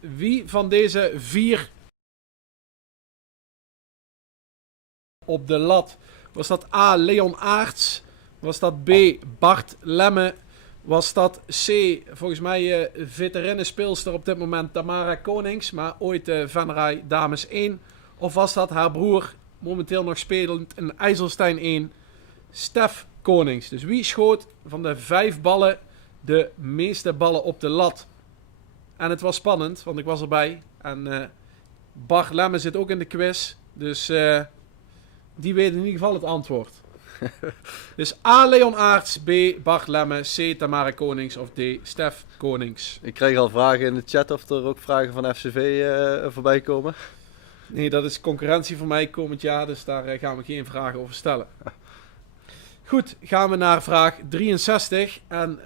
Wie van deze 4 op de lat? Was dat A, Leon Aerts? Was dat B, Bart Lemme? Was dat C, volgens mij veterane speelster op dit moment Tamara Konings, maar ooit Venray Dames 1? Of was dat haar broer, momenteel nog spelend in IJsselstein 1, Stef Konings? Dus wie schoot van de 5 ballen de meeste ballen op de lat? En het was spannend, want ik was erbij. En Bart Lemme zit ook in de quiz. Dus die weet in ieder geval het antwoord. Dus A, Leon Aerts, B, Bart Lemme, C, Tamara Konings of D, Stef Konings. Ik krijg al vragen in de chat of er ook vragen van FCV voorbij komen. Nee, dat is concurrentie voor mij komend jaar, dus daar gaan we geen vragen over stellen. Goed, gaan we naar vraag 63. En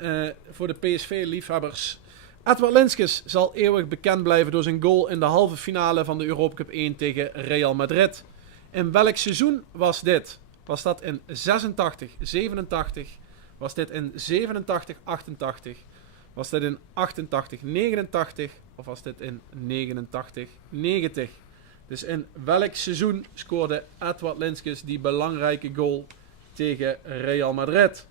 voor de PSV-liefhebbers: Edward Linskes zal eeuwig bekend blijven door zijn goal in de halve finale van de Europa Cup 1 tegen Real Madrid. In welk seizoen was dit? Was dat in 86, 87? Was dit in 87, 88? Was dit in 88, 89? Of was dit in 89, 90? Dus in welk seizoen scoorde Edward Linskes die belangrijke goal tegen Real Madrid?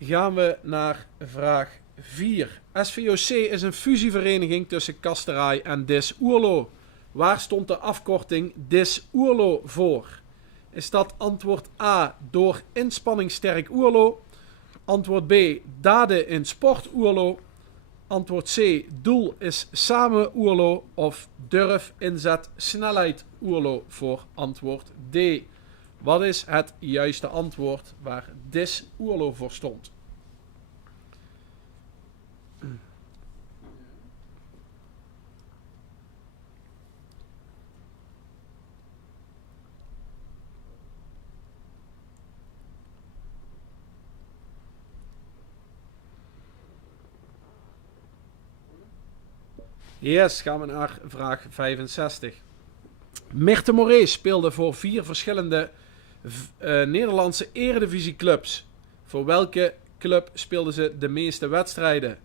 Gaan we naar vraag 4. SVOC is een fusievereniging tussen Kasterij en Dis Oerlo. Waar stond de afkorting Dis Oerlo voor? Is dat antwoord A, door inspanning sterk Oerlo? Antwoord B, daden in sport Oerlo? Antwoord C, doel is samen Oerlo? Of durf, inzet, snelheid Oerlo voor antwoord D? Wat is het juiste antwoord waar Dis Oerlo voor stond? Yes, gaan we naar vraag 65. Mirte Moraes speelde voor 4 verschillende Nederlandse eredivisieclubs. Voor welke club speelden ze de meeste wedstrijden?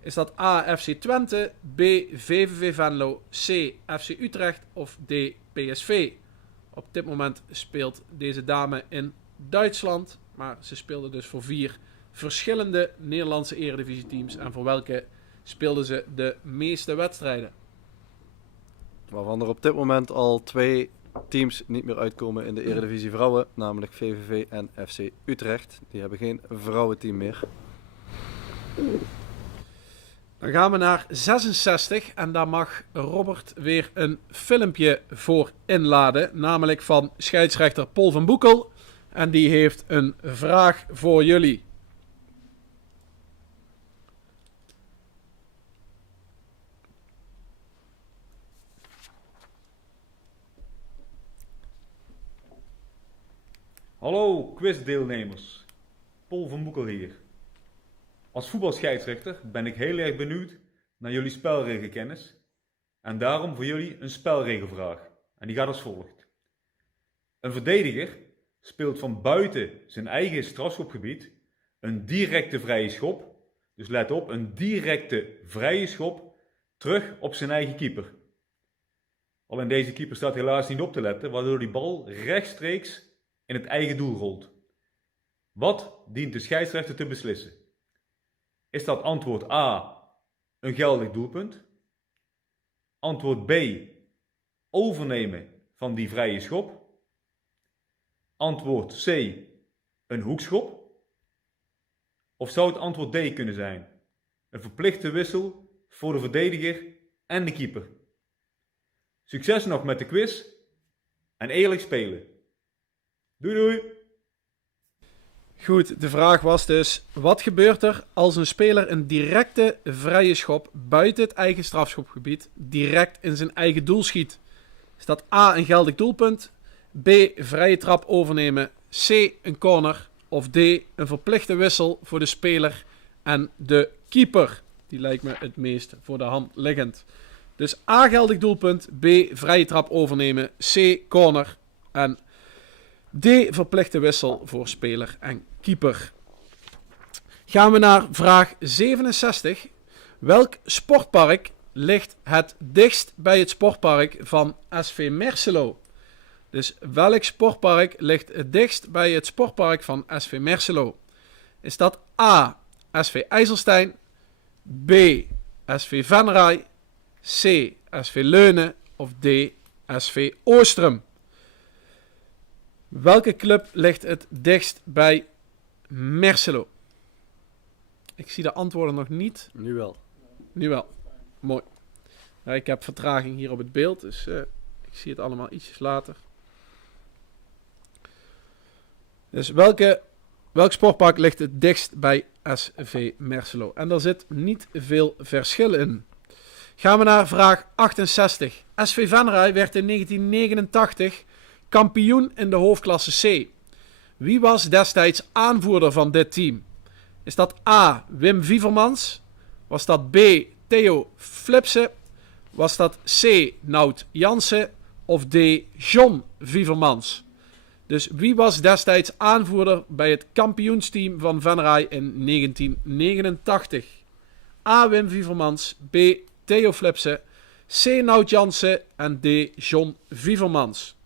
Is dat A, FC Twente, B, VVV Venlo, C, FC Utrecht of D, PSV? Op dit moment speelt deze dame in Duitsland. Maar ze speelden dus voor 4 verschillende Nederlandse eredivisieteams. En voor welke speelden ze de meeste wedstrijden? Waarvan er op dit moment al 2 teams niet meer uitkomen in de Eredivisie Vrouwen, namelijk VVV en FC Utrecht. Die hebben geen vrouwenteam meer. Dan gaan we naar 66 en daar mag Robert weer een filmpje voor inladen. Namelijk van scheidsrechter Paul van Boekel. En die heeft een vraag voor jullie. Hallo quizdeelnemers, Paul van Boekel hier. Als voetbalscheidsrechter ben ik heel erg benieuwd naar jullie spelregelkennis en daarom voor jullie een spelregelvraag. En die gaat als volgt. Een verdediger speelt van buiten zijn eigen strafschopgebied een directe vrije schop, dus let op, een directe vrije schop terug op zijn eigen keeper. Alleen deze keeper staat helaas niet op te letten, waardoor die bal rechtstreeks in het eigen doel rolt. Wat dient de scheidsrechter te beslissen? Is dat antwoord A, een geldig doelpunt? Antwoord B, overnemen van die vrije schop? Antwoord C, een hoekschop? Of zou het antwoord D kunnen zijn? Een verplichte wissel voor de verdediger en de keeper. Succes nog met de quiz en eerlijk spelen. Doei doei! Goed, de vraag was dus, wat gebeurt er als een speler een directe vrije schop buiten het eigen strafschopgebied direct in zijn eigen doel schiet? Is dat A, een geldig doelpunt, B, vrije trap overnemen, C, een corner of D, een verplichte wissel voor de speler en de keeper? Die lijkt me het meest voor de hand liggend. Dus A, geldig doelpunt, B, vrije trap overnemen, C, corner en D, verplichte wissel voor speler en keeper. Gaan we naar vraag 67. Welk sportpark ligt het dichtst bij het sportpark van SV Merselo? Dus welk sportpark ligt het dichtst bij het sportpark van SV Merselo? Is dat A, SV IJsselstein, B, SV Venray, C, SV Leunen of D, SV Oostrum? Welke club ligt het dichtst bij Merselo? Ik zie de antwoorden nog niet. Nu wel. Nu wel. Mooi. Ja, ik heb vertraging hier op het beeld, dus ik zie het allemaal ietsjes later. Dus welk sportpark ligt het dichtst bij SV Merselo? En daar zit niet veel verschil in. Gaan we naar vraag 68. SV Venray werd in 1989 kampioen in de hoofdklasse C. Wie was destijds aanvoerder van dit team? Is dat A, Wim Wievermans? Was dat B, Theo Flipsen? Was dat C, Nout Jansen? Of D, John Wievermans? Dus wie was destijds aanvoerder bij het kampioensteam van Venray in 1989? A, Wim Wievermans. B, Theo Flipsen. C, Nout Jansen. En D, John Wievermans.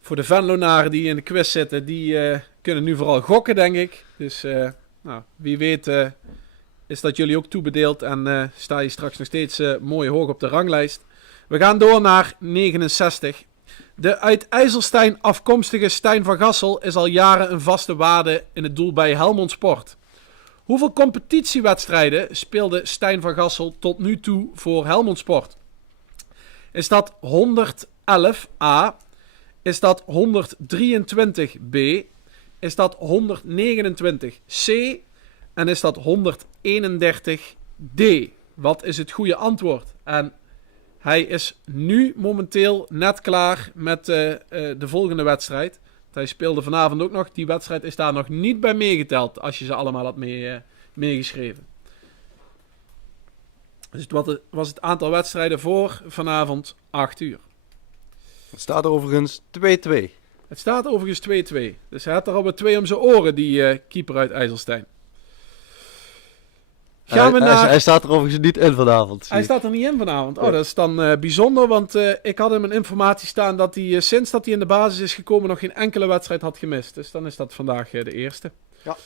Voor de Venlonaren die in de quiz zitten, die kunnen nu vooral gokken, denk ik. Dus wie weet is dat jullie ook toebedeeld en sta je straks nog steeds mooi hoog op de ranglijst. We gaan door naar 69. De uit IJsselstein afkomstige Stijn van Gassel is al jaren een vaste waarde in het doel bij Helmond Sport. Hoeveel competitiewedstrijden speelde Stijn van Gassel tot nu toe voor Helmond Sport? Is dat 111 A? Is dat 123 B? Is dat 129 C? En is dat 131 D? Wat is het goede antwoord? En hij is nu momenteel net klaar met de volgende wedstrijd. Hij speelde vanavond ook nog. Die wedstrijd is daar nog niet bij meegeteld, als je ze allemaal had meegeschreven. Dus wat was het aantal wedstrijden voor vanavond? 8 uur. Het staat overigens 2-2. Het staat overigens 2-2. Dus hij had er al met 2 om zijn oren, die keeper uit IJsselstein. Gaan we naar... Hij staat er overigens niet in vanavond. Hij staat er niet in vanavond. Oh, Nee. dat is dan bijzonder, want ik had in mijn informatie staan dat hij sinds dat hij in de basis is gekomen nog geen enkele wedstrijd had gemist. Dus dan is dat vandaag de eerste. Ja.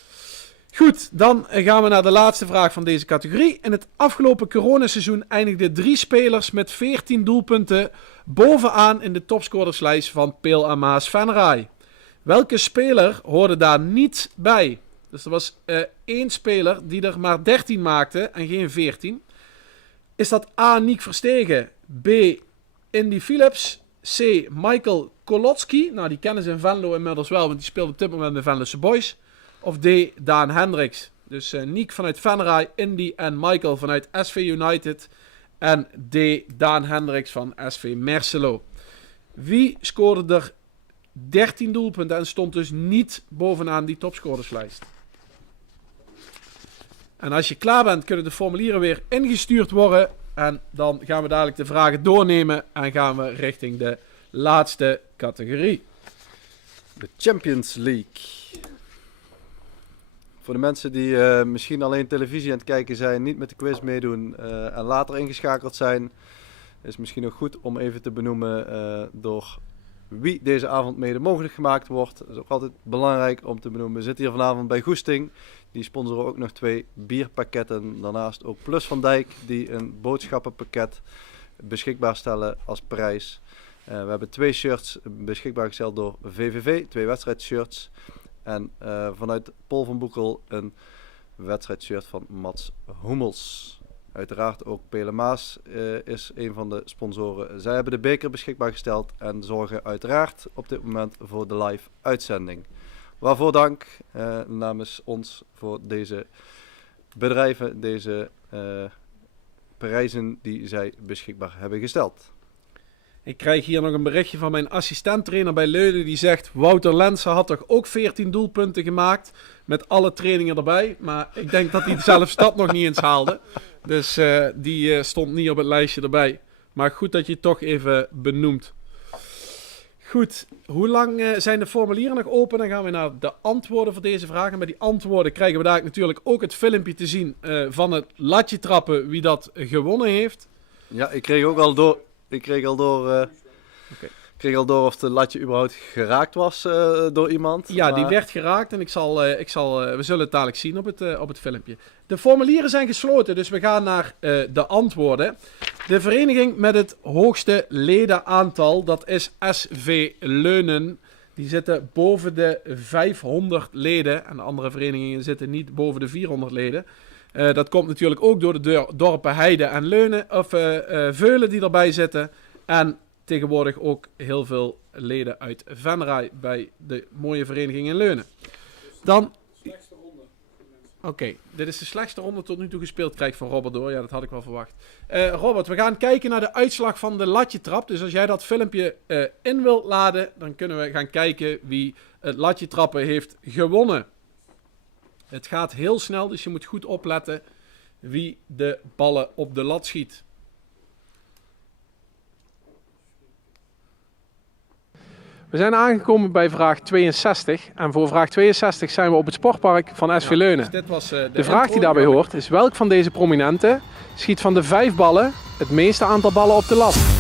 Goed, dan gaan we naar de laatste vraag van deze categorie. In het afgelopen coronaseizoen eindigden 3 spelers met 14 doelpunten bovenaan in de topscorerslijst van Peel en Maas Venray. Welke speler hoorde daar niet bij? Dus er was 1 speler die er maar 13 maakte en geen 14. Is dat A. Niek Verstegen, B. Indy Philips, C. Michael Kolotski? Nou, die kennen ze in Venlo inmiddels wel, want die speelt op dit moment bij Venlose Boys. Of D. Daan Hendricks. Dus Niek vanuit Venray, Indy en Michael vanuit SV United. En D. Daan Hendricks van SV Mercelo. Wie scoorde er 13 doelpunten en stond dus niet bovenaan die topscorerslijst? En als je klaar bent, kunnen de formulieren weer ingestuurd worden. En dan gaan we dadelijk de vragen doornemen en gaan we richting de laatste categorie. De Champions League. Voor de mensen die misschien alleen televisie aan het kijken zijn, niet met de quiz meedoen en later ingeschakeld zijn, is het misschien nog goed om even te benoemen door wie deze avond mede mogelijk gemaakt wordt. Dat is ook altijd belangrijk om te benoemen. We zitten hier vanavond bij Goesting. Die sponsoren ook nog 2 bierpakketten. Daarnaast ook Plus van Dijk, die een boodschappenpakket beschikbaar stellen als prijs. We hebben 2 shirts beschikbaar gesteld door VVV, 2 wedstrijdshirts. En vanuit Paul van Boekel een wedstrijdshirt van Mats Hummels. Uiteraard ook Pele Maas is een van de sponsoren. Zij hebben de beker beschikbaar gesteld en zorgen uiteraard op dit moment voor de live uitzending. Waarvoor dank namens ons voor deze bedrijven, deze prijzen die zij beschikbaar hebben gesteld. Ik krijg hier nog een berichtje van mijn assistent-trainer bij Leunen. Die zegt, Wouter Lensen had toch ook 14 doelpunten gemaakt. Met alle trainingen erbij. Maar ik denk dat hij zelfs dat nog niet eens haalde. Dus die stond niet op het lijstje erbij. Maar goed dat je het toch even benoemt. Goed, hoe lang zijn de formulieren nog open? Dan gaan we naar de antwoorden voor deze vragen. En bij die antwoorden krijgen we daar natuurlijk ook het filmpje te zien van het latje trappen. Wie dat gewonnen heeft. Ja, ik kreeg al door of de latje überhaupt geraakt was door iemand. Ja, maar... die werd geraakt en we zullen het dadelijk zien op het filmpje. De formulieren zijn gesloten, dus we gaan naar de antwoorden. De vereniging met het hoogste ledenaantal, dat is SV Leunen. Die zitten boven de 500 leden en de andere verenigingen zitten niet boven de 400 leden. Dat komt natuurlijk ook door de dorpen Heide en Veulen die erbij zitten. En tegenwoordig ook heel veel leden uit Venray bij de mooie vereniging in Leunen. Dan... Slechtste ronde. Oké, dit is de slechtste ronde tot nu toe gespeeld, krijg ik van Robert door. Ja, dat had ik wel verwacht. Robert, we gaan kijken naar de uitslag van de latje trap. Dus als jij dat filmpje in wilt laden, dan kunnen we gaan kijken wie het latje trappen heeft gewonnen. Het gaat heel snel, dus je moet goed opletten wie de ballen op de lat schiet. We zijn aangekomen bij vraag 62. En voor vraag 62 zijn we op het sportpark van SV Leunen. Dus dit was, Dus de vraag die daarbij hoort is: welk van deze prominenten schiet van de 5 ballen het meeste aantal ballen op de lat?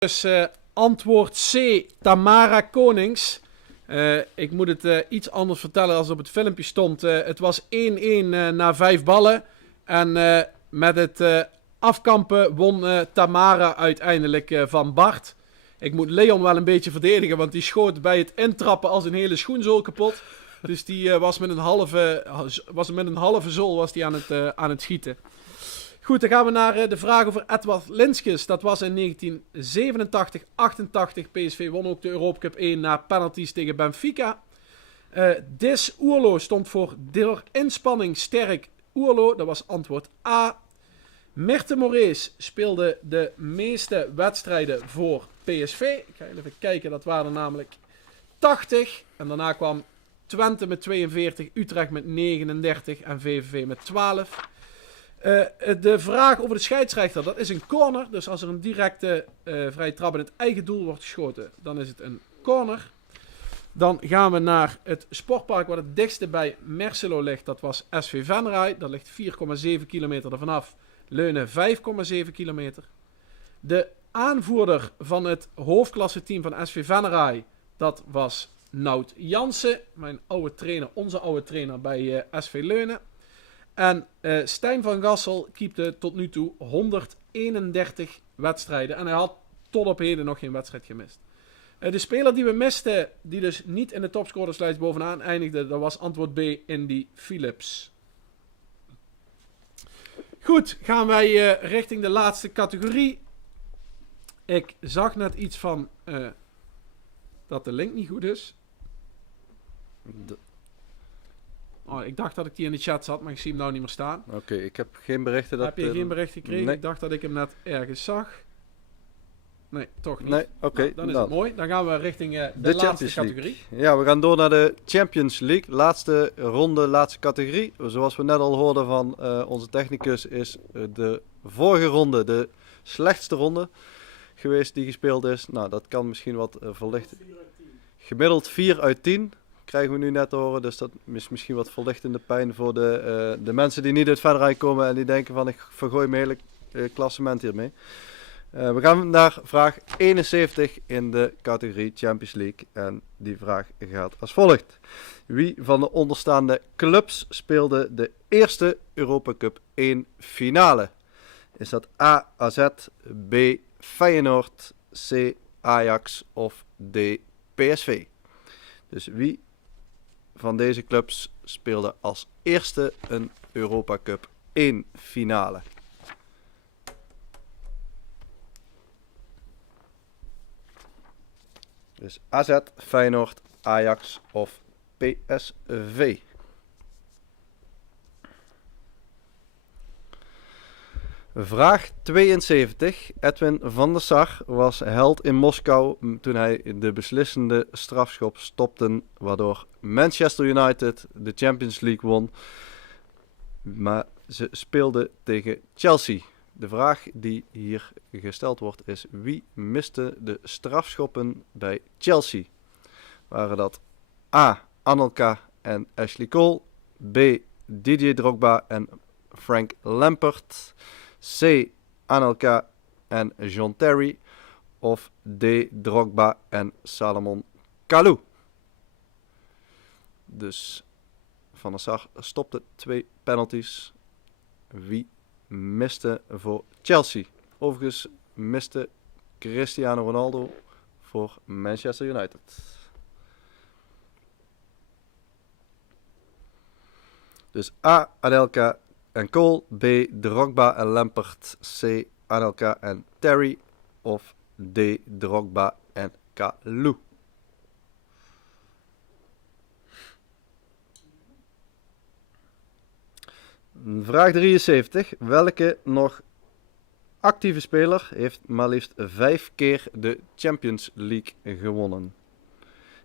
Dus antwoord C, Tamara Konings. Ik moet het iets anders vertellen als op het filmpje stond. Het was 1-1 na 5 ballen. En met het afkampen won Tamara uiteindelijk van Bart. Ik moet Leon wel een beetje verdedigen, want die schoot bij het intrappen als een hele schoenzool kapot. Dus die was met een halve zool was die aan het schieten. Goed, dan gaan we naar de vraag over Edward Linskes. Dat was in 1987-88. PSV won ook de Europa Cup 1 na penalties tegen Benfica. Dis Oerlo stond voor door inspanning sterk Oerlo. Dat was antwoord A. Mirte Morees speelde de meeste wedstrijden voor PSV. Ik ga even kijken, dat waren er namelijk 80. En daarna kwam Twente met 42, Utrecht met 39 en VVV met 12. De vraag over de scheidsrechter, dat is een corner. Dus als er een directe vrije trap in het eigen doel wordt geschoten, dan is het een corner. Dan gaan we naar het sportpark wat het dichtste bij Merselo ligt. Dat was SV Venray. Dat ligt 4,7 kilometer ervan af. Leunen 5,7 kilometer. De aanvoerder van het hoofdklasse team van SV Venray, dat was Nout Jansen. Mijn oude trainer, onze oude trainer bij SV Leunen. En Stijn van Gassel keepte tot nu toe 131 wedstrijden. En hij had tot op heden nog geen wedstrijd gemist. De speler die we misten, die dus niet in de topscorerslijst bovenaan eindigde, dat was antwoord B, Indy Philips. Goed, gaan wij richting de laatste categorie. Ik zag net iets van dat de link niet goed is. Oh, ik dacht dat ik die in de chat zat, maar ik zie hem nou niet meer staan. Oké, ik heb geen berichten. Heb je geen bericht gekregen? Nee. Ik dacht dat ik hem net ergens zag. Nee, toch niet. Nee, oké. Nou, dan is het mooi. Dan gaan we richting de laatste Champions categorie. League. Ja, we gaan door naar de Champions League. Laatste ronde, laatste categorie. Zoals we net al hoorden van onze technicus is de vorige ronde de slechtste ronde geweest die gespeeld is. Nou, dat kan misschien wat verlichten. Gemiddeld 4 uit 10 krijgen we nu net te horen. Dus dat is misschien wat verlichtende pijn voor de mensen die niet uit Venray komen en die denken van ik vergooi mijn hele klassement hiermee. We gaan naar vraag 71 in de categorie Champions League. En die vraag gaat als volgt. Wie van de onderstaande clubs speelde de eerste Europa Cup 1 finale? Is dat A. AZ, B. Feyenoord, C. Ajax of D. PSV? Dus wie van deze clubs speelde als eerste een Europa Cup 1 finale? Dus AZ, Feyenoord, Ajax of PSV. Vraag 72. Edwin van der Sar was held in Moskou toen hij de beslissende strafschop stopte, waardoor Manchester United de Champions League won. Maar ze speelden tegen Chelsea. De vraag die hier gesteld wordt is: wie miste de strafschoppen bij Chelsea? Waren dat A. Anelka en Ashley Cole, B. Didier Drogba en Frank Lampard, C. Anelka en John Terry of D. Drogba en Salomon Kalou? Dus Van der Sar stopte 2 penalties. Wie miste voor Chelsea? Overigens miste Cristiano Ronaldo voor Manchester United. Dus A. Anelka en Cole, B. Drogba en Lampard, C. Anelka en Terry of D. Drogba en Kalou? Vraag 73. Welke nog actieve speler heeft maar liefst 5 keer de Champions League gewonnen?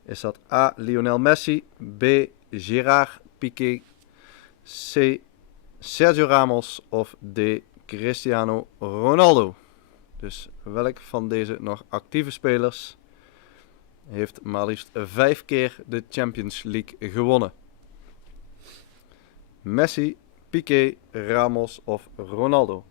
Is dat A. Lionel Messi, B. Gerard Piqué, C. Sergio Ramos of D. Cristiano Ronaldo? Dus welk van deze nog actieve spelers heeft maar liefst 5 keer de Champions League gewonnen? Messi, Piqué, Ramos of Ronaldo?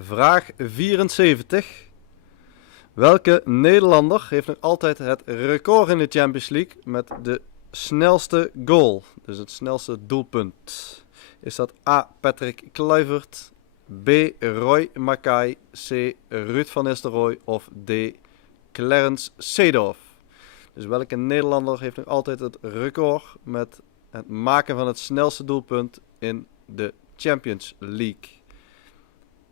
Vraag 74. Welke Nederlander heeft nog altijd het record in de Champions League met de snelste goal? Dus het snelste doelpunt. Is dat A. Patrick Kluivert, B. Roy Mackay, C. Ruud van Nistelrooy of D. Clarence Seedorf? Dus welke Nederlander heeft nog altijd het record met het maken van het snelste doelpunt in de Champions League?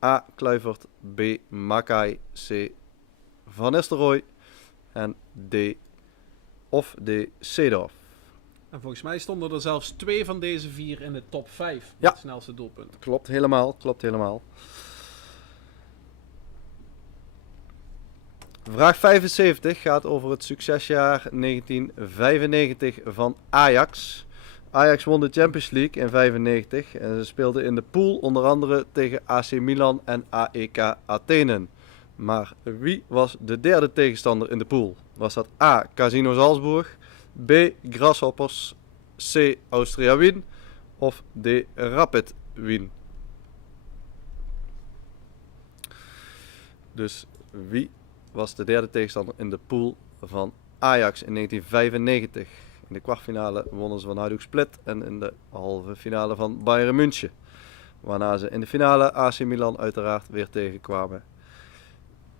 A. Kluivert, B. Mackay, C. Van Nistelrooy en D. Seedorf. En volgens mij stonden er zelfs 2 van deze 4 in de top 5. Ja. Het snelste doelpunt. Klopt helemaal. Vraag 75 gaat over het succesjaar 1995 van Ajax. Ajax won de Champions League in 1995 en ze speelden in de pool onder andere tegen AC Milan en AEK Athene. Maar wie was de derde tegenstander in de pool? Was dat A. Casino Salzburg, B. Grasshoppers, C. Austria Wien of D. Rapid Wien? Dus wie was de derde tegenstander in de pool van Ajax in 1995? In de kwartfinale wonnen ze van Hajduk Split en in de halve finale van Bayern München. Waarna ze in de finale AC Milan uiteraard weer tegenkwamen.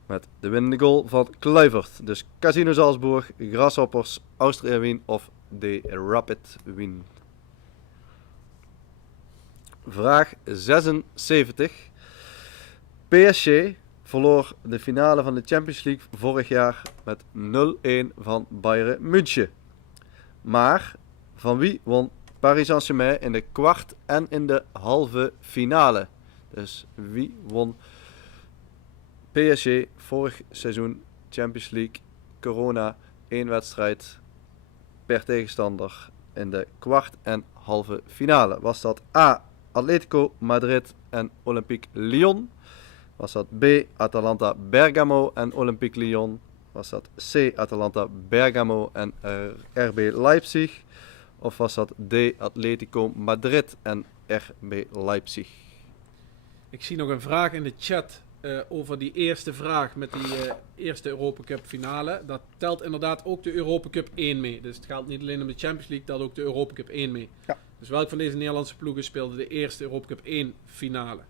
Met de winnende goal van Kluivert. Dus Casino Salzburg, Grasshoppers, Austria Wien of de Rapid Wien. Vraag 76. PSG verloor de finale van de Champions League vorig jaar met 0-1 van Bayern München. Maar van wie won Paris Saint-Germain in de kwart en in de halve finale? Dus wie won PSG vorig seizoen Champions League, corona, 1 wedstrijd per tegenstander in de kwart en halve finale? Was dat A. Atletico Madrid en Olympique Lyon? Was dat B. Atalanta Bergamo en Olympique Lyon? Was dat C. Atalanta Bergamo en RB Leipzig? Of was dat D. Atletico Madrid en RB Leipzig? Ik zie nog een vraag in de chat over die eerste vraag met die eerste Europa Cup finale. Dat telt inderdaad ook de Europa Cup 1 mee. Dus het gaat niet alleen om de Champions League, telt ook de Europa Cup 1 mee. Ja. Dus welk van deze Nederlandse ploegen speelde de eerste Europa Cup 1 finale?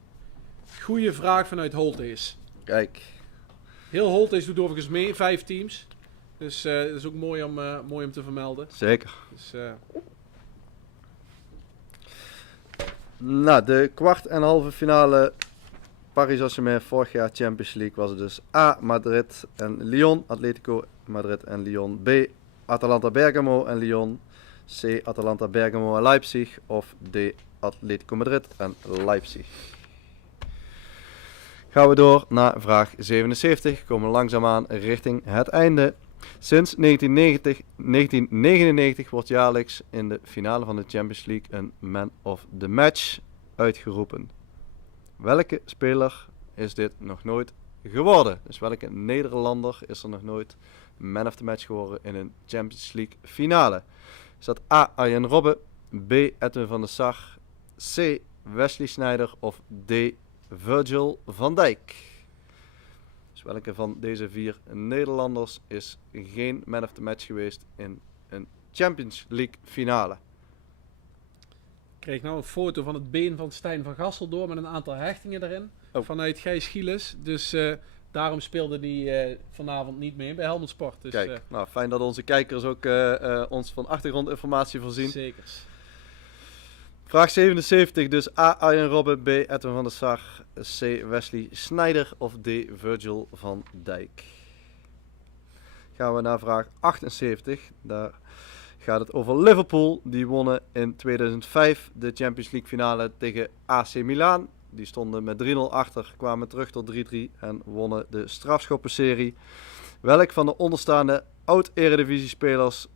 Goeie vraag vanuit Holtese. Kijk. Heel Holtese doet overigens mee, 5 teams. Dus dat is ook mooi om te vermelden. Zeker. Dus, Nou, de kwart en halve finale Paris Saint-Germain vorig jaar Champions League was het dus A. Madrid en Lyon, Atletico Madrid en Lyon. B. Atalanta Bergamo en Lyon. C. Atalanta Bergamo en Leipzig. Of D. Atletico Madrid en Leipzig. Gaan we door naar vraag 77. Komen langzaamaan richting het einde. Sinds 1999 wordt jaarlijks in de finale van de Champions League een Man of the Match uitgeroepen. Welke speler is dit nog nooit geworden? Dus welke Nederlander is er nog nooit Man of the Match geworden in een Champions League finale? Is dat A. Arjen Robben, B. Edwin van der Sar, C. Wesley Sneijder of D. Virgil van Dijk? Dus welke van deze 4 Nederlanders is geen Man of the Match geweest in een Champions League finale? ik kreeg nou een foto van het been van Stijn van Gassel door met een aantal hechtingen erin. Oh. Vanuit Gijs Gielis. Dus daarom speelde hij vanavond niet mee bij Helmond Sport. Dus, Kijk, nou, fijn dat onze kijkers ook ons van achtergrondinformatie voorzien. Zekers. Vraag 77, dus A. Arjen Robben, B. Edwin van der Sar, C. Wesley Sneijder of D. Virgil van Dijk? Gaan we naar vraag 78. Daar gaat het over Liverpool. Die wonnen in 2005 de Champions League finale tegen AC Milan. Die stonden met 3-0 achter, kwamen terug tot 3-3 en wonnen de strafschoppenserie. Welk van de onderstaande oud-eredivisie-spelers...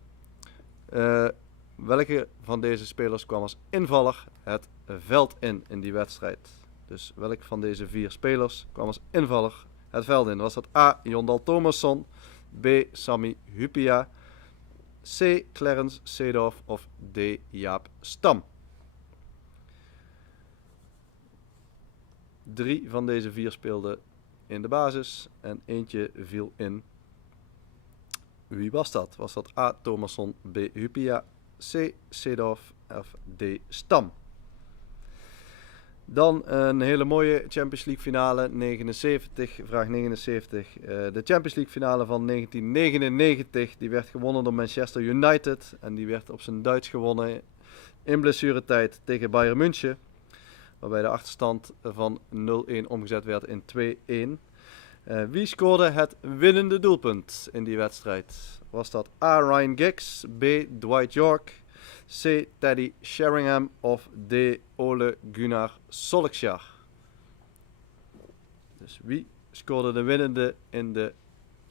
welke van deze spelers kwam als invaller het veld in die wedstrijd? Dus welke van deze 4 spelers kwam als invaller het veld in? Was dat A. Jondal Thomasson, B. Sami Hupia, C. Clarence Seedorf of D. Jaap Stam? 3 van deze 4 speelden in de basis en eentje viel in. Wie was dat? Was dat A. Thomasson, B. Hupia, C. Seedorf of D. Stam? Dan een hele mooie Champions League finale, 79, vraag 79. De Champions League finale van 1999, die werd gewonnen door Manchester United. En die werd op zijn Duits gewonnen in blessuretijd tegen Bayern München. Waarbij de achterstand van 0-1 omgezet werd in 2-1. Wie scoorde het winnende doelpunt in die wedstrijd? Was dat A. Ryan Giggs, B. Dwight York, C. Teddy Sheringham of D. Ole Gunnar Solskjaer? Dus wie scoorde de winnende in de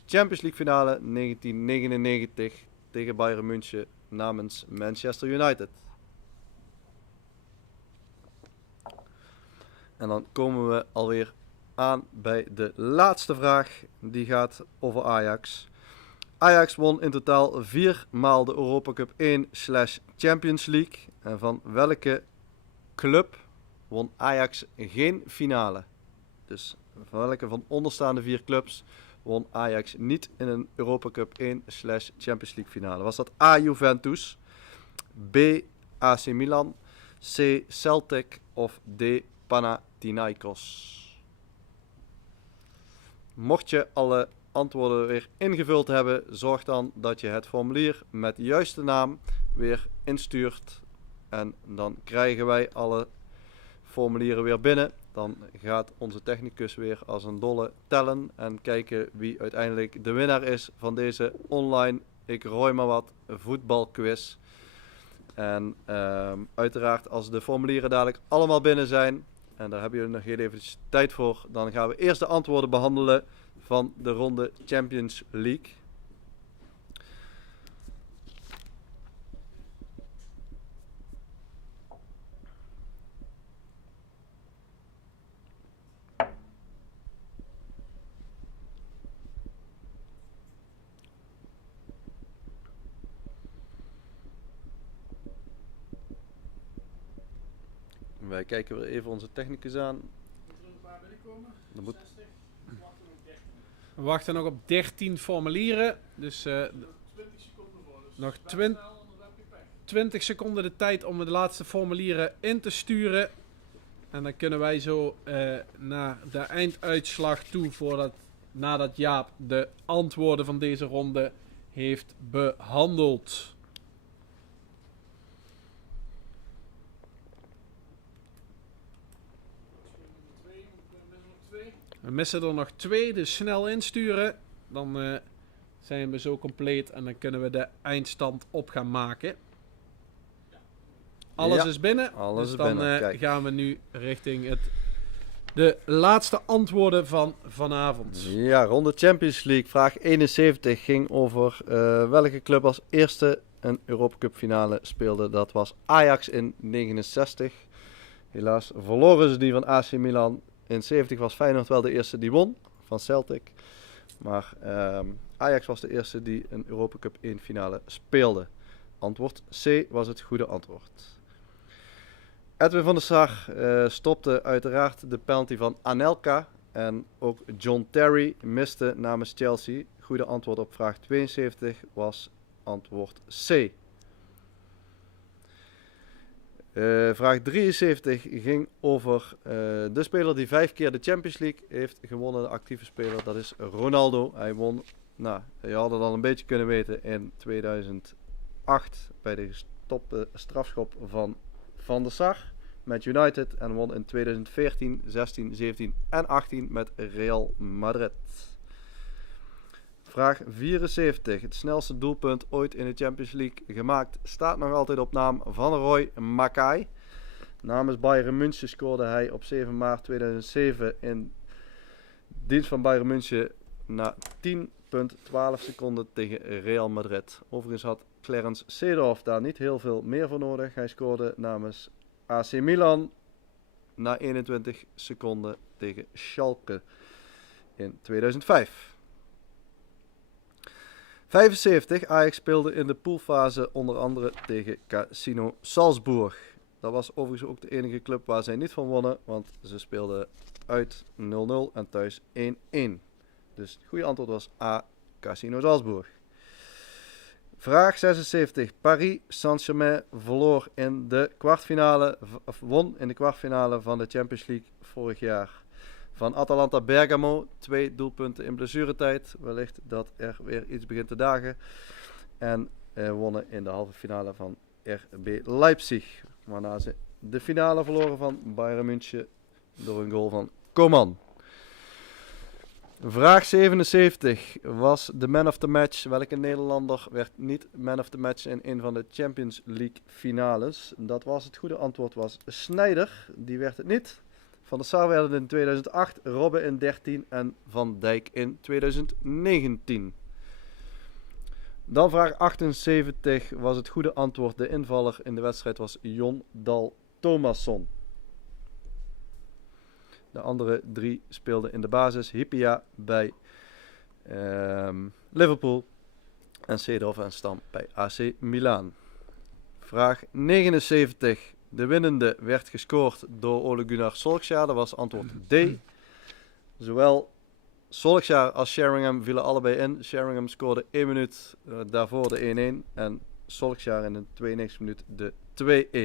Champions League finale 1999 tegen Bayern München namens Manchester United? En dan komen we alweer aan bij de laatste vraag. Die gaat over Ajax. Ajax won in totaal 4 maal de Europa Cup 1/Champions League. En van welke club won Ajax geen finale? Dus van welke van onderstaande 4 clubs won Ajax niet in een Europa Cup 1/Champions League finale? Was dat A. Juventus, B. AC Milan, C. Celtic of D. Panathinaikos? Mocht je alle antwoorden weer ingevuld hebben, zorg dan dat je het formulier met de juiste naam weer instuurt. En dan krijgen wij alle formulieren weer binnen. Dan gaat onze technicus weer als een dolle tellen en kijken wie uiteindelijk de winnaar is van deze online, ik rooi maar wat, voetbalquiz. En uiteraard als de formulieren dadelijk allemaal binnen zijn, en daar hebben jullie nog heel even tijd voor, dan gaan we eerst de antwoorden behandelen van de ronde Champions League. Wij kijken weer even onze technicus aan. Moeten er een paar binnenkomen? Dan moet 60. We wachten nog 13. We wachten nog op 13 formulieren. Dus 20 seconden voor. Dus nog ben 20 snel, anders heb je pech. 20 seconden de tijd om de laatste formulieren in te sturen. En dan kunnen wij zo naar de einduitslag toe, nadat Jaap de antwoorden van deze ronde heeft behandeld. We missen er nog 2, dus snel insturen. Dan zijn we zo compleet en dan kunnen we de eindstand op gaan maken. Alles Ja, is binnen. alles dus is dan binnen, kijk. gaan we nu richting de laatste antwoorden van vanavond. Ja, ronde Champions League. Vraag 71 ging over welke club als eerste een Europa Cup finale speelde. Dat was Ajax in 69. Helaas verloren ze die van AC Milan. In 70 was Feyenoord wel de eerste die won van Celtic. Maar Ajax was de eerste die een Europa Cup 1 finale speelde. Antwoord C was het goede antwoord. Edwin van der Sar stopte uiteraard de penalty van Anelka. En ook John Terry miste namens Chelsea. Goede antwoord op vraag 72 was antwoord C. Vraag 73 ging over de speler die 5 keer de Champions League heeft gewonnen. De actieve speler, dat is Ronaldo. Hij won, nou, je had het al een beetje kunnen weten, in 2008 bij de gestopte strafschop van Van der Sar met United. En won in 2014, 16, 17 en 18 met Real Madrid. Vraag 74. Het snelste doelpunt ooit in de Champions League gemaakt staat nog altijd op naam van Roy Mackay. Namens Bayern München scoorde hij op 7 maart 2007 in dienst van Bayern München na 10,12 seconden tegen Real Madrid. Overigens had Clarence Seedorf daar niet heel veel meer voor nodig. Hij scoorde namens AC Milan na 21 seconden tegen Schalke in 2005. 75. Ajax speelde in de poolfase onder andere tegen Casino Salzburg. Dat was overigens ook de enige club waar zij niet van wonnen, want ze speelden uit 0-0 en thuis 1-1. Dus het goede antwoord was A, Casino Salzburg. Vraag 76. Paris Saint-Germain won in de kwartfinale van de Champions League vorig jaar. Van Atalanta Bergamo, 2 doelpunten in blessuretijd. Wellicht dat er weer iets begint te dagen. En wonnen in de halve finale van RB Leipzig. Waarna ze de finale verloren van Bayern München door een goal van Coman. Vraag 77 was de man of the match. Welke Nederlander werd niet man of the match in een van de Champions League finales? Dat was het goede antwoord was Sneijder. Die werd het niet. Van der Sar werd het in 2008, Robben in 2013 en Van Dijk in 2019. Dan vraag 78 was het goede antwoord. De invaller in de wedstrijd was Jon Dahl Tomasson. De andere 3 speelden in de basis. Hypia bij Liverpool en Seedorf en Stam bij AC Milan. Vraag 79. De winnende werd gescoord door Ole Gunnar Solskjaer. Dat was antwoord D. Zowel Solskjaer als Sheringham vielen allebei in. Sheringham scoorde 1 minuut daarvoor de 1-1 en Solskjaer in de 92e minuut de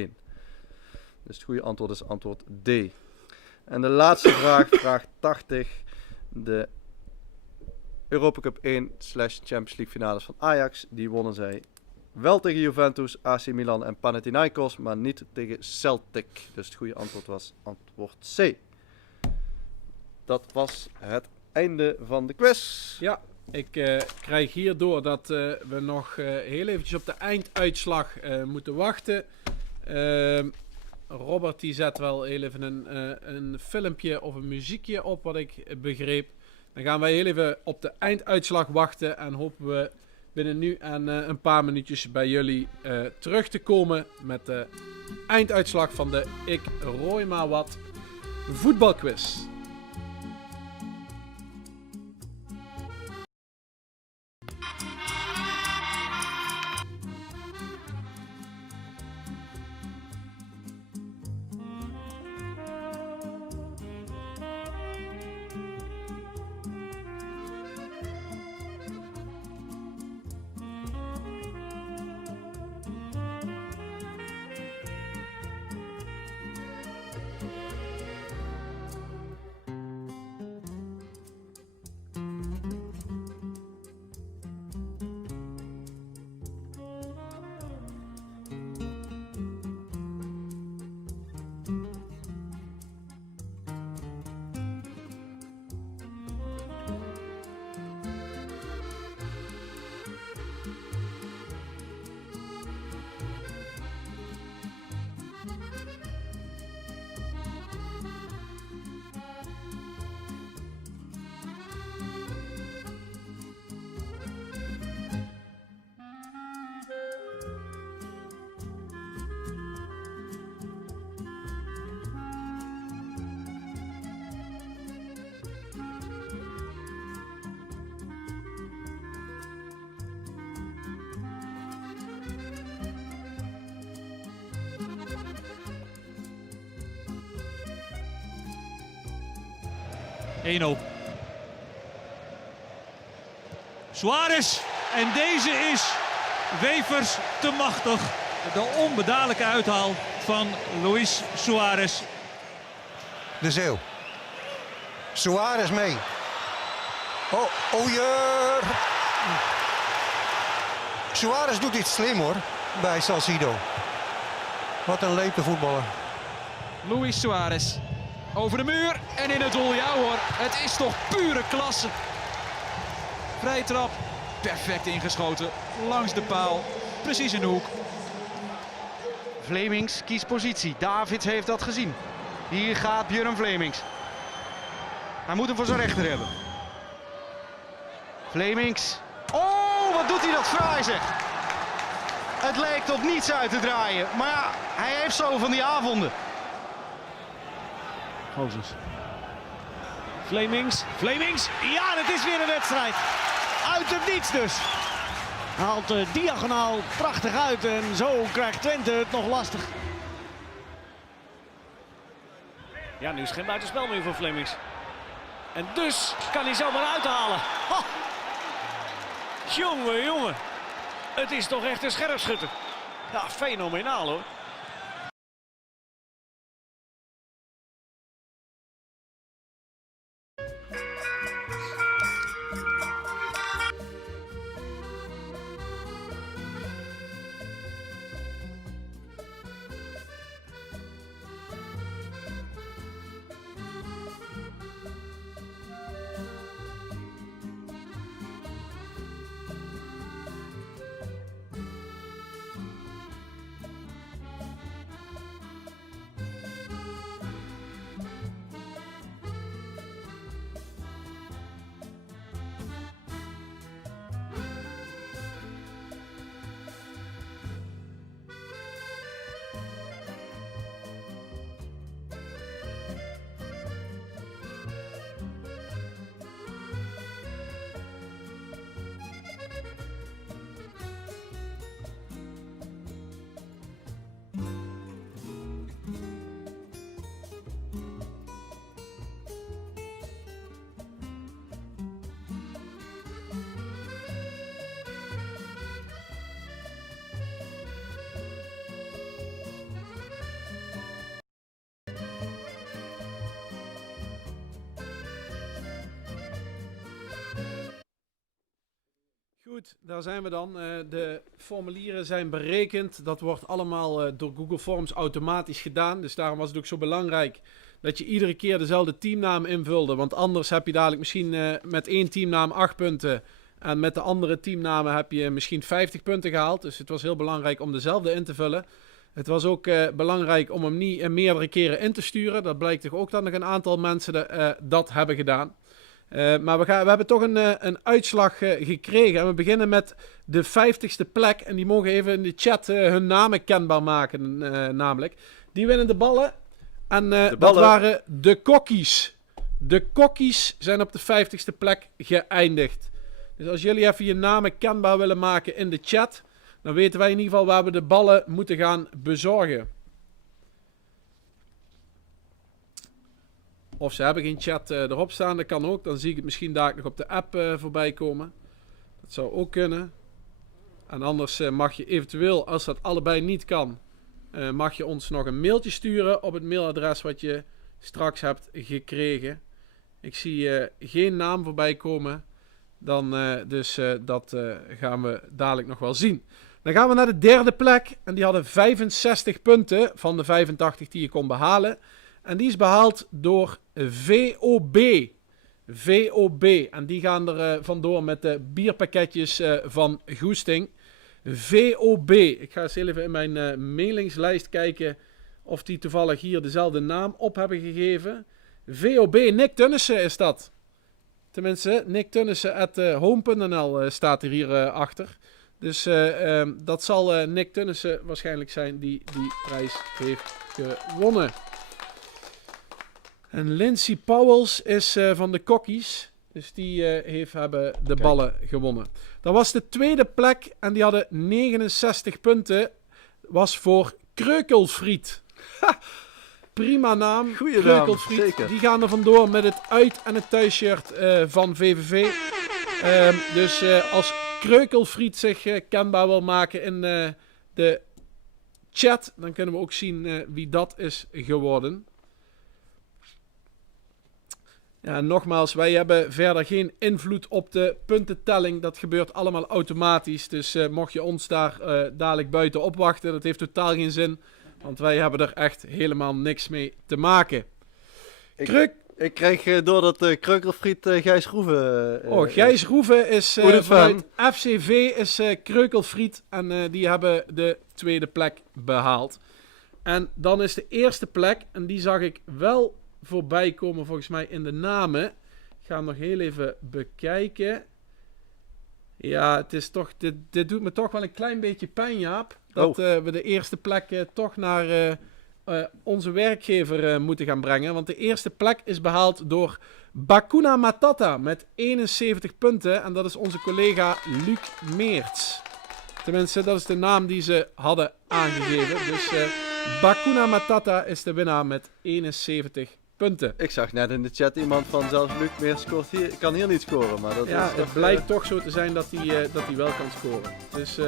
2-1. Dus het goede antwoord is antwoord D. En de laatste vraag, vraag 80. De Europa Cup 1/Champions League finales van Ajax. Die wonnen zij wel tegen Juventus, AC Milan en Panathinaikos, maar niet tegen Celtic. Dus het goede antwoord was antwoord C. Dat was het einde van de quiz. Ja, ik krijg hierdoor dat we nog heel eventjes op de einduitslag moeten wachten. Robert die zet wel heel even een filmpje of een muziekje op, wat ik begreep. Dan gaan wij heel even op de einduitslag wachten en hopen we binnen nu en een paar minuutjes bij jullie terug te komen met de einduitslag van de Ik Rooi Maar Wat voetbalquiz. Suarez. En deze is Wevers te machtig. De onbedadelijke uithaal van Luis Suarez. De Zeeuw. Suarez mee. Oh, Ooijer. Suarez doet iets slim hoor, bij Salcido. Wat een lepe voetballer. Luis Suarez. Over de muur en in het doel. Ja hoor, het is toch pure klasse. Vrije trap, perfect ingeschoten. Langs de paal, precies in de hoek. Vlemings kiest positie. David heeft dat gezien. Hier gaat Björn Vlemings. Hij moet hem voor zijn rechter hebben. Vlemings. Oh, wat doet hij dat fraai zeg. Het lijkt op niets uit te draaien. Maar ja, hij heeft zo van die avonden. Gozes. Vlemings. Ja, het is weer een wedstrijd. Uit het niets dus. Haalt diagonaal prachtig uit en zo krijgt Twente het nog lastig. Ja, nu is het geen buitenspel meer voor Flemings. En dus kan hij zomaar uithalen. Ha! Jongen, jongen. Het is toch echt een scherpschutter. Ja, fenomenaal hoor. Goed, daar zijn we dan. De formulieren zijn berekend. Dat wordt allemaal door Google Forms automatisch gedaan. Dus daarom was het ook zo belangrijk dat je iedere keer dezelfde teamnaam invulde. Want anders heb je dadelijk misschien met één teamnaam 8 punten. En met de andere teamnamen heb je misschien 50 punten gehaald. Dus het was heel belangrijk om dezelfde in te vullen. Het was ook belangrijk om hem niet meerdere keren in te sturen. Dat blijkt toch ook dat nog een aantal mensen dat hebben gedaan. Maar we hebben toch een uitslag gekregen. En we beginnen met de 50ste plek. En die mogen even in de chat hun namen kenbaar maken. Namelijk. Die winnen de ballen. En dat waren de Kokkies. De Kokkies zijn op de 50ste plek geëindigd. Dus als jullie even je namen kenbaar willen maken in de chat. Dan weten wij in ieder geval waar we de ballen moeten gaan bezorgen. Of ze hebben geen chat erop staan, dat kan ook. Dan zie ik het misschien daar nog op de app voorbij komen. Dat zou ook kunnen. En anders mag je eventueel, als dat allebei niet kan, mag je ons nog een mailtje sturen op het mailadres wat je straks hebt gekregen. Ik zie geen naam voorbij komen. Dan, dat gaan we dadelijk nog wel zien. Dan gaan we naar de derde plek. En die hadden 65 punten van de 85 die je kon behalen. En die is behaald door VOB. VOB. En die gaan er vandoor met de bierpakketjes van Goesting. VOB. Ik ga eens even in mijn mailingslijst kijken of die toevallig hier dezelfde naam op hebben gegeven. VOB. Nick Tunnissen is dat. Tenminste, Nick Tunnissen @home.nl staat er hier achter. Dus dat zal Nick Tunnissen waarschijnlijk zijn die die prijs heeft gewonnen. En Lindsay Powels is van de Kokkies. Dus die hebben de ballen gewonnen. Dat was de tweede plek. En die hadden 69 punten. Was voor Kreukelfriet. Prima naam. Goeie Kreukelfriet. naam, zeker. Die gaan er vandoor met het uit- en het thuisshirt van VVV. Dus als Kreukelfriet zich kenbaar wil maken in de chat. Dan kunnen we ook zien wie dat is geworden. Ja, nogmaals, wij hebben verder geen invloed op de puntentelling. Dat gebeurt allemaal automatisch. Dus mocht je ons daar dadelijk buiten opwachten, dat heeft totaal geen zin. Want wij hebben er echt helemaal niks mee te maken. Ik kreeg door dat Kreukelfriet Gijs Roeven. Gijs Roeven is vanuit FCV is Kreukelfriet. En die hebben de tweede plek behaald. En dan is de eerste plek, en die zag ik wel voorbij komen volgens mij in de namen. Ik ga hem nog heel even bekijken. Ja, het is toch, dit doet me toch wel een klein beetje pijn, Jaap. Dat we de eerste plek toch naar onze werkgever moeten gaan brengen. Want de eerste plek is behaald door Bakuna Matata met 71 punten. En dat is onze collega Luc Meerts. Tenminste, dat is de naam die ze hadden aangegeven. Dus Bakuna Matata is de winnaar met 71 punten. Ik zag net in de chat iemand van zelfs Luc meer scoort hier, kan hier niet scoren. Maar dat Ja, is het toch, blijkt toch zo te zijn dat hij wel kan scoren. Dus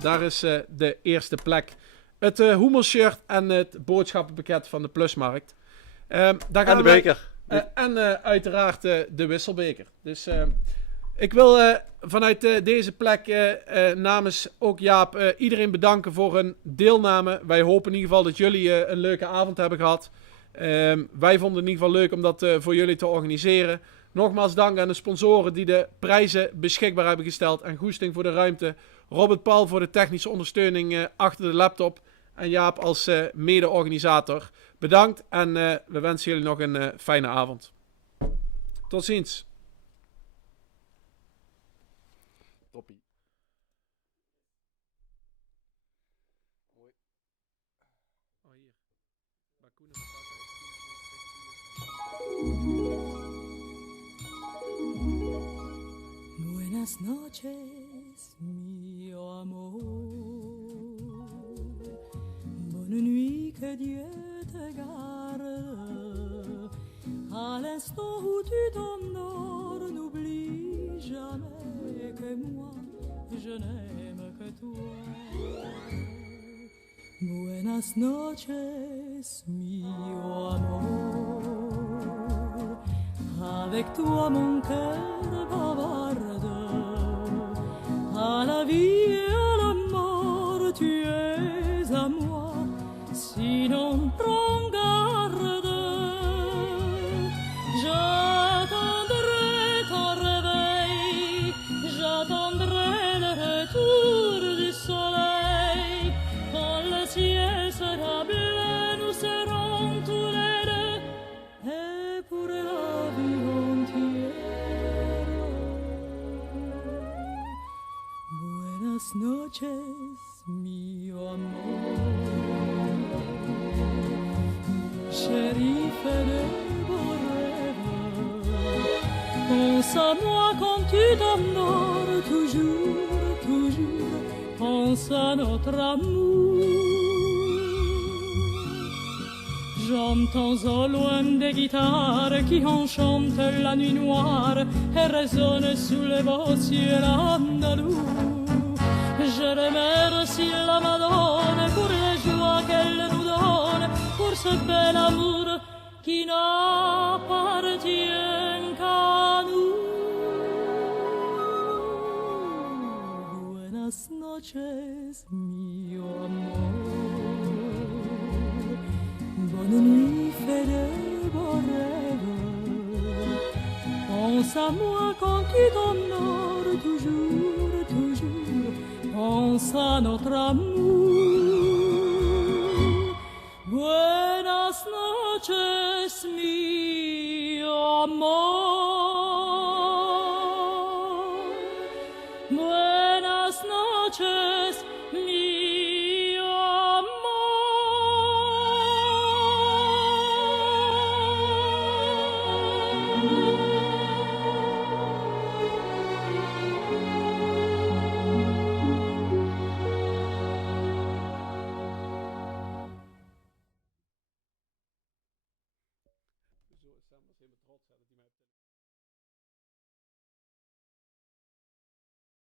daar is de eerste plek. Het Hummel-shirt en het boodschappenpakket van de Plusmarkt. Daar gaan En de wij- beker. en uiteraard de wisselbeker. Dus ik wil vanuit deze plek namens ook Jaap iedereen bedanken voor hun deelname. Wij hopen in ieder geval dat jullie een leuke avond hebben gehad. Wij vonden het in ieder geval leuk om dat voor jullie te organiseren. Nogmaals dank aan de sponsoren die de prijzen beschikbaar hebben gesteld. En Goesting voor de ruimte. Robert Paul voor de technische ondersteuning achter de laptop. En Jaap als mede-organisator. Bedankt en we wensen jullie nog een fijne avond. Tot ziens. Toppie. Buenas noches, mio amor. Bonne nuit, que Dieu te garde. À l'instant où tu t'endors, n'oublie jamais que moi, je n'aime que toi. Buenas noches, mio amor. Avec toi mon cœur bavarde. À la vie et à la mort, tu es à moi. Sinon prends garde. J'attendrai ton réveil, j'attendrai le retour du soleil. Quand le ciel sera bleu, nous serons tous les deux. Et pour la vie entière. Buenas noches, mio amor. Chérie, fais de beaux rêves. Pense à moi quand tu t'endors, toujours, toujours. Pense à notre amour. J'entends au loin des guitares qui enchantent la nuit noire et résonnent sous les beaux cieux andalous. Je remercie la Madone pour les joies qu'elle nous donne, pour ce bel amour qui n'appartient qu'à nous. Buenas noches, mio amor. Bonne nuit, fais de beaux rêves. Pense à moi quand tu t'endors, toujours, toujours. Pense à notre amour. Buenas noches, mio amor. Buenas noches, mio